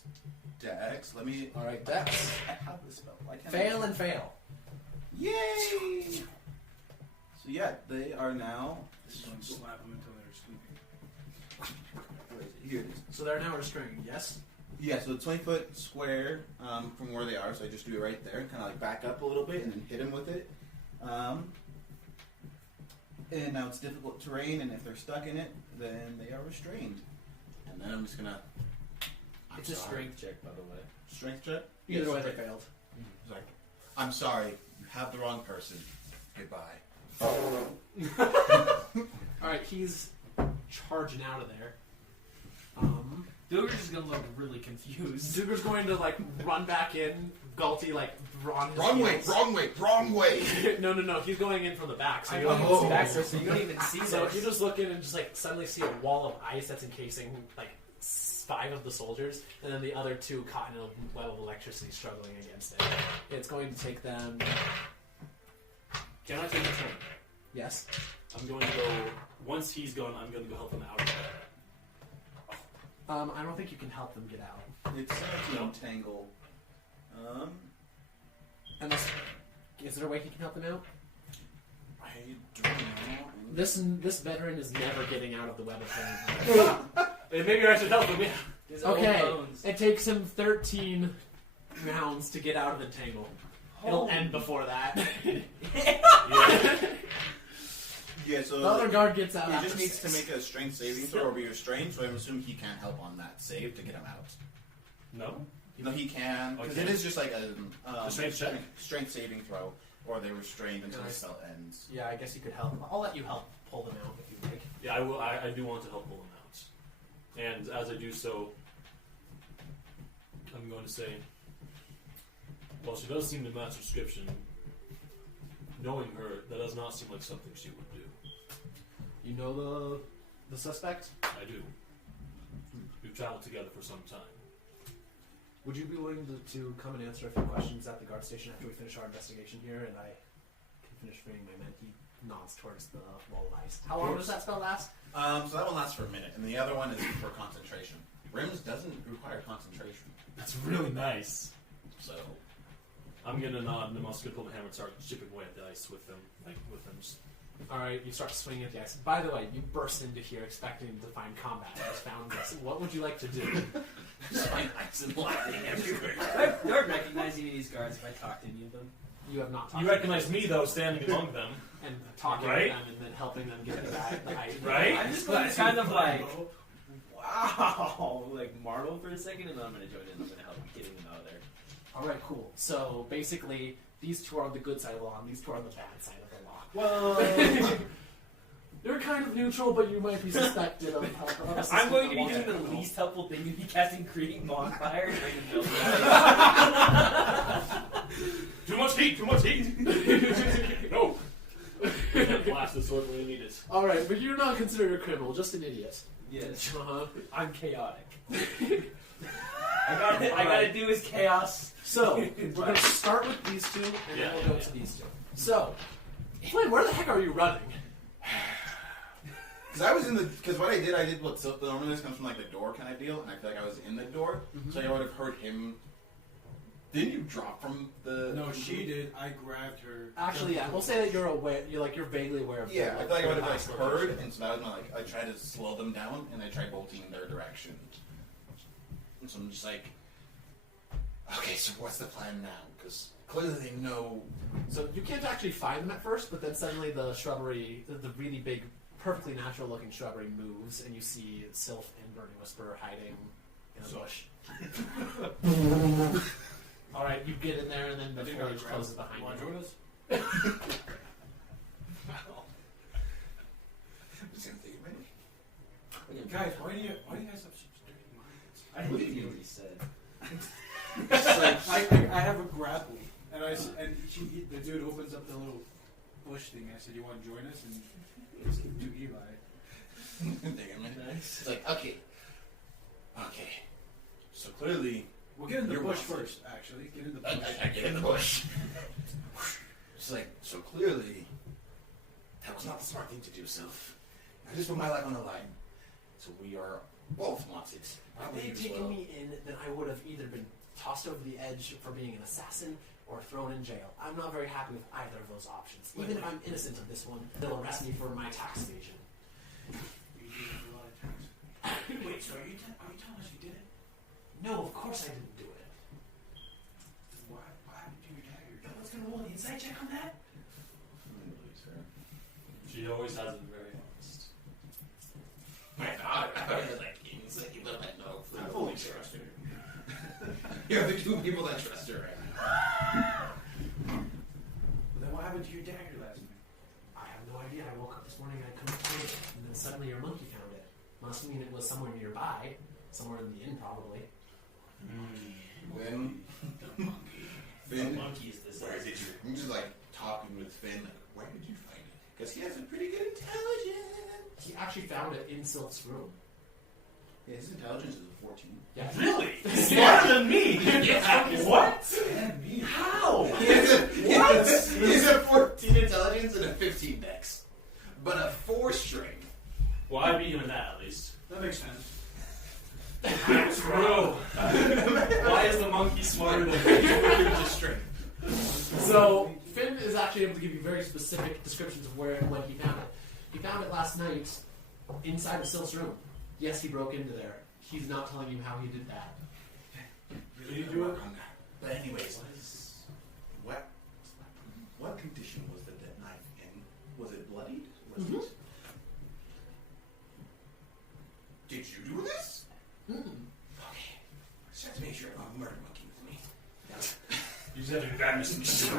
Dex. Let me. All right, dex. I have this spell. Why can't Fail I? and fail. Yay! So yeah, they are now. just don't slap them until they're sleeping. Where is it? Here it is. So they're now restrained. Yes. Yeah, so 20-foot square from where they are. So I just do it right there, kind of like back up a little bit and then hit them with it. And now it's difficult terrain, and if they're stuck in it, then they are restrained. And then I'm just gonna. It's a strength check, by the way. Strength check. Either Yes, way, they strength. failed. It's like, I'm sorry, you have the wrong person. Goodbye. All right, he's charging out of there. Duger's just gonna look really confused. Zuger's going to like run back in. Galti like on his Wrong way, heels. wrong way. No. He's going in from the back. So you Oh, don't even see back this. there, so you don't even see So this. you just look in and just like suddenly see a wall of ice that's encasing like 5 of the soldiers, and then the other 2 caught in a web of electricity struggling against it. It's going to take them. Can I take a turn? Yes. I'm going to go. Once he's gone, I'm going to go help him out of there. I don't think you can help them get out. It's to No. entangle. Unless, is there a way he can help them out? I don't know. This veteran is never getting out of the web of flame. Maybe I should help him. Yeah. His old Okay, bones. it takes him 13 rounds to get out of the tangle. It'll end before that. Yeah. Yeah, so The other guard gets out. he after just needs to 6. make a strength saving throw or be restrained, so I'm assuming he can't help on that save to get him out. No. No, he can, because Okay. it is just like a strength check? strength saving throw, or they restrained until the Nice. spell ends. Yeah, I guess you could help. I'll let you help pull them out if you like. Yeah, I will. I do want to help pull him out, and as I do so, I'm going to say, while she does seem to match description, knowing her, that does not seem like something she would do. You know the suspect? I do. We've traveled together for some time. Would you be willing to come and answer a few questions at the guard station after we finish our investigation here, and I can finish freeing my men? He nods towards the wall of ice. How long does that spell last? So that one lasts for a minute, and the other one is for concentration. Rims doesn't require concentration, That's really nice. so I'm gonna nod, and then I'll pull the hammer and start chipping away at the ice with them, Just All right, you start swinging at the ice. By the way, you burst into here expecting to find combat. You just found this. What would you like to do? just find ice and lightning everywhere. I don't recognize any of these guards if I talk to any of them. You have not talked you to recognize me though, standing among them, and talking Right? to them and then helping them get back the ice. right? I'm just going to kind of like, wow, like marvel for a second, and then I'm going to join in. I'm going to help getting them out of there. All right, cool. So basically, these 2 are on the good side of the law, and these 2 are on the bad side of the law. Well, You're kind of neutral, but you might be suspected of help. I'm going to be doing the least helpful thing to be casting creating bonfire and I can build too much heat. No. Blast the sword when you need it. All right, but you're not considered a criminal, just an idiot. Yes, Uh-huh. I'm chaotic. I gotta do is chaos. So we're going to start with these 2, and then we'll go to these 2. So, Flynn, where the heck are you running? Because I was in the. Because what I did what so normally this comes from like the door kind of deal, and I feel like I was in the door, so I would have heard him. Didn't you drop from the? No, she did. I grabbed her. Actually, yeah, we'll say that you're aware. You're vaguely aware of. Yeah, I the, feel like I would have past like location. heard, and so that was my like. I tried to slow them down, and I tried bolting in their direction. And so I'm just like, okay, so what's the plan now? Because clearly they know. So you can't actually find them at first, but then suddenly the shrubbery, the really big, perfectly natural looking shrubbery moves, and you see Sylph and Burning Whisper hiding in a bush. All right, you get in there, and then the foliage closes behind you. Want to join us? I'm just gonna take a minute. Guys, why do you guys have such dirty minds? I believe you already said. It's just like I have a grapple, and the dude opens up the little bush thing. I said, "You want to join us?" And it's to Eli. take a minute. It's like okay. So clearly, We'll get in the You're bush welcome. first. Actually, get in the bush. I get in the bush. It's like so clearly, that was not the smart thing to do, Sylph. I just put my life on the line. So we are both wanted. If they had taken me in, then I would have either been tossed over the edge for being an assassin or thrown in jail. I'm not very happy with either of those options. Even if I'm innocent of this one, they'll arrest me for my tax evasion. Wait, so are you telling us you did it? No, of course I didn't do it. What happened to your dagger? No one's gonna roll an insight check on that? She always has been very honest. My daughter, I was like, you let me know. I fully trust her. You're the two people that trust her. Then what happened to your dagger last night? I have no idea. I woke up this morning and I couldn't find it. And then suddenly your monkey found it. Must mean it was somewhere nearby. Somewhere in the inn, probably. Then, The monkey is this. where did you? I'm just like talking with Finn. Like, where did you find it? Because he has a pretty good intelligence. He actually found it in Sylph's room. Yeah, his intelligence is a 14. Yeah. Really? Smarter than me? Yeah. What? And me. How? He has a 14 intelligence and a 15 dex, but a 4 string. Well, I beat him in that at least. That makes sense. True. Why is the monkey smarter than me? Just straight. So Finn is actually able to give you very specific descriptions of where and when he found it. He found it last night inside of Sylph's room. Yes, he broke into there. He's not telling you how he did that. Did you do it? But anyways, what condition was the dead knife in? Was it bloodied? Was Mhm. it? Did you do this? Okay. Just have to make sure I'm not a murder monkey with me. You just have to grab some shit.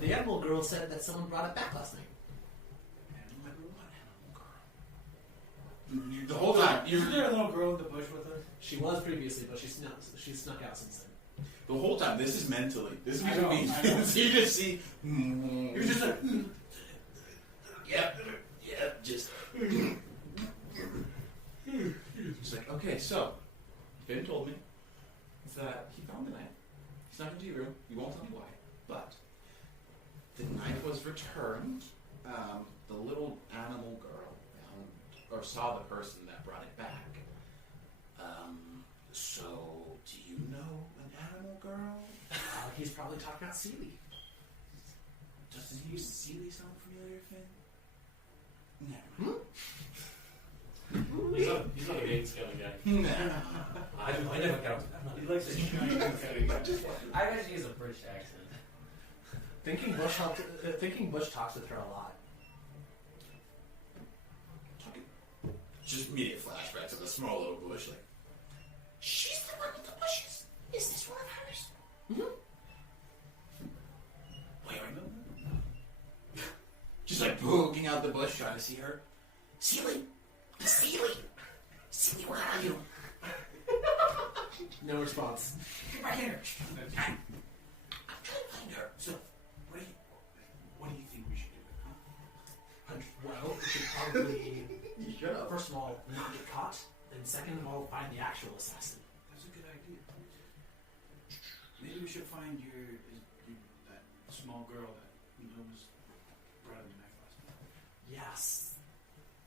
The animal girl said that someone brought it back last night. The whole time, Isn't there a little girl in the bush with us? She was previously, but she's snuck out since then. the whole time, this is mentally. This is I know, me. I know. So you just see. He was just like, Yep, just. It's like, okay, so, Finn told me that he found the knife. He's not into your room. You won't tell me why. But the knife was returned. The little animal girl found, or saw the person that brought it back. So, do you know an animal girl? He's probably talking about Sealy. Does the name Sealy sound familiar, Finn? Never mind. He's not a Gates kind of guy. Nah. I never counted that. he likes to shine. I bet she has a British accent. Thinking Bush talks with her a lot. Just immediate flashback to the small little bush, like, she's the one with the bushes. Is this one of hers? Wait. Just like poking out the bush, trying to see her. Sealy! Sealy, where are you? No response. Get back here. I'm trying to find her. So, what do you think we should do? Well, we should probably, Shut up. first of all, not get caught, and second of all, find the actual assassin. That's a good idea. Maybe we should find that small girl that was brought in the knife last night. Yes.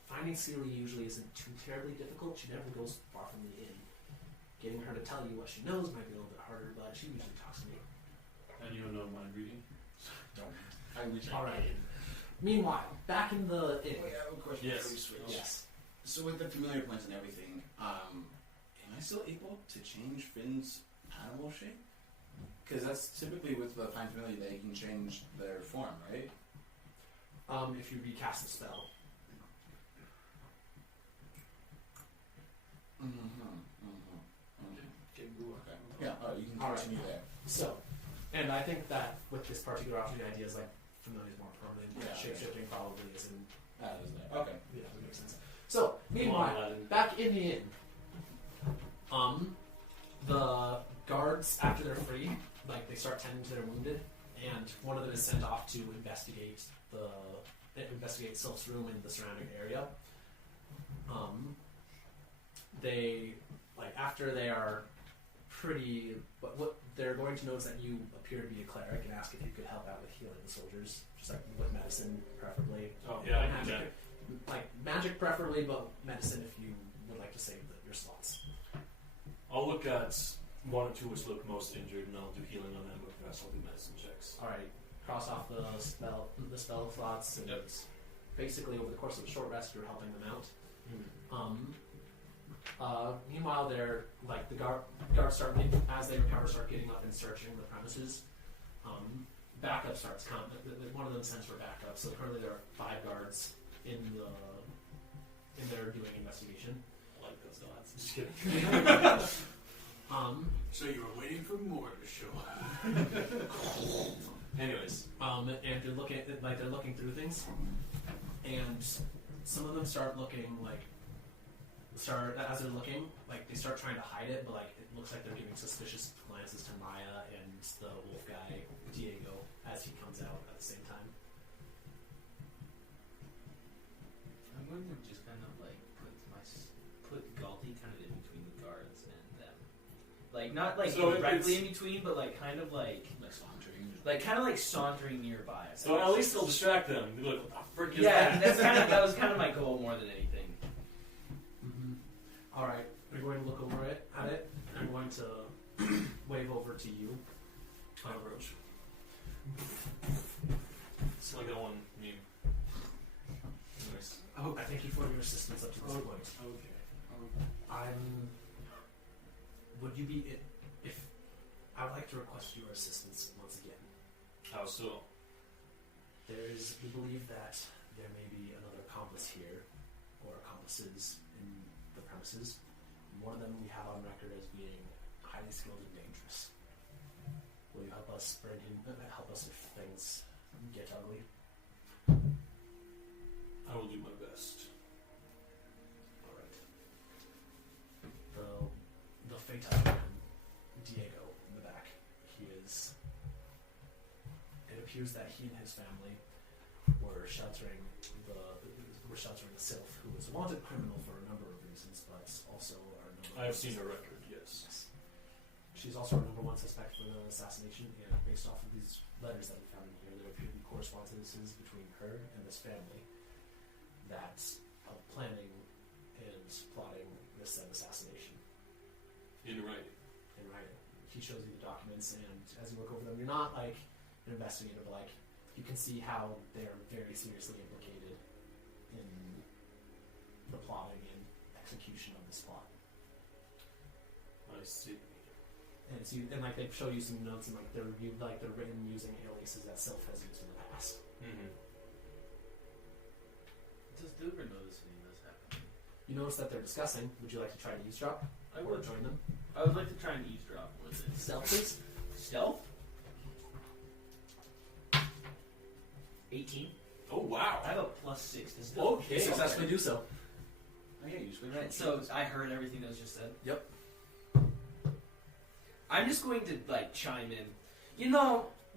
Finding Sealy usually isn't too terribly difficult. She never goes far from the inn. Getting her to tell you what she knows might be a little bit harder, but she usually talks to me. And you don't know mind reading? Don't. I wish I Alright. Meanwhile, back in the inn. Wait, I have a question Yes. before we switch. Yes. So with the familiar plants and everything, am I still able to change Finn's animal shape? Because that's typically with the Find Familiar, they can change their form, right? If you recast the spell. Okay. Yeah, you can All right. continue there. So, and I think that with this particular option, the idea is like familiar is more permanent. Yeah, Shape-shifting probably isn't. That is there. Okay. Yeah, that makes sense. So, meanwhile, back in the inn, the guards, after they're free, like they start tending to their wounded, and one of them is sent off to investigate Sylph's room in the surrounding area. They after they are pretty, what they're going to notice that you appear to be a cleric and ask if you could help out with healing the soldiers, just like with medicine, preferably. Oh yeah, I can do magic, like magic preferably, but medicine if you would like to save your slots. I'll look at one or two which look most injured, and I'll do healing on them. But the rest I'll do medicine checks. All right, cross off the spell slots, and basically over the course of a short rest, you're helping them out. Meanwhile, they're the guards start as they recover, start getting up and searching the premises. Backup starts coming. One of them sends for backup. So currently there are 5 guards in there doing investigation. I like those odds. Just kidding. So you were waiting for more to show up. Anyways, and they're looking through things, and some of them start looking as they're looking, they start trying to hide it, but it looks like they're giving suspicious glances to Maya and the wolf guy Diego as he comes out at the same time. I'm going to just kind of put Galti kind of in between the guards and them, not So directly in between, but kind of sauntering. Sauntering nearby. so at least they'll distract them. Be like, what the frick is Yeah, that? that was kind of my goal more than anything. All right, we're going to look over at it. I'm going to wave over to you. Approach. It's like that one meme. Anyways. Oh, I thank you for your assistance up to this point. Okay. Would you be if I would like to request your assistance once again? How so? We believe that there may be another accomplice here, or accomplices in the premises. One of them we have on record as being highly skilled and dangerous. Will you help us help us if things get ugly? I will do my best. All right. The fatal man, Diego, in the back. It appears that he and his family were sheltering the sylph, who was a wanted criminal for a number of reasons, but also I have seen her record, yes. She's also our number 1 suspect for the assassination, and based off of these letters that we found in here, there appear to be correspondences between her and this family that helped planning and plotting this said assassination. In writing. In writing. He shows you the documents, and as you look over them, you're not an investigator, but you can see how they're very seriously implicated in the plotting and execution of this plot. I see. And they show you some notes, and they're reviewed, they're written using aliases that Sylph has used in the past. Mm-hmm. Does Duber notice any of this happening? You notice that they're discussing. Would you like to try to eavesdrop? I Or would. join them? I would like to try and eavesdrop with it. Stealth, please. Stealth? 18. Oh wow. I have a +6 to stealth. Okay. You successfully do so. Oh yeah, you switch. Right, so I heard everything that was just said. Yep. I'm just going to chime in.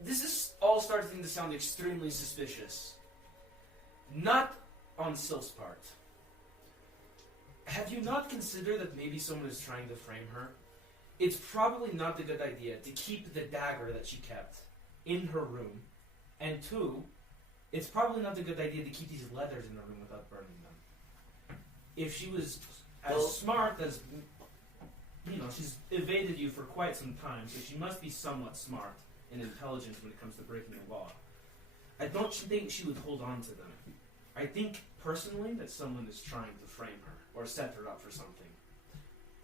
This is all starting to sound extremely suspicious. Not on Sylph's part. Have you not considered that maybe someone is trying to frame her? It's probably not a good idea to keep the dagger that she kept in her room. And 2, it's probably not a good idea to keep these letters in her room without burning them. If she was as smart as... she's evaded you for quite some time, so she must be somewhat smart and intelligent when it comes to breaking the law. I don't think she would hold on to them. I think, personally, that someone is trying to frame her, or set her up for something.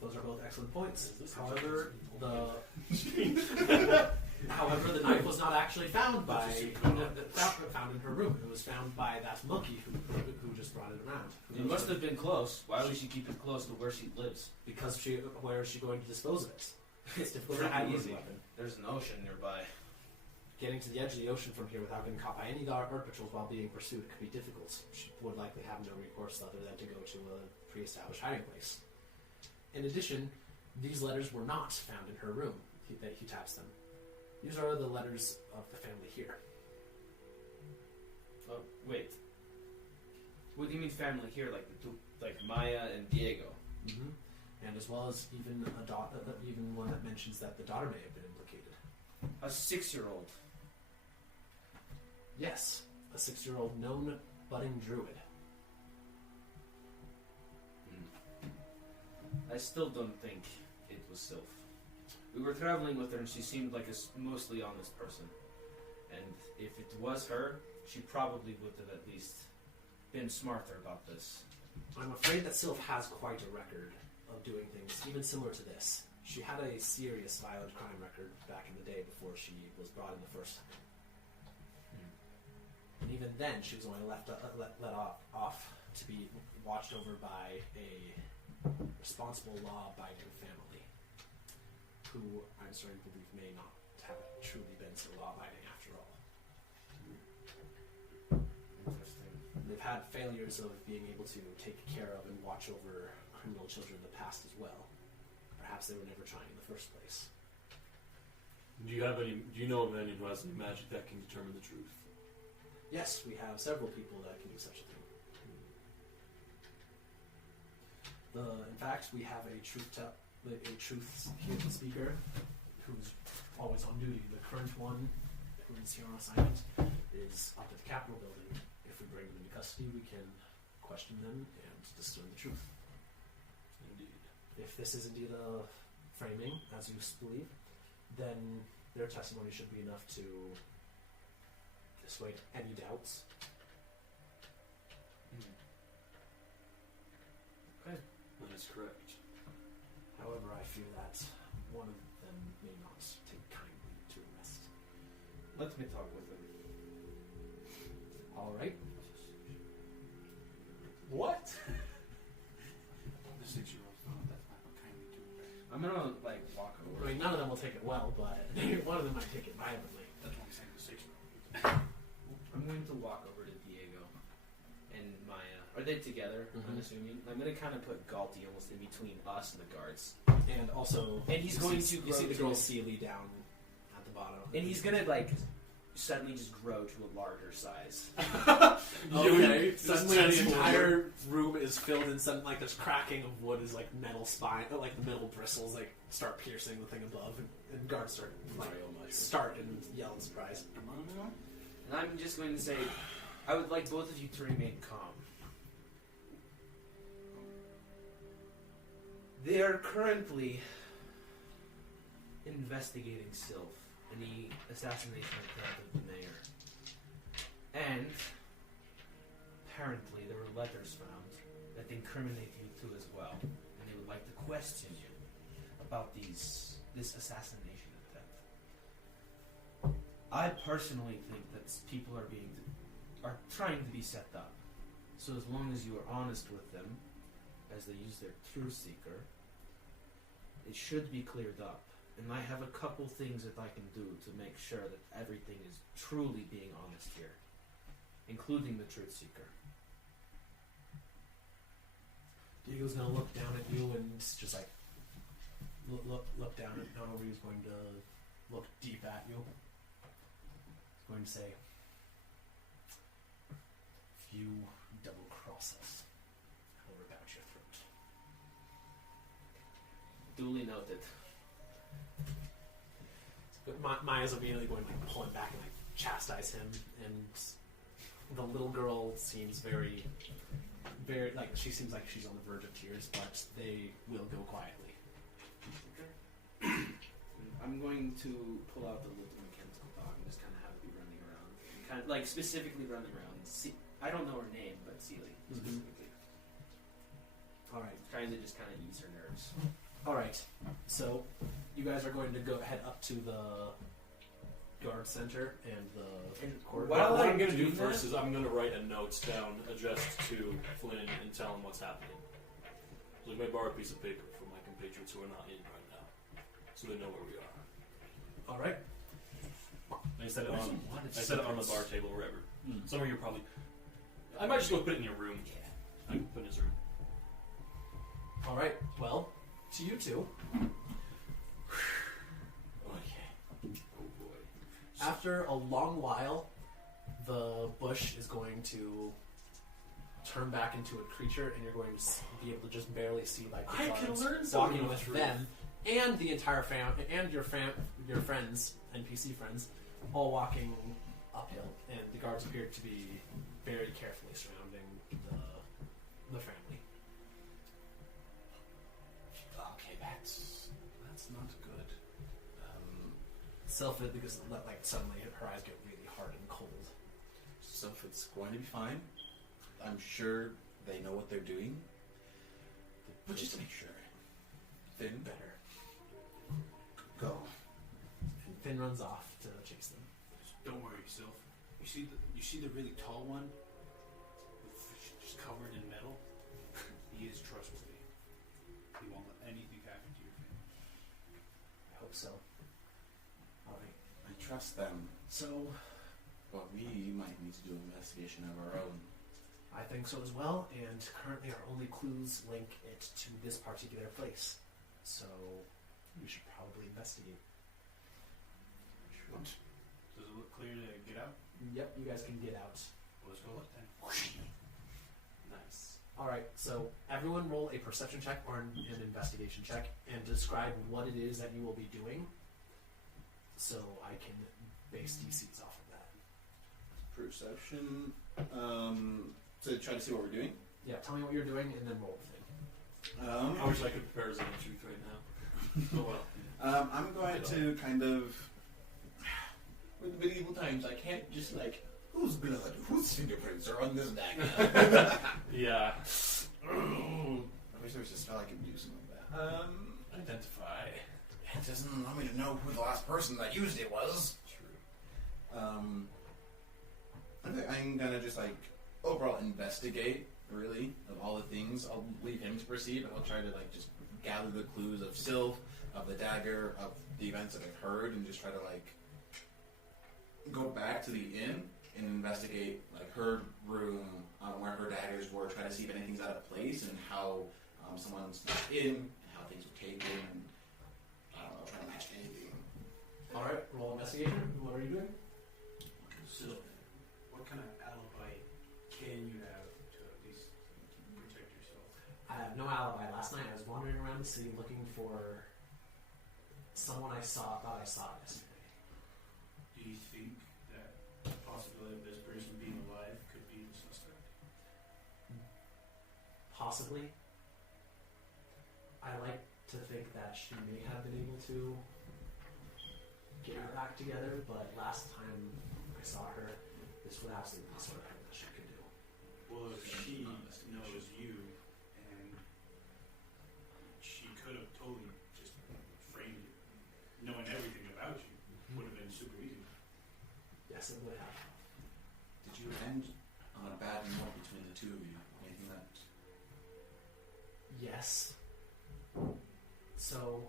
Those are both excellent points. However, However, the knife was not actually found found in her room. It was found by that monkey who just brought it around. It must have been close. Why would she keep it close to where she lives? Because where is she going to dispose of it? It's difficult to Pretty have a easy. weapon. There's an ocean nearby. Getting to the edge of the ocean from here without getting caught by any guard patrols while being pursued could be difficult. She would likely have no recourse other than to go to a pre-established hiding place. In addition, these letters were not found in her room. He taps them. These are the letters of the family here. Oh, wait. What do you mean family here? Like the two, like Maya and Diego? Mm-hmm. And as well as even even one that mentions that the daughter may have been implicated. A 6-year-old. Yes, a 6-year-old known budding druid. I still don't think it was Sylph. We were traveling with her and she seemed like a mostly honest person. And if it was her, she probably would have at least been smarter about this. I'm afraid that Sylph has quite a record of doing things, even similar to this. She had a serious violent crime record back in the day before she was brought in the first time. And even then, she was only let off to be watched over by a responsible, law-abiding family, who I'm starting to believe may not have truly been so law-abiding after all. Interesting. They've had failures of being able to take care of and watch over criminal children in the past as well. Perhaps they were never trying in the first place. Do you know of any who has any magic that can determine the truth? Yes, we have several people that can do such a thing. In fact, we have a truth speaker who's always on duty. The current one, who is here on assignment, is up at the Capitol building. If we bring them into custody, we can question them and discern the truth. Indeed. If this is indeed a framing, as you believe, then their testimony should be enough to dissuade any doubts. Okay. That is correct. However, I fear that one of them may not take kindly to arrest. Let me talk with them. All right. What? The 6-year-old's not that kindly to it. I'm gonna walk I over. mean, none of them will take it well, but one of them might take it violently. That's what I'm saying, the 6-year-old. I'm going to walk over to Diego and Maya. Are they together? I'm Mhm. assuming. I'm going to kind of put Galti almost in between us and the guards. And also, And he's you going see, to you see grow the to girl a- Sealy down at the bottom. And he's going to suddenly just grow to a larger size. Okay. Just Suddenly, the transform. entire room is filled in sudden this cracking of wood is metal spine, the metal bristles start piercing the thing above, and guards start and yell in surprise. And I'm just going to say, I would like both of you to remain calm. They are currently investigating Sylph and the assassination attempt of the mayor. And apparently there were letters found that incriminate you too as well. And they would like to question you about this assassination attempt. I personally think that people are trying to be set up. So as long as you are honest with them, as they use their truth seeker, it should be cleared up. And I have a couple things that I can do to make sure that everything is truly being honest here, including the truth seeker. Diego's gonna look down at you and just look down at However, he's going to look deep at you. He's going to say, "If you double cross us, I will rip out your throat." Duly noted. But Maya's immediately going to pull him back and chastise him, and the little girl seems very, very she seems like she's on the verge of tears, but they will go quietly. I'm going to pull out the little mechanical dog and just kind of have it be running around. Kind of specifically running around. I don't know her name, but Sealy specifically. All right. Trying to just kind of ease her nerves. All right. So you guys are going to go head up to the guard center and the And corridor. while What I I'm going to do do first that- is I'm going to write a note down addressed to Flynn and tell him what's happening. So we may borrow a piece of paper from my compatriots who are not in right now, so they know where we are. All right. I set it There's on. a lot of I set it on the bar secrets. table wherever. Hmm. Some of you probably. I might just go put it in your room. I can put it in his room. All right. Well, to you two. Okay. Oh boy. After a long while, the bush is going to turn back into a creature, and you're going to be able to just barely see like the I can guards learn something walking from with the them and the entire and your friends, NPC friends, all walking uphill, and the guards appear to be very carefully surrounding the family. Okay, that's not good. Sylphid, because like suddenly her eyes get really hard and cold. So if it's going to be fine, I'm sure they know what they're doing. But just to make sure, Finn, Better. go. And Finn runs off to chase them. Don't worry, Sylph. You see the really tall one, just covered in metal. He is trustworthy. He won't let anything happen to your family. I hope so. All right. I trust them, So but we might need to do an investigation of our own. I think so as well, and currently our only clues link it to this particular place. So we should probably investigate. Does it look clear to get out? Yep, you guys can get out. Well, let's go look then. Nice. Alright, so everyone roll a perception check or an investigation check and describe what it is that you will be doing so I can base DCs off of that. Perception. To try to see what we're doing. Yeah, tell me what you're doing and then roll the thing. I wish I could prepare as any truth right now. Oh well. I'm going to kind of. With medieval times, I can't just like, whose blood, whose fingerprints are on this dagger? Yeah. I wish there was a spell I could do something like that. Identify. It doesn't allow me to know who the last person that used it was. True. I think I'm gonna just like overall investigate, really, of all the things. I'll leave him to proceed, but I'll try to like just gather the clues of Sylph, of the dagger, of the events that I've heard, and just try to like go back to the inn and investigate like her room, where her daggers were, try to see if anything's out of place and how someone's not in, how things were taken, and I don't know, try to match anything. Alright, roll investigation. What are you doing? So, what kind of alibi can you have to at least protect yourself? I have no alibi. Last night I was wandering around the city looking for someone I thought I saw yesterday. Do you think that the possibility of this person being alive could be the suspect? Possibly. I like to think that she may have been able to get her back together, but last time I saw her, this would absolutely be something that she could do. Well, if she knows you, and she could have totally just framed you, knowing everything about you, would have been super easy. Yes, it would have. Did you end on a bad note between the two of you? Anything that? Yes. So,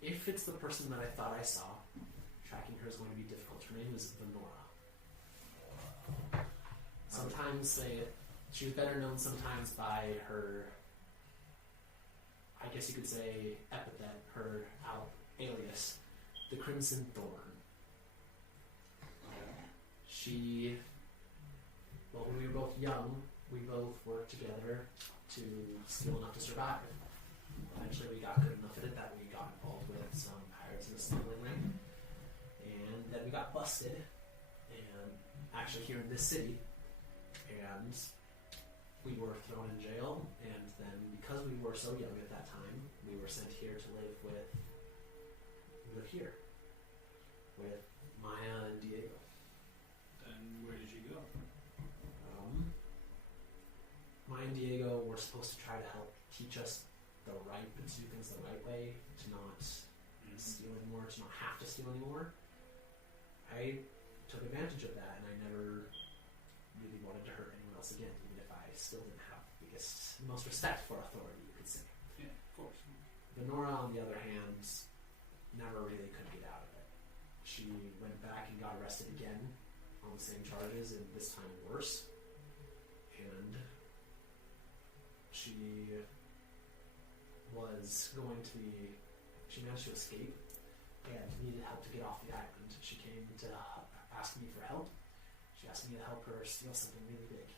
if it's the person that I thought I saw, tracking her is going to be difficult. Her name is Venora. Sometimes she's better known sometimes by her, I guess you could say, epithet, her alias, the Crimson Thorn. Well, when we were both young, we both worked together to steal enough to survive. Eventually we got good enough at it that we got involved with some pirates in the smuggling ring. And then we got busted, and actually here in this city, and we were thrown in jail, and then because we were so young at that time, we were sent here to live here, with Maya and Diego. Then where did you go? Maya and Diego were supposed to try to help teach us to do things the right way, to not steal anymore, to not have to steal anymore. I took advantage of that, and I never really wanted to hurt anyone else again, even if I still didn't have the most respect for authority, you could say. Yeah, of course. Venora, on the other hand, never really could get out of it. She went back and got arrested again on the same charges, and this time worse. And she was going to be... She managed to escape and needed help to get off the island. She came to ask me for help. She asked me to help her steal something really big.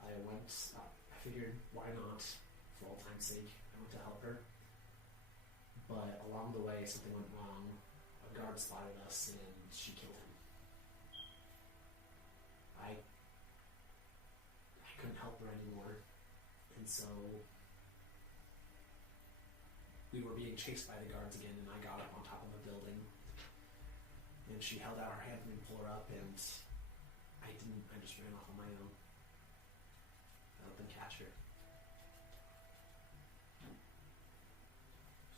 I went, I figured, why not? For old time's sake, I went to help her. But along the way, something went wrong. A guard spotted us, and she killed him. I couldn't help her anymore, and so we were being chased by the guards again, and I got up on top of a building, and she held out her hand and pulled her up, and I just ran off on my own. I let them catch her.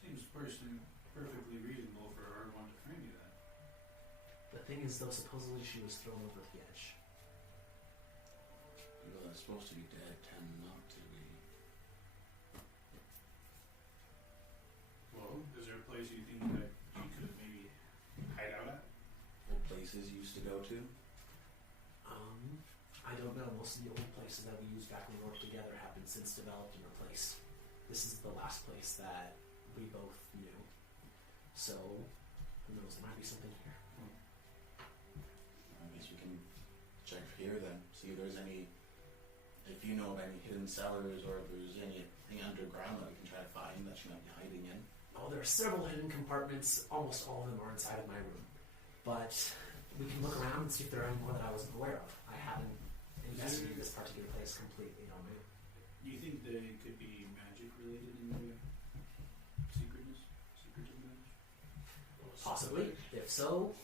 Seems perfectly reasonable for her one to frame you that. The thing is, though, supposedly she was thrown over the edge. People that are supposed to be dead tend not to be. Well, is there a place you think that you could maybe hide out at? What places you used to go to? I don't know. Most of the old places that we used back when we worked together have been since developed and replaced. This is the last place that we both knew. So, who knows? There might be something here. I guess we can check here then. See if there's any. If you know of any hidden cellars or if there's anything underground that we can try to find that she might be hiding in. Oh, there are several hidden compartments. Almost all of them are inside of my room. But we can look around and see if there are any more that I wasn't aware of. I haven't investigated this particular place completely on my own. Do you think they could be magic related in their secretiveness? Possibly. If so,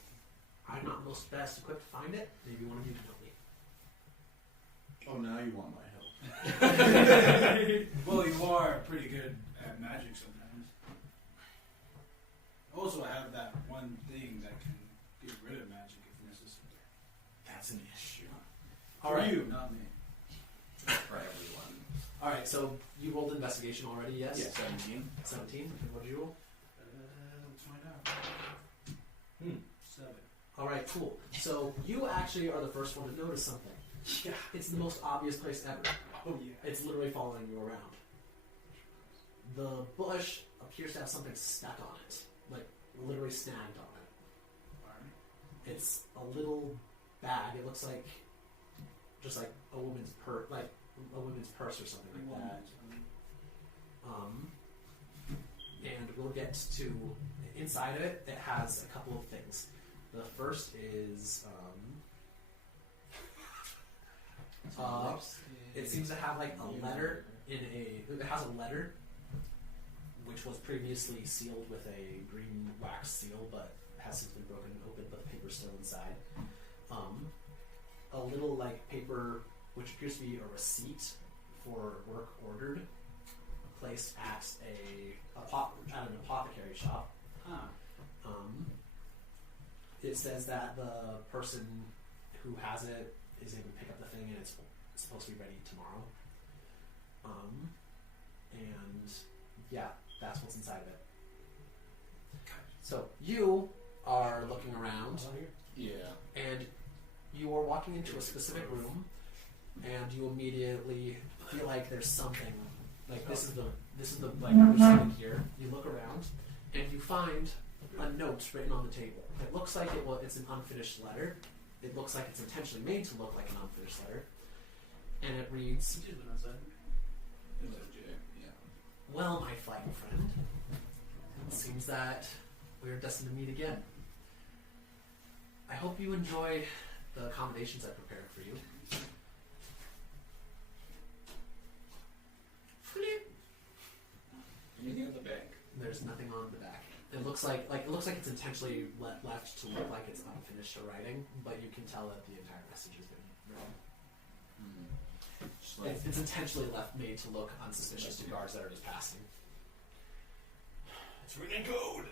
I'm not most best equipped to find it. Maybe one of you can help me. Oh, now you want my help. Well, you are pretty good at magic sometimes. Also, I have that one thing that can get rid of magic if necessary. That's an issue. All right. For you, not me. For everyone. All right. So you rolled investigation already, yes? Yeah, 17. 17. And what did you roll? Let's find out. 7. All right. Cool. So you actually are the first one to notice something. Yeah. It's the most obvious place ever. Oh yeah. It's literally following you around. The bush appears to have something stuck on it, like literally snagged on it. Alright. It's a little bag. It looks like just like a woman's purse, or something like that. And we'll get to inside of it. It has a couple of things. The first is it seems to have like a letter it has a letter which was previously sealed with a green wax seal, but has since been broken open, but the paper's still inside. A little like paper which appears to be a receipt for work ordered, placed at an apothecary shop. Huh. It says that the person who has it is able to pick up the thing and it's supposed to be ready tomorrow. And yeah, that's what's inside of it. So you are looking around. Yeah. And you are walking into a specific room, and you immediately feel like there's something. Like this is the like you're sitting here. You look around, and you find a note written on the table. It looks like it's an unfinished letter. It looks like it's intentionally made to look like an unfinished letter, and it reads, "Well, my fighting friend, it seems that we are destined to meet again. I hope you enjoy the accommodations I prepared for you." Anything on the back? There's nothing on the back. It looks like it's intentionally left to look like it's unfinished writing, but you can tell that the entire message has been written. Just like, It's intentionally made to look unsuspicious to guards that are just passing. It's written in code.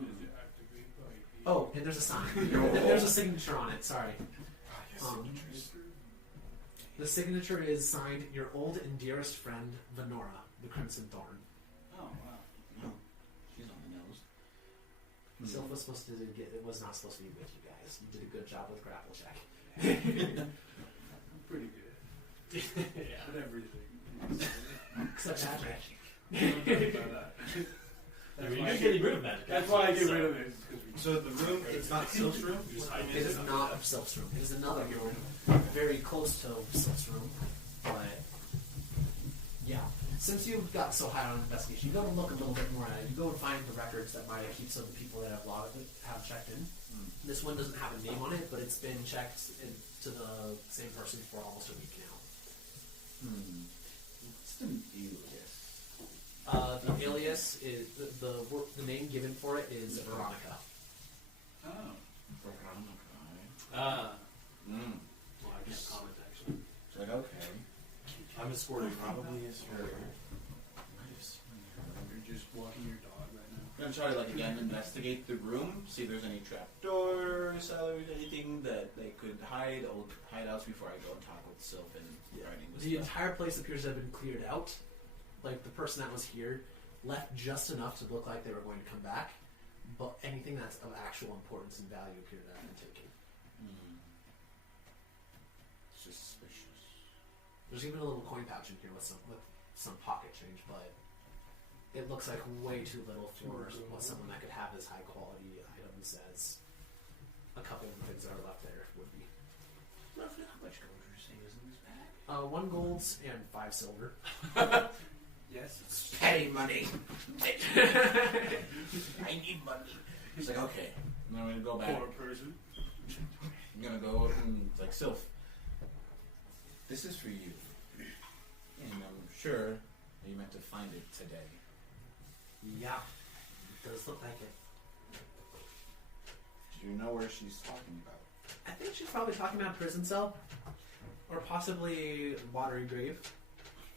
Is it activated by the... Oh, and there's a sign. And there's a signature on it. Sorry. The signature is signed your old and dearest friend, Venora, the Crimson Thorn. Oh, wow. No. She's on the nose. Sylph was supposed to was not supposed to be with you guys. You did a good job with grapple check. I'm pretty good. Yeah. At everything. Except magic. You're getting rid of magic. That's why I get rid of it. So the room, it's not Sylph's room? You just hide It is not Sylph's room. It is another room, very close to Sylph's room. But yeah, since you've got so high on investigation, you go to look a little bit more at it. You go and find the records that Maya keeps of the people that have logged it, have checked in. This one doesn't have a name on it, but it's been checked to the same person for almost a week now. What's the alias? The alias is the name given for it is Veronica. Oh. Veronica. Well, Mm. I can't comment actually. It's like, okay. I'm escorting her. Probably is her. You're just walking your dog right now. I'm gonna try to, like, again, investigate the room, see if there's any trapdoors, cellars, anything that they could hide, old hideouts before I go and talk with Sylph and writing this The stuff. entire place appears to have been cleared out. Like, the person that was here left just enough to look like they were going to come back, but anything that's of actual importance and value appeared to have been taken. Suspicious. There's even a little coin pouch in here with some pocket change, but it looks like way too little for what someone that could have as high quality items as a couple of the things that are left there would be. Roughly how much gold are you saying is in this bag? 1 gold and 5 silver. Yes, it's Petty money. I need money. He's like, okay. And then I'm gonna go back. poor person. I'm gonna go and it's like, Sylph, this is for you. And I'm sure that you meant to find it today. Yeah, it does look like it. Do you know where she's talking about? I think she's probably talking about a prison cell, or possibly watery grave.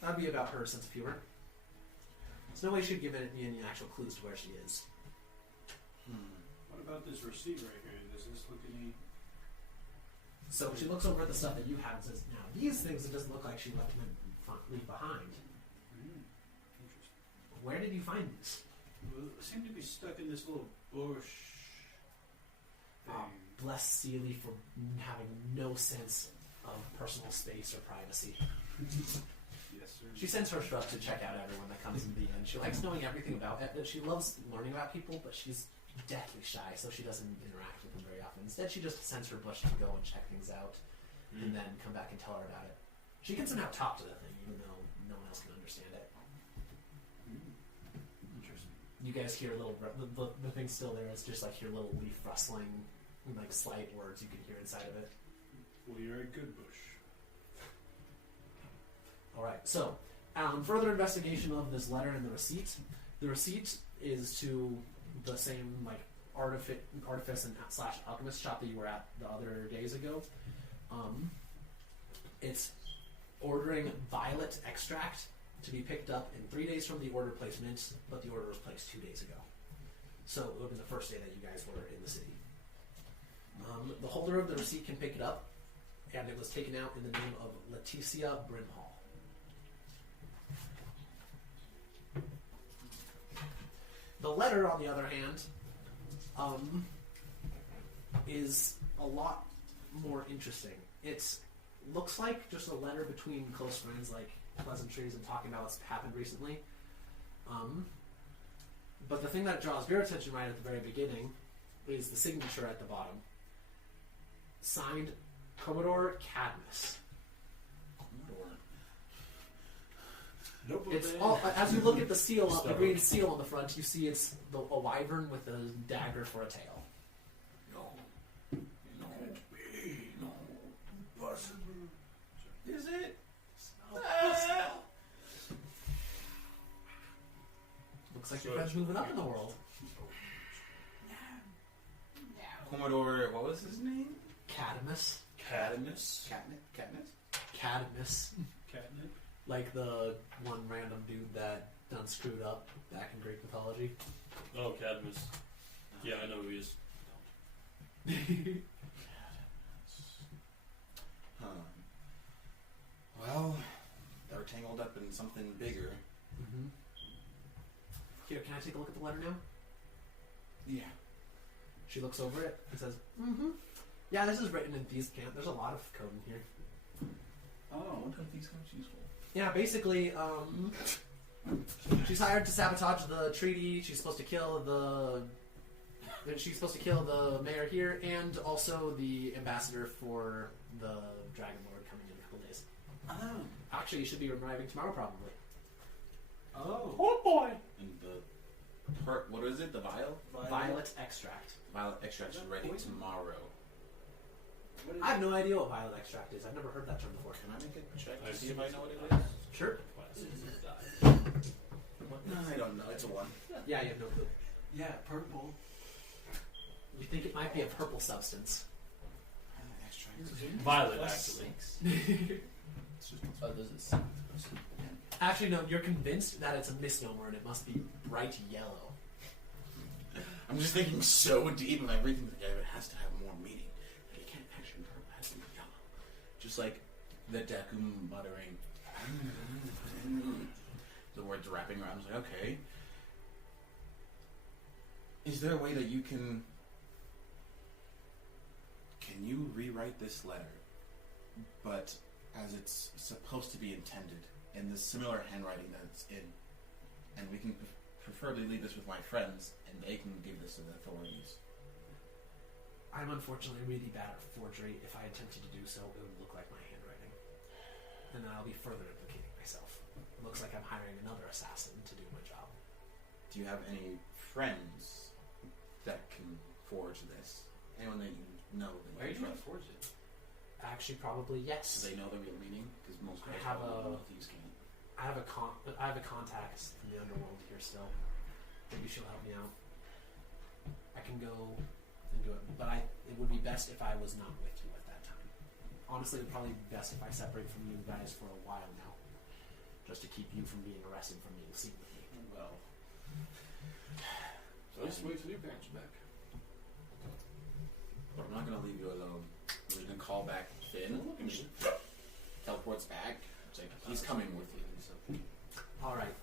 That'd be about her sense of humor. There's no way she'd give me any actual clues to where she is. What about this receipt right here? Does this look any... So she looks over at the stuff that you have and says, now these things it doesn't look like she leave behind. Interesting. Where did you find these? Well, it seemed to be stuck in this little bush thing. Bless Seely for having no sense of personal space or privacy. Yes, sir. She sends her stuff to check out everyone that comes in the end. She likes knowing everything about it. She loves learning about people, but she's deathly shy, so she doesn't interact with them very often. Instead, she just sends her bush to go and check things out, and then come back and tell her about it. She can somehow talk to the thing, even though no one else can understand it. Interesting. You guys hear a little, the thing's still there. It's just like hear little leaf rustling, and like slight words you can hear inside of it. Well, you're a good bush. All right. So, further investigation of this letter and the receipt. The receipt is to the same like artifice and / alchemist shop that you were at the other days ago. It's ordering violet extract to be picked up in 3 days from the order placement, but the order was placed 2 days ago. So it would have been the first day that you guys were in the city. The holder of the receipt can pick it up, and it was taken out in the name of Leticia Brimhall. The letter, on the other hand, is a lot more interesting. It looks like just a letter between close friends, like pleasantries and talking about what's happened recently. But the thing that draws your attention right at the very beginning is the signature at the bottom. Signed, Commodore Cadmus. Nope. It's all, as you look at the seal, the green seal on the front, you see it's a wyvern with a dagger for a tail. No, possible. Is it? Looks like your friend's moving up in the world. Commodore, what was his name? Cadmus. Cadmus. Katniss? Cadmus. Catnip? Like the one random dude that done screwed up back in Greek mythology. Oh, Cadmus. Yeah, I know we just Well, they're tangled up in something bigger. Mm-hmm. Here, can I take a look at the letter now? Yeah. She looks over it and says, "Mm-hmm. Yeah, this is written in Thieves' Camp. There's a lot of code in here." Oh, what kind of things are useful? Yeah, basically, she's hired to sabotage the treaty. She's supposed to kill the mayor here, and also the ambassador for the Dragon Lord coming in a couple days. Oh. Actually, you should be arriving tomorrow, probably. Oh. oh boy. And what is it? The vial? Violet extract. Violet extract is ready tomorrow. What is I have no idea what violet extract is. I've never heard that term before. Can I make a check I to see if see. I know what it is? Sure. No, I don't know. It's a 1. Yeah, you have no clue. Yeah, purple. You think it might be a purple substance. Violet extract. Violet, actually. Oh, this is. Actually, no, you're convinced that it's a misnomer and it must be bright yellow. I'm just thinking so deep of everything together. It has to have more meaning. Like, it can't actually be purple. It has to be yellow. Just like the Deku muttering. The words wrapping around. I was like, okay. Is there a way that you can you rewrite this letter, but as it's supposed to be intended, in the similar handwriting that it's in, and we can preferably leave this with my friends, and they can give this to the authorities. I'm unfortunately really bad at forgery. If I attempted to do so, it would look like my handwriting. And then I'll be further implicating myself. It looks like I'm hiring another assassin to do my job. Do you have any friends that can forge this? Anyone that you know that Why are you can trying to forge it? Actually, probably yes. Do they know the real meaning? Because most I guys have probably a- know thieves can't. I have a contact in the underworld here still. Maybe she'll help me out. I can go and do it, but it would be best if I was not with you at that time. Honestly, it would probably be best if I separate from you guys for a while now, just to keep you from being arrested from being seen with me. Well, So just wait till your parents are back. but I'm not gonna leave you alone. We're gonna call back Finn. Look at me. Teleports back. It's like he's coming with you. So. All right,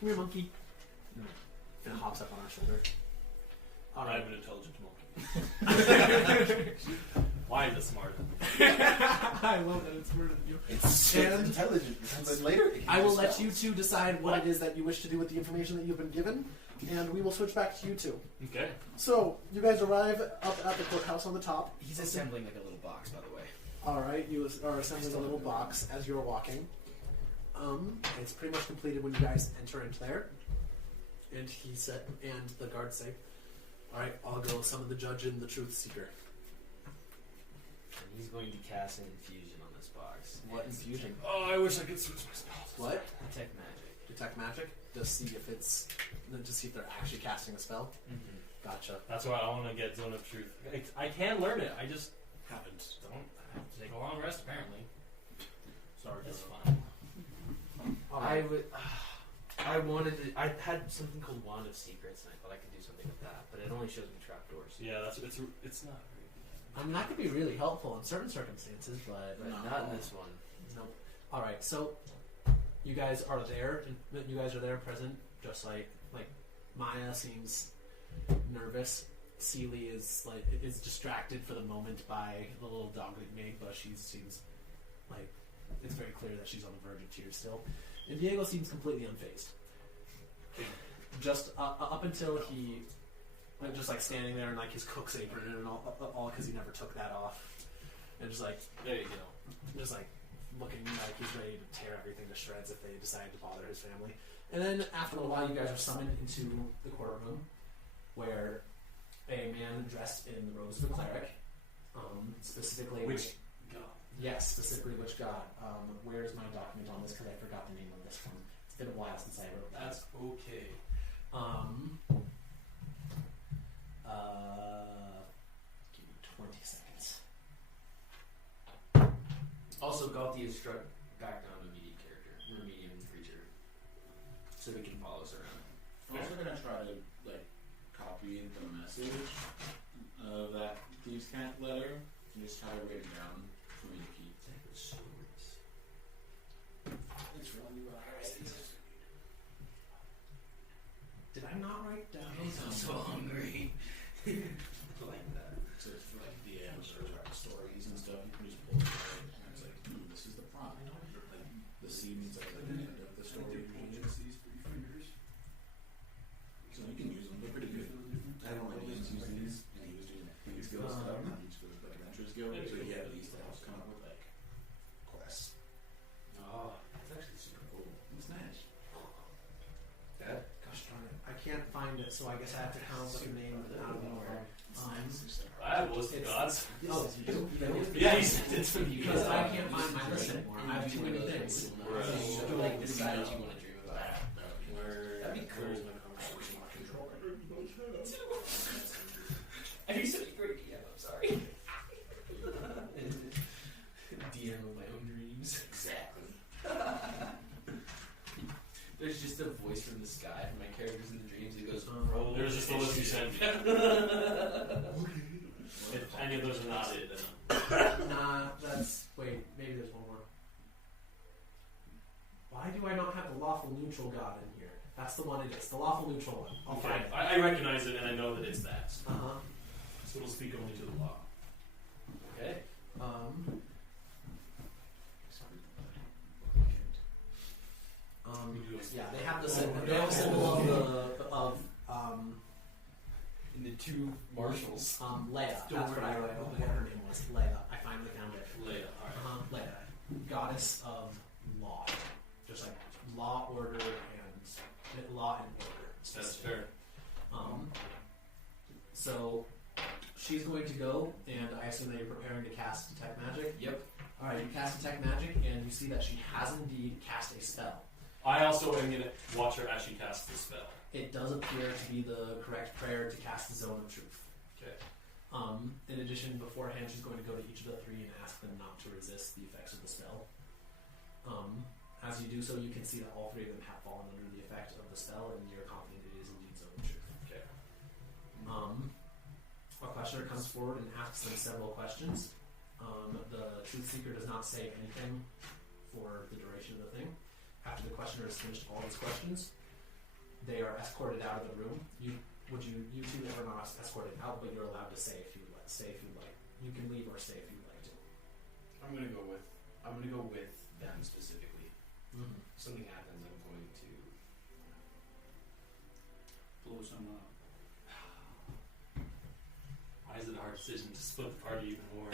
come here, monkey. And hops up on our shoulder. All right. I'm an intelligent monkey. Why is it smart? I love that it's smarter than you. It's And- intelligent. But later, it can I will do let spells. you two decide what it is that you wish to do with the information that you've been given, and we will switch back to you two. Okay. So, you guys arrive up at the courthouse on the top. He's assembling like a little box, by the way. Alright, you are assembling a little box as you're walking. It's pretty much completed when you guys enter into there. And he said, and the guards say, "Alright, I'll go summon the judge and the truth seeker." And he's going to cast an infusion on this box. What And infusion? Oh, I wish I could switch my spells. What? Detect magic. Detect magic? To see if they're actually casting a spell? Mm-hmm. Gotcha. That's why I want to get Zone of Truth. I can learn it. I just Happens. don't. I have to take a long rest, apparently. Sorry, That's Joe. fine. Alright. I wanted to. I had something called Wand of Secrets, and I thought I could do something with that, but it only shows me trapdoors. Yeah, it's not very good. I mean, that could be really helpful in certain circumstances, but But No. not in this one. nope. Alright, so you guys are there, and you guys are there present, just like Maya seems nervous. Seely is distracted for the moment by the little dog that you made, but she seems like it's very clear that she's on the verge of tears still. And Diego seems completely unfazed. Just up until he, just like standing there in like his cook's apron and all because he never took that off, and just like There you go. just like looking like he's ready to tear everything to shreds if they decide to bother his family. And then after a while, you guys are summoned into the courtroom, where a man dressed in the robes of a cleric, specifically Which God? yes, specifically which god. Where's my document on this? Because I forgot the name of this one. It's been a while since I wrote that. That's okay. Give me 20 seconds. Also, got the instruct back down to medium character, or medium creature, so we can follow us around. I'm also gonna try to like copy copy the message of that thieves' cat letter and just have it written down for me to keep. It's really Did I not write down? I'm so hungry. Like that. So for like the stories and stuff, you can just pull it out and it's like, this is the prompt. Like the scenes at the end of the story. So you can use them. They're pretty good. I don't like use these, and he was doing things guild stuff, not these guild, but adventures guild. So he had these to help come up with like quests. Oh, that's actually super cool. It's nice. That Gosh darn it. I can't find it, so I guess I have to count the name out of nowhere. I have a list of gods. Oh, you do? Yeah, he sent it to me. Because I can't find my list anymore. I have too many things. Right. So you have to like decide. what you want to dream about. That'd be cool. Are you such a great DM? I'm sorry. DM of my own dreams. Exactly. There's just a voice from the sky from my characters in the dreams. It goes, There's just the list you sent. If any of those are not it, then Nah, that's. Wait, maybe there's one more. Why do I not have the lawful neutral god in here? That's the one it is. The lawful neutral one. I'll find okay. it. I recognize it and I know that it's that. Uh huh. So it'll speak only to the law. okay. Yeah, they have the symbol. They have a symbol of In the two marshals. Leia. That's what I wrote. What her name was. Leia. I finally found it. Leia. Alright. Leia, goddess of law, just like law, order, and law and order. That's fair. So she's going to go, and I assume that you're preparing to cast detect magic. Yep. All right, you cast detect magic, and you see that she has indeed cast a spell. I also am going to watch her as she casts the spell. It does appear to be the correct prayer to cast the Zone of Truth. Okay. In addition, beforehand, she's going to go to each of the three and ask them not to resist the effects of the spell. As you do so, you can see that all three of them have fallen under the effect of the spell, and you're confident it is indeed Zone of Truth. Okay. A questioner comes forward and asks them several questions. The Truth Seeker does not say anything for the duration of the thing. After the questioner has finished all his questions, they are escorted out of the room. You two are not escorted out, but you're allowed to say if you would like. You can leave or stay if you would like to. I'm gonna go with them specifically. Mm-hmm. If something happens, I'm going to Blow someone up. Why is it a hard decision to split the party even more?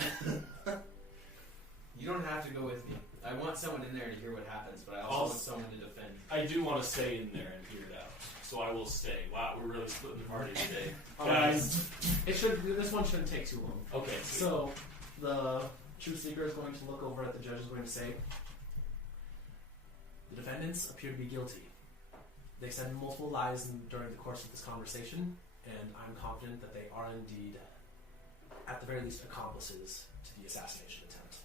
You don't have to go with me. I want someone in there to hear what happens, but I also want someone to defend. I do want to stay in there and hear it out. So I will stay. Wow, we're really splitting the party today. Guys. This one shouldn't take too long. Okay. So the Truth Seeker is going to look over at the judge and is going to say, the defendants appear to be guilty. They said multiple lies during the course of this conversation, and I'm confident that they are indeed, at the very least, accomplices to the assassination attempt.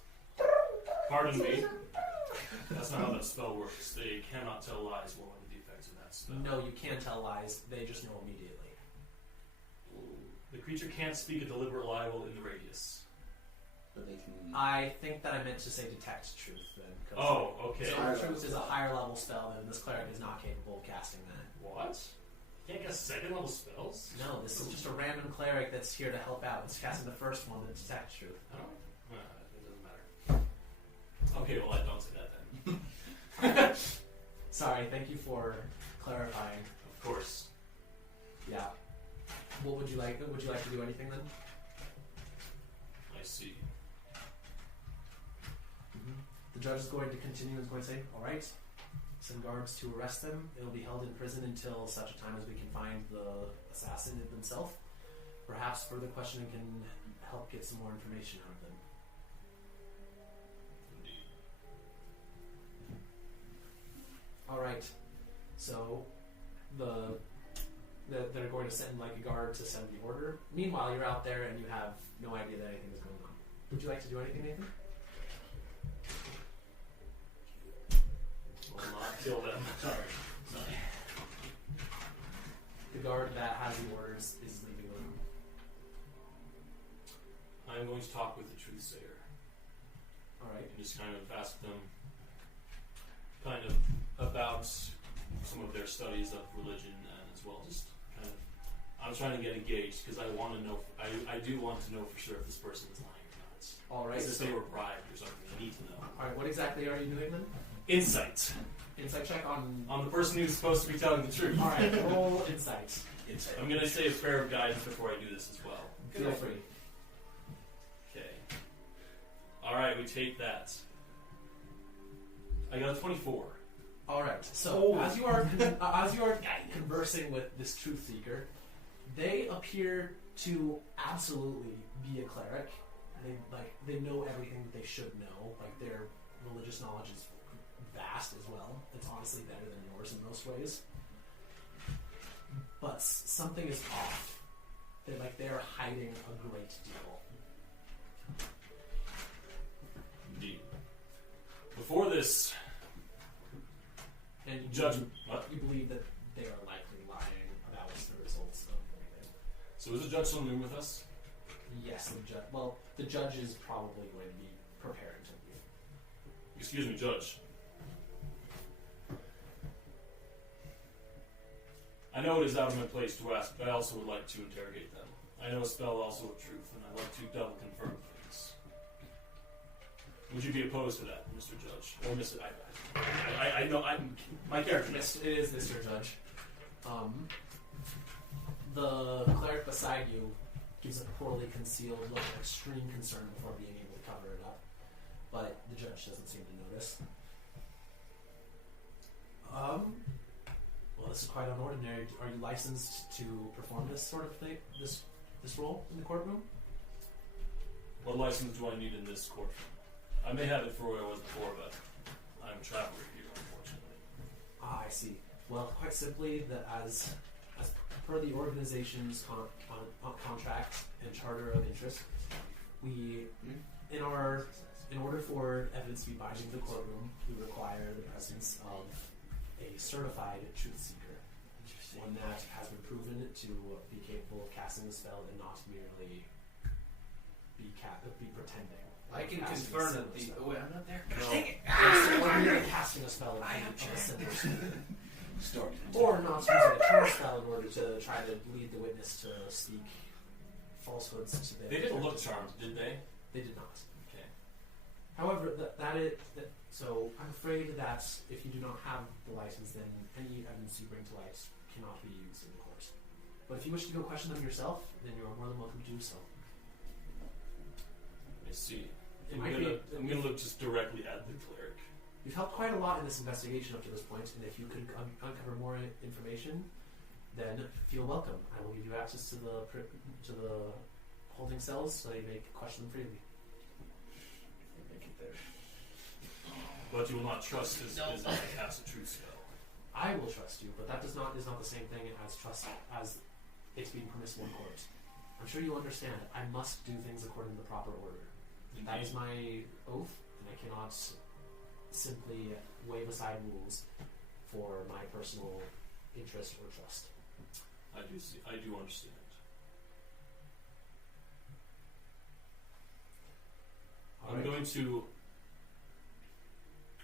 Pardon me. That's not how that spell works. They cannot tell lies while under the effects of that spell. No, you can't tell lies. They just know immediately. The creature can't speak a deliberate lie while in the radius. But they can. I think that I meant to say detect truth then. Oh, okay. So truth is a higher level spell, and this cleric is not capable of casting that. What? You can't cast second level spells? No, this is just a random cleric that's here to help out. It's casting the first one, the detect truth. Oh. It doesn't matter. Okay, well, I don't say that then. Sorry, thank you for clarifying. Of course. Yeah. What would you like? Would you like to do anything then? I see. The judge is going to continue and is going to say, alright, send guards to arrest them. It'll be held in prison until such a time as we can find the assassin himself. Perhaps further questioning can help get some more information out of them. Alright, so they're going to send like a guard to send the order. Meanwhile, you're out there and you have no idea that anything is going on. Would you like to do anything, Nathan? Will not kill them. Sorry. Good guard that has the orders is leaving the room. I'm going to talk with the truthsayer All right. and just kind of ask them kind of about some of their studies of religion and as well just kind of I'm trying to get engaged because I want to know I do want to know for sure if this person is lying or not. All right. If they were bribed or something, I need to know. All right. What exactly are you doing then? Insight Insight check on. on the person who's supposed to be telling the truth. All right. Roll insight. I'm going to say a prayer of guidance before I do this as well. Feel free. Okay. All right, we take that. I got a 24. All right. So as you are conversing with this truth seeker, they appear to absolutely be a cleric. They know everything that they should know. Like their religious knowledge is vast as well. It's honestly better than yours in most ways. But something is off. They're hiding a great deal. Indeed. Before this, And you judge. believe, What? you believe that they are likely lying about the results of everything. So is the judge still in the room with us? Yes, the judge. Well, the judge is probably going to be preparing to leave. Excuse me, Judge. I know it is out of my place to ask, but I also would like to interrogate them. I know a spell also of truth, and I like to double confirm things. Would you be opposed to that, Mr. Judge? Or Mr. I know I'm my character. Yes, it is Mr. Judge. The cleric beside you gives a poorly concealed look of extreme concern before being able to cover it up, but the judge doesn't seem to notice. Well, this is quite unordinary. Are you licensed to perform this sort of thing, this role in the courtroom? What license do I need in this courtroom? I may have it for where I was before, but I'm a traveler here, unfortunately. Ah, I see. Well, quite simply, that as per the organization's contract and charter of interest, we, in order for evidence to be binding to the courtroom, we require the presence of a certified truth seeker, one that has been proven to be capable of casting the spell and not merely be pretending. I can Casting confirm a that similar spell. oh wait, I'm not there. No. Dang it! Or merely casting a spell of a similar spell. Or not using a charm spell in order to try to lead the witness to speak falsehoods to their. They didn't look charmed, did they? They did not. Okay. However, so I'm afraid that if you do not have the license, then any evidence you bring to light cannot be used in the court. But if you wish to go question them yourself, then you're more than welcome to do so. Let me see. It I'm might gonna look just directly at the cleric. You've helped quite a lot in this investigation up to this point, and if you could uncover more information, then feel welcome. I will give you access to the holding cells so you may question them freely. But you will not trust as I cast a truth spell. I will trust you, but that is not the same thing as trust as it's being permissible in court. I'm sure you understand. I must do things according to the proper order. That is my oath, and I cannot simply wave aside rules for my personal interest or trust. I do understand.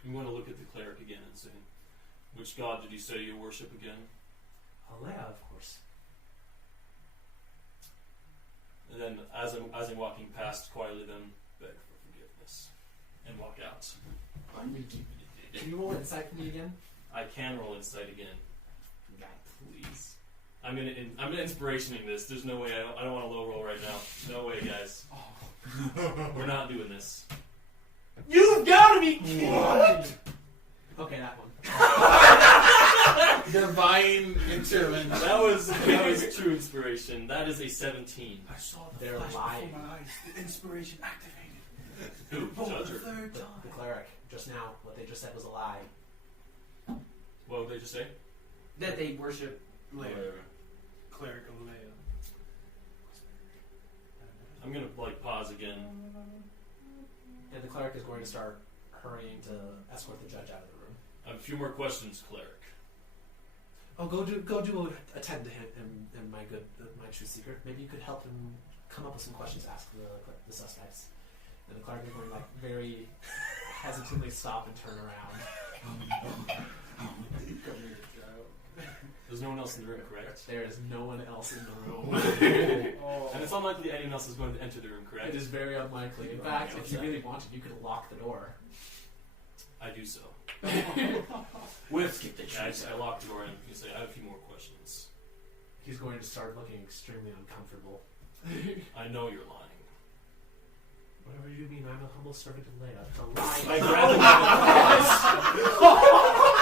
I'm going to look at the cleric again and say, which god did you say you worship again? Alea, of course. And then as I'm walking past, quietly then beg for forgiveness and walk out. Can you roll insight for me again? I can roll insight again. God, please. I'm gonna inspirationing this. There's no way. I don't want to low roll right now. No way, guys. We're not doing this. You've got to be kidding! Okay, that one. Divine intervention. That was true inspiration. That is a 17. I saw the They're flash lying. before my eyes. The inspiration activated. Who? Judge or? Third The time. cleric. Just now, what they just said was a lie. What did they just say? That they worship. Lair. Cleric of Leia. I'm gonna pause again. And the cleric is going to start hurrying to escort the judge out of the room. I have a few more questions, cleric. Oh, attend to him and my truth seeker. Maybe you could help him come up with some questions to ask the suspects. And the clerk is going to like very hesitantly stop and turn around. There's no one else in the room, correct? There is no one else in the room. And it's unlikely anyone else is going to enter the room, correct? It is very unlikely. In fact, if you really wanted, you could lock the door. I do so. I lock the door and you say, I have a few more questions. He's going to start looking extremely uncomfortable. I know you're lying. Whatever you mean, I'm a humble servant of Leia. I grab him by the thighs.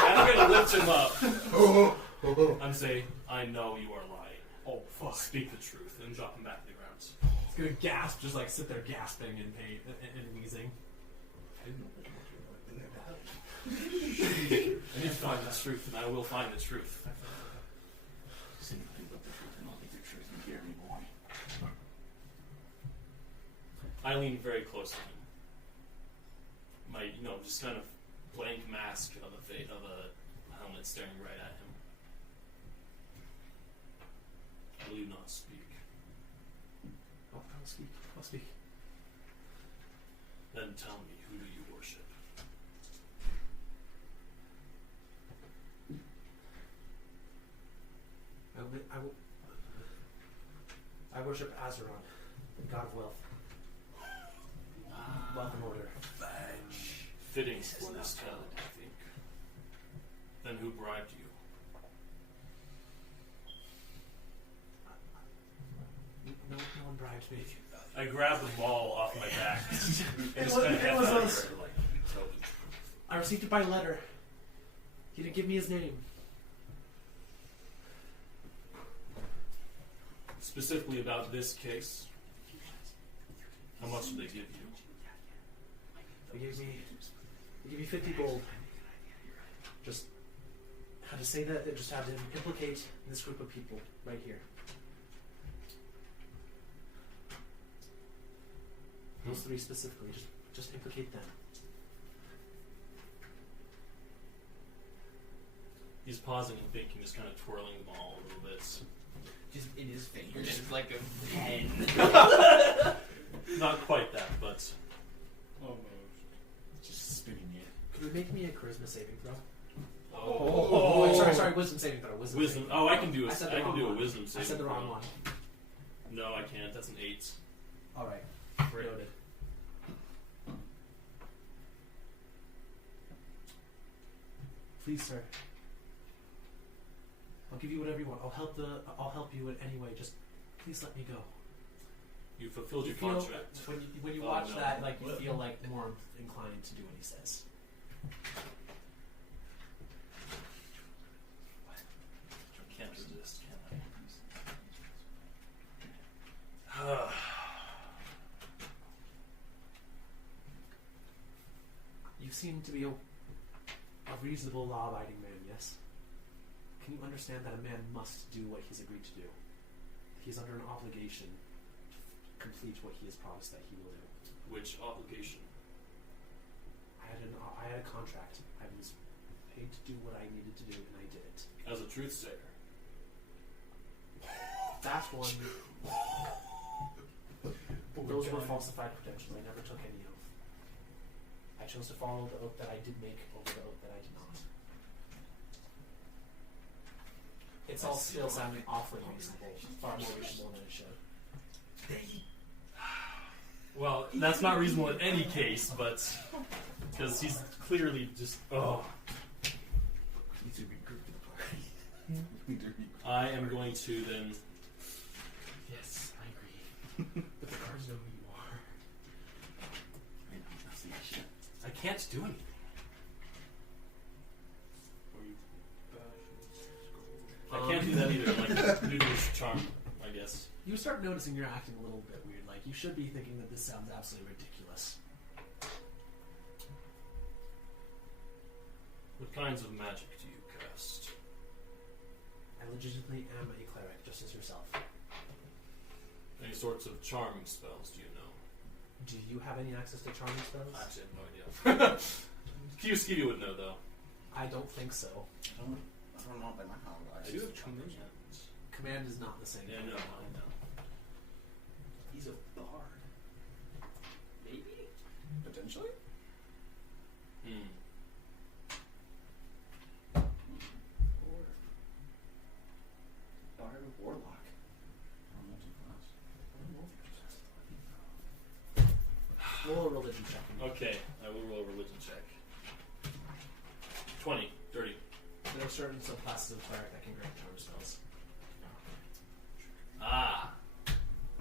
And I'm going to lift him up and say, I know you are lying. Oh, fuck. Speak the truth and drop him back to the ground. He's going to gasp, just like sit there gasping in pain and wheezing. I didn't know what I need to find the truth, and I will find the truth. Say nothing but the truth and only the truth and hear me, boy. I lean very close to him. Just kind of blank mask of a helmet staring right at him. Will you not speak? Oh, I'll speak. I'll speak. Then tell me, who do you worship? I worship Azeron, the god of wealth. Wealth and order. Fitting for this talent, I think. Then who bribed you? No one bribed me. I grabbed the ball off my back. I received it by letter. He didn't give me his name. Specifically about this case, how much did they give you? They gave me 50 gold. Just had to say that. They just had to implicate this group of people right here. Those three specifically. Just implicate them. He's pausing and thinking, just kind of twirling the ball a little bit. Just in his fingers. It's like a pen. Not quite that, but Almost. Just spinning it. Could you make me a charisma saving throw? oh, Sorry, wisdom saving throw. Wisdom. wisdom. Saving. Oh, I can do I said the wrong a one. wisdom saving. I said the wrong throw. one. No, I can't. That's an 8. All right. Noted. Please, sir. I'll give you whatever you want. I'll help you in any way. Just please let me go. You fulfilled your feel- contract. When you Oh, watch no. that, like you feel like more inclined to do what he says. Can't resist, can I? You seem to be a reasonable, law-abiding man, yes? Can you understand that a man must do what he's agreed to do? He's under an obligation to complete what he has promised that he will do. Which obligation? I had a contract. I was paid to do what I needed to do, and I did it. As a truth sayer. That one. Those were falsified credentials. I never took any oath. I chose to follow the oath that I did make over the oath that I did not. It's all still sounding awfully reasonable, far more reasonable than it should. Well, that's not reasonable in any case, but because he's clearly just Need to regroup the party. I am going to then. Yes, I agree. But the guards know who you are. I know, that's the issue. I can't do anything. I can't do that either. Like due to his charm, I guess. You start noticing you're acting a little bit weird. Like, you should be thinking that this sounds absolutely ridiculous. What kinds of magic do you cast? I legitimately am a cleric, just as yourself. Any sorts of charming spells, do you know? Do you have any access to charming spells? I actually have no idea. Kiyoski would know, though. I don't think so. don't know. They might not I realize. do have command. Command is not the same. Yeah, no, I know. He's a bard. Maybe? Potentially. Hmm. Or Bard of Warlock. Or multi-class. Roll a religion check. Okay, I will roll a religion check. 20, dirty. There are certain subclasses of cleric that can grant charm spells. Ah.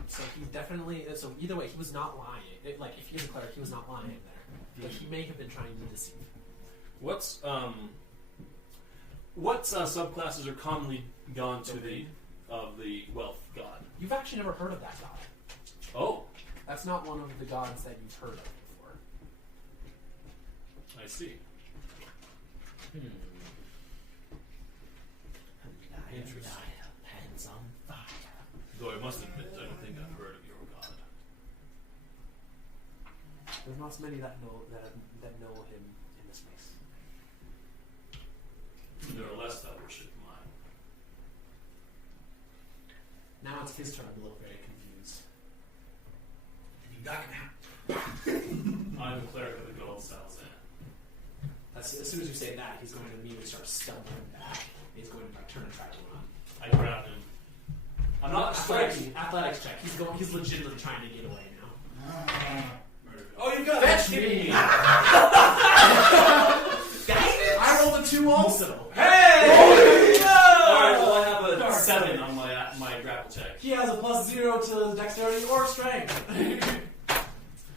So he definitely. So either way, he was not lying. Like if he is a cleric, he was not lying there. But he may have been trying to deceive. What subclasses are commonly gone to the wealth god? You've actually never heard of that god. Oh, That's not one of the gods that you've heard of before. I see. Interesting. Hands on fire. Though I must admit, I don't think I've heard of your god. There's not many that know him in this place. There are less that worship mine. Now it's his turn to look very confused. I'm a cleric of the gold Salzan. As soon as you say that, he's going to immediately start stumbling back. He's going to turn and try to run. I grab him. I'm not striking. Athletics check. He's legitimately trying to get away now. Oh, you got fetch me! I rolled a 2 also. Hey! Alright, well I have a 7 on my grapple check. He has a +0 to dexterity or strength.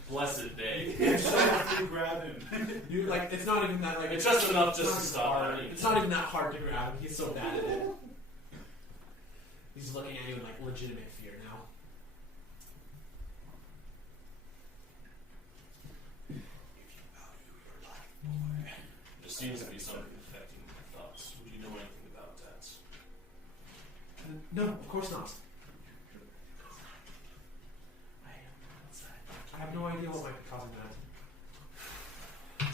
Blessed day. You grab him. You like it's not even that like It's just enough just not to stop hard. running. It's not even that hard to grab him. He's so bad at it. He's looking at you in like legitimate fear now. There seems to be something affecting my thoughts. Would you know anything about that? No, of course not. I have no idea what might be causing that.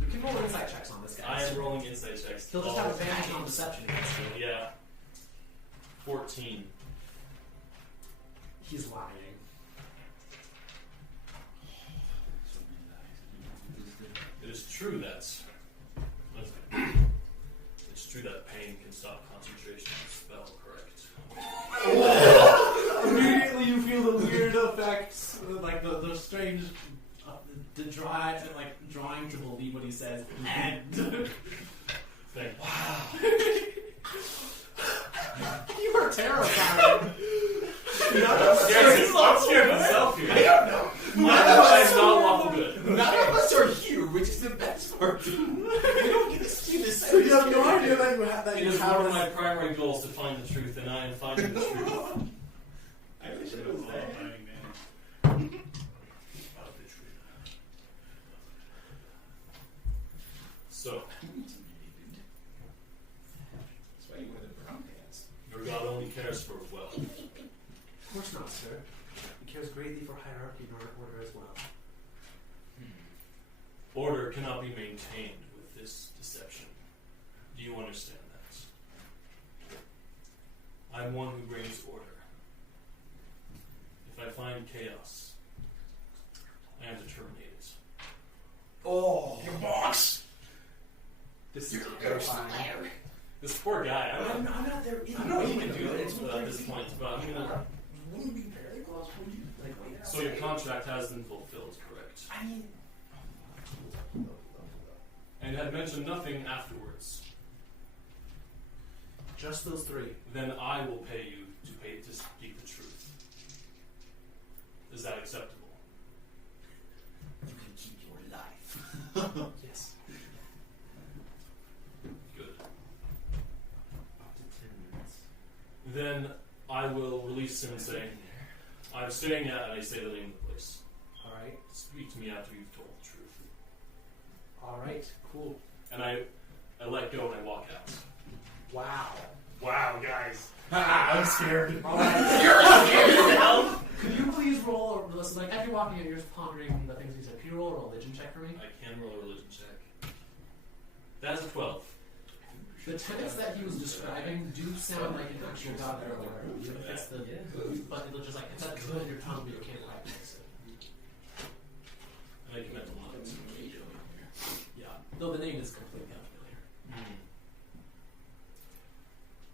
You can roll insight checks on this guy. I am rolling insight checks. He'll just have advantage on deception against you. Yeah. 14. He's lying. It is true that it's true that pain can stop concentration of spell, correct? Immediately you feel the weird effects, like the strange, drawing to believe what he says, and Wow. you are terrified. I'm scared myself here. That's not lawful good. None of us are here, which is the best part. We don't get to see this. So you have no idea that you have that. It is one of my primary goals to find the truth, and I am finding the truth. I wish it Oh, was there. fighting man. About the truth. So, That's why you wear the brown pants. your god only cares for wealth. Of course not, sir. He cares greatly for hierarchy and order as well. Order cannot be maintained with this deception. Do you understand that? I'm one who brings order. If I find chaos, I am to terminate it. Oh, your box. This is terrifying. This poor guy, I I'm don't not there. I don't know what he can do at this point, but I'm gonna... Wouldn't be very close for you. Like, wait. So your contract has been fulfilled, correct? I mean. And had mentioned nothing afterwards. Just those 3. Then I will pay you to speak the truth. Is that acceptable? You can keep your life. Yes. Good. Up to 10 minutes. Then I will release him saying, I'm staying at, and I say the name of the place. Alright. Speak to me after you've told the truth. Alright. Cool. And I let go and I walk out. Wow. Wow, guys. I'm scared. Alright. Could you please roll a listen, like, as you're walking in, you're just pondering the things he said. Could you roll a religion check for me? I can roll a religion check. That's a 12. The tenets that he was describing do sound like an actual god that are aware of, even if it's the. But it'll just like, it's at the tip of your tongue, but you can't quite place it. I think you meant a lot. Yeah. Though the name is completely unfamiliar.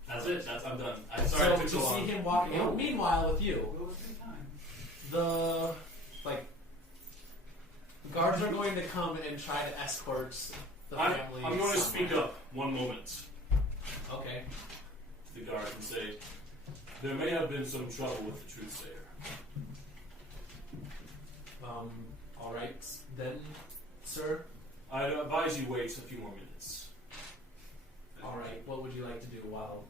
That's it. I'm done. I'm sorry So it took to so long. see him walking out, meanwhile with you, Well, it's been time. the guards are going to come and try to escort the family. I'm going to speak somewhere. up one moment Okay. to the guard and say, there may have been some trouble with the truthsayer. All right then, sir. I'd advise you wait a few more minutes. All right. What would you like to do while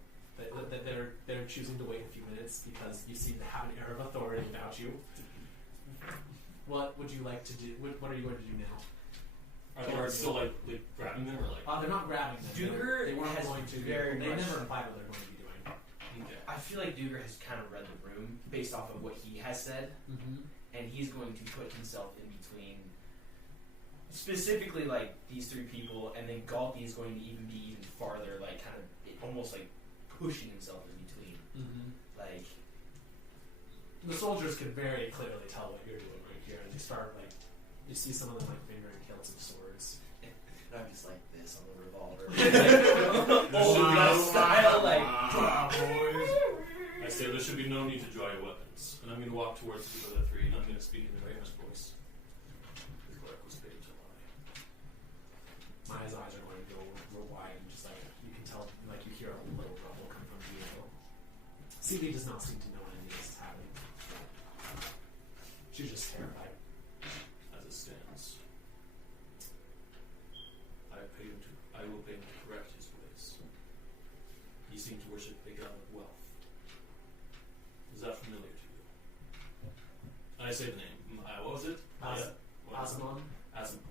they're choosing to wait a few minutes because you seem to have an air of authority about you? What would you like to do? What are you going to do now? Are the guards still like grabbing them or like? They're not grabbing them. Duger They weren't has going to. very They much- never implied what they're going to be doing. Okay. I feel like Duger has kind of read the room based off of what he has said, Mm-hmm. and he's going to put himself in between, specifically like these three people, and then Galti is going to even be even farther, like kind of almost like pushing himself in between, Mm-hmm. like. The soldiers can very clearly tell what you're doing right here, and they start like you see some of them like fingering hilts of swords. I'm just like this on the revolver. Old West style, like. boys. I say there should be no need to draw your weapons, and I'm going to walk towards the other three, and I'm going to speak in a very harsh voice. The clerk was paid to lie. Maya's eyes are going to go real wide, and just like you can tell, like you hear a little rumble come from Diego. CV does not seem to know any of this is happening. She's just terrified. As it stands, I will pay him to correct his ways. He seemed to worship a god of wealth. Is that familiar to you? I say the name. What was it? Asmon. Asmon.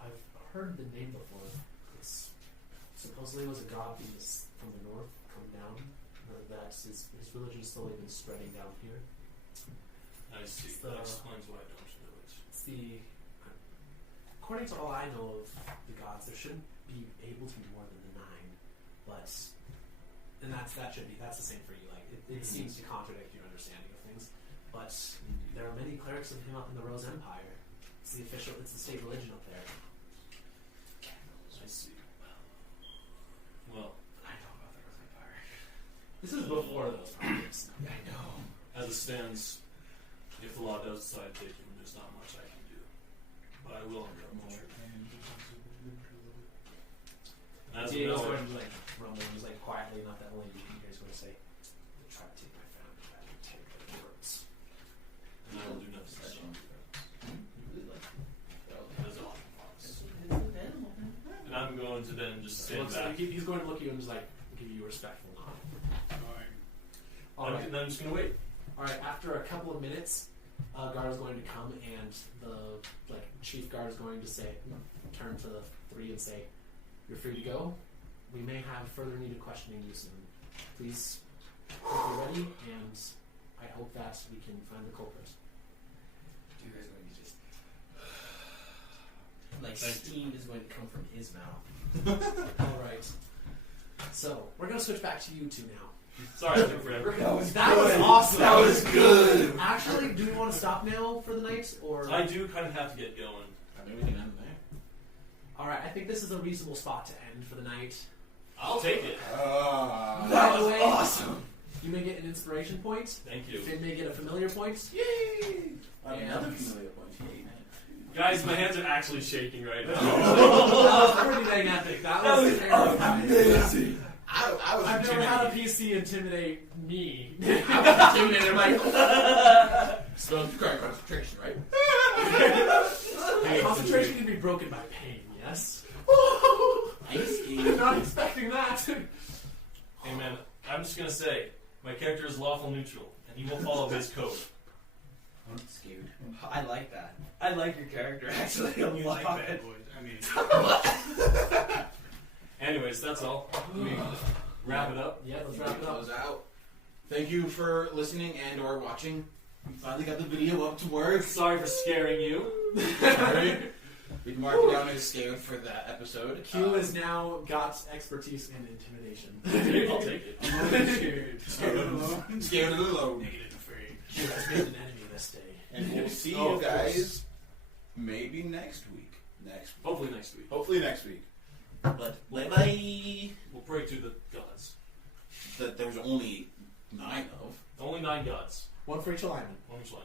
I've heard the name before. It's supposedly was a god from the north come down. That his religion has slowly been spreading down here. I see. It's That the- explains why I don't know it. It's according to all I know of the gods, there shouldn't be able to be more than the 9, but that's the same for you. Like it seems to contradict your understanding of things, but there are many clerics of him up in the Rose Empire. It's the state religion up there. I see. Well, I know about the Rose Empire. This is before those problems. I know. as it stands, if the law does decide to take him, there's not much I can do. But I will uncover the truth. And as of Diego's now, going to like rumble and just like quietly, not that only you guys going to say, "They try to take my family back and take their words." and I will do nothing to stop that. That is all I can promise. And I'm going to then just stand back. He's going to look at you and just like give you a respectful nod. All right. And I'm just going to wait. All right. After a couple of minutes, guard is going to come, and the chief guard is going to say, turn to the 3 and say, "You're free to go. We may have further need of questioning you soon. Please, if you're ready, and I hope that we can find the culprit." You guys are going to just like Thank you. steam is going to come from his mouth. All right. So we're going to switch back to you two now. Sorry, I took forever. That was awesome. That was good. Actually, do we want to stop now for the night, or? I do kind of have to get going. Maybe we can end there. All right. I think this is a reasonable spot to end for the night. I'll take it. By the way, awesome. you may get an inspiration point. Thank you. Finn may get a familiar point. Yay! Another familiar point. Guys, my hands are actually shaking right now. That was pretty dang epic. That was amazing. I was I've never had a intimidated. PC intimidate me. I was intimidated. Like, spell correct concentration, right? Concentration can be broken by pain. Yes. I'm not expecting that. Hey man, I'm just gonna say, my character is lawful neutral, and he will follow his code. I'm scared. I like that. I like your character actually a You lot. like bad boys. I mean, Anyways, that's all. Let me wrap it up. Yeah, let's wrap it up. Close out. Thank you for listening and or watching. We finally got the video up to work. Sorry for scaring you. Sorry. We can mark it down as scared for that episode. Q has now got expertise in intimidation. I'll take it. Scared alone. Negative afraid. Q has made an enemy this day. And we'll see Oh, you of guys course. maybe next week. Hopefully next week. Hopefully next week. But bye. We'll pray to the gods. That there's only 9 of. Only 9 gods. One for each alignment. One each line.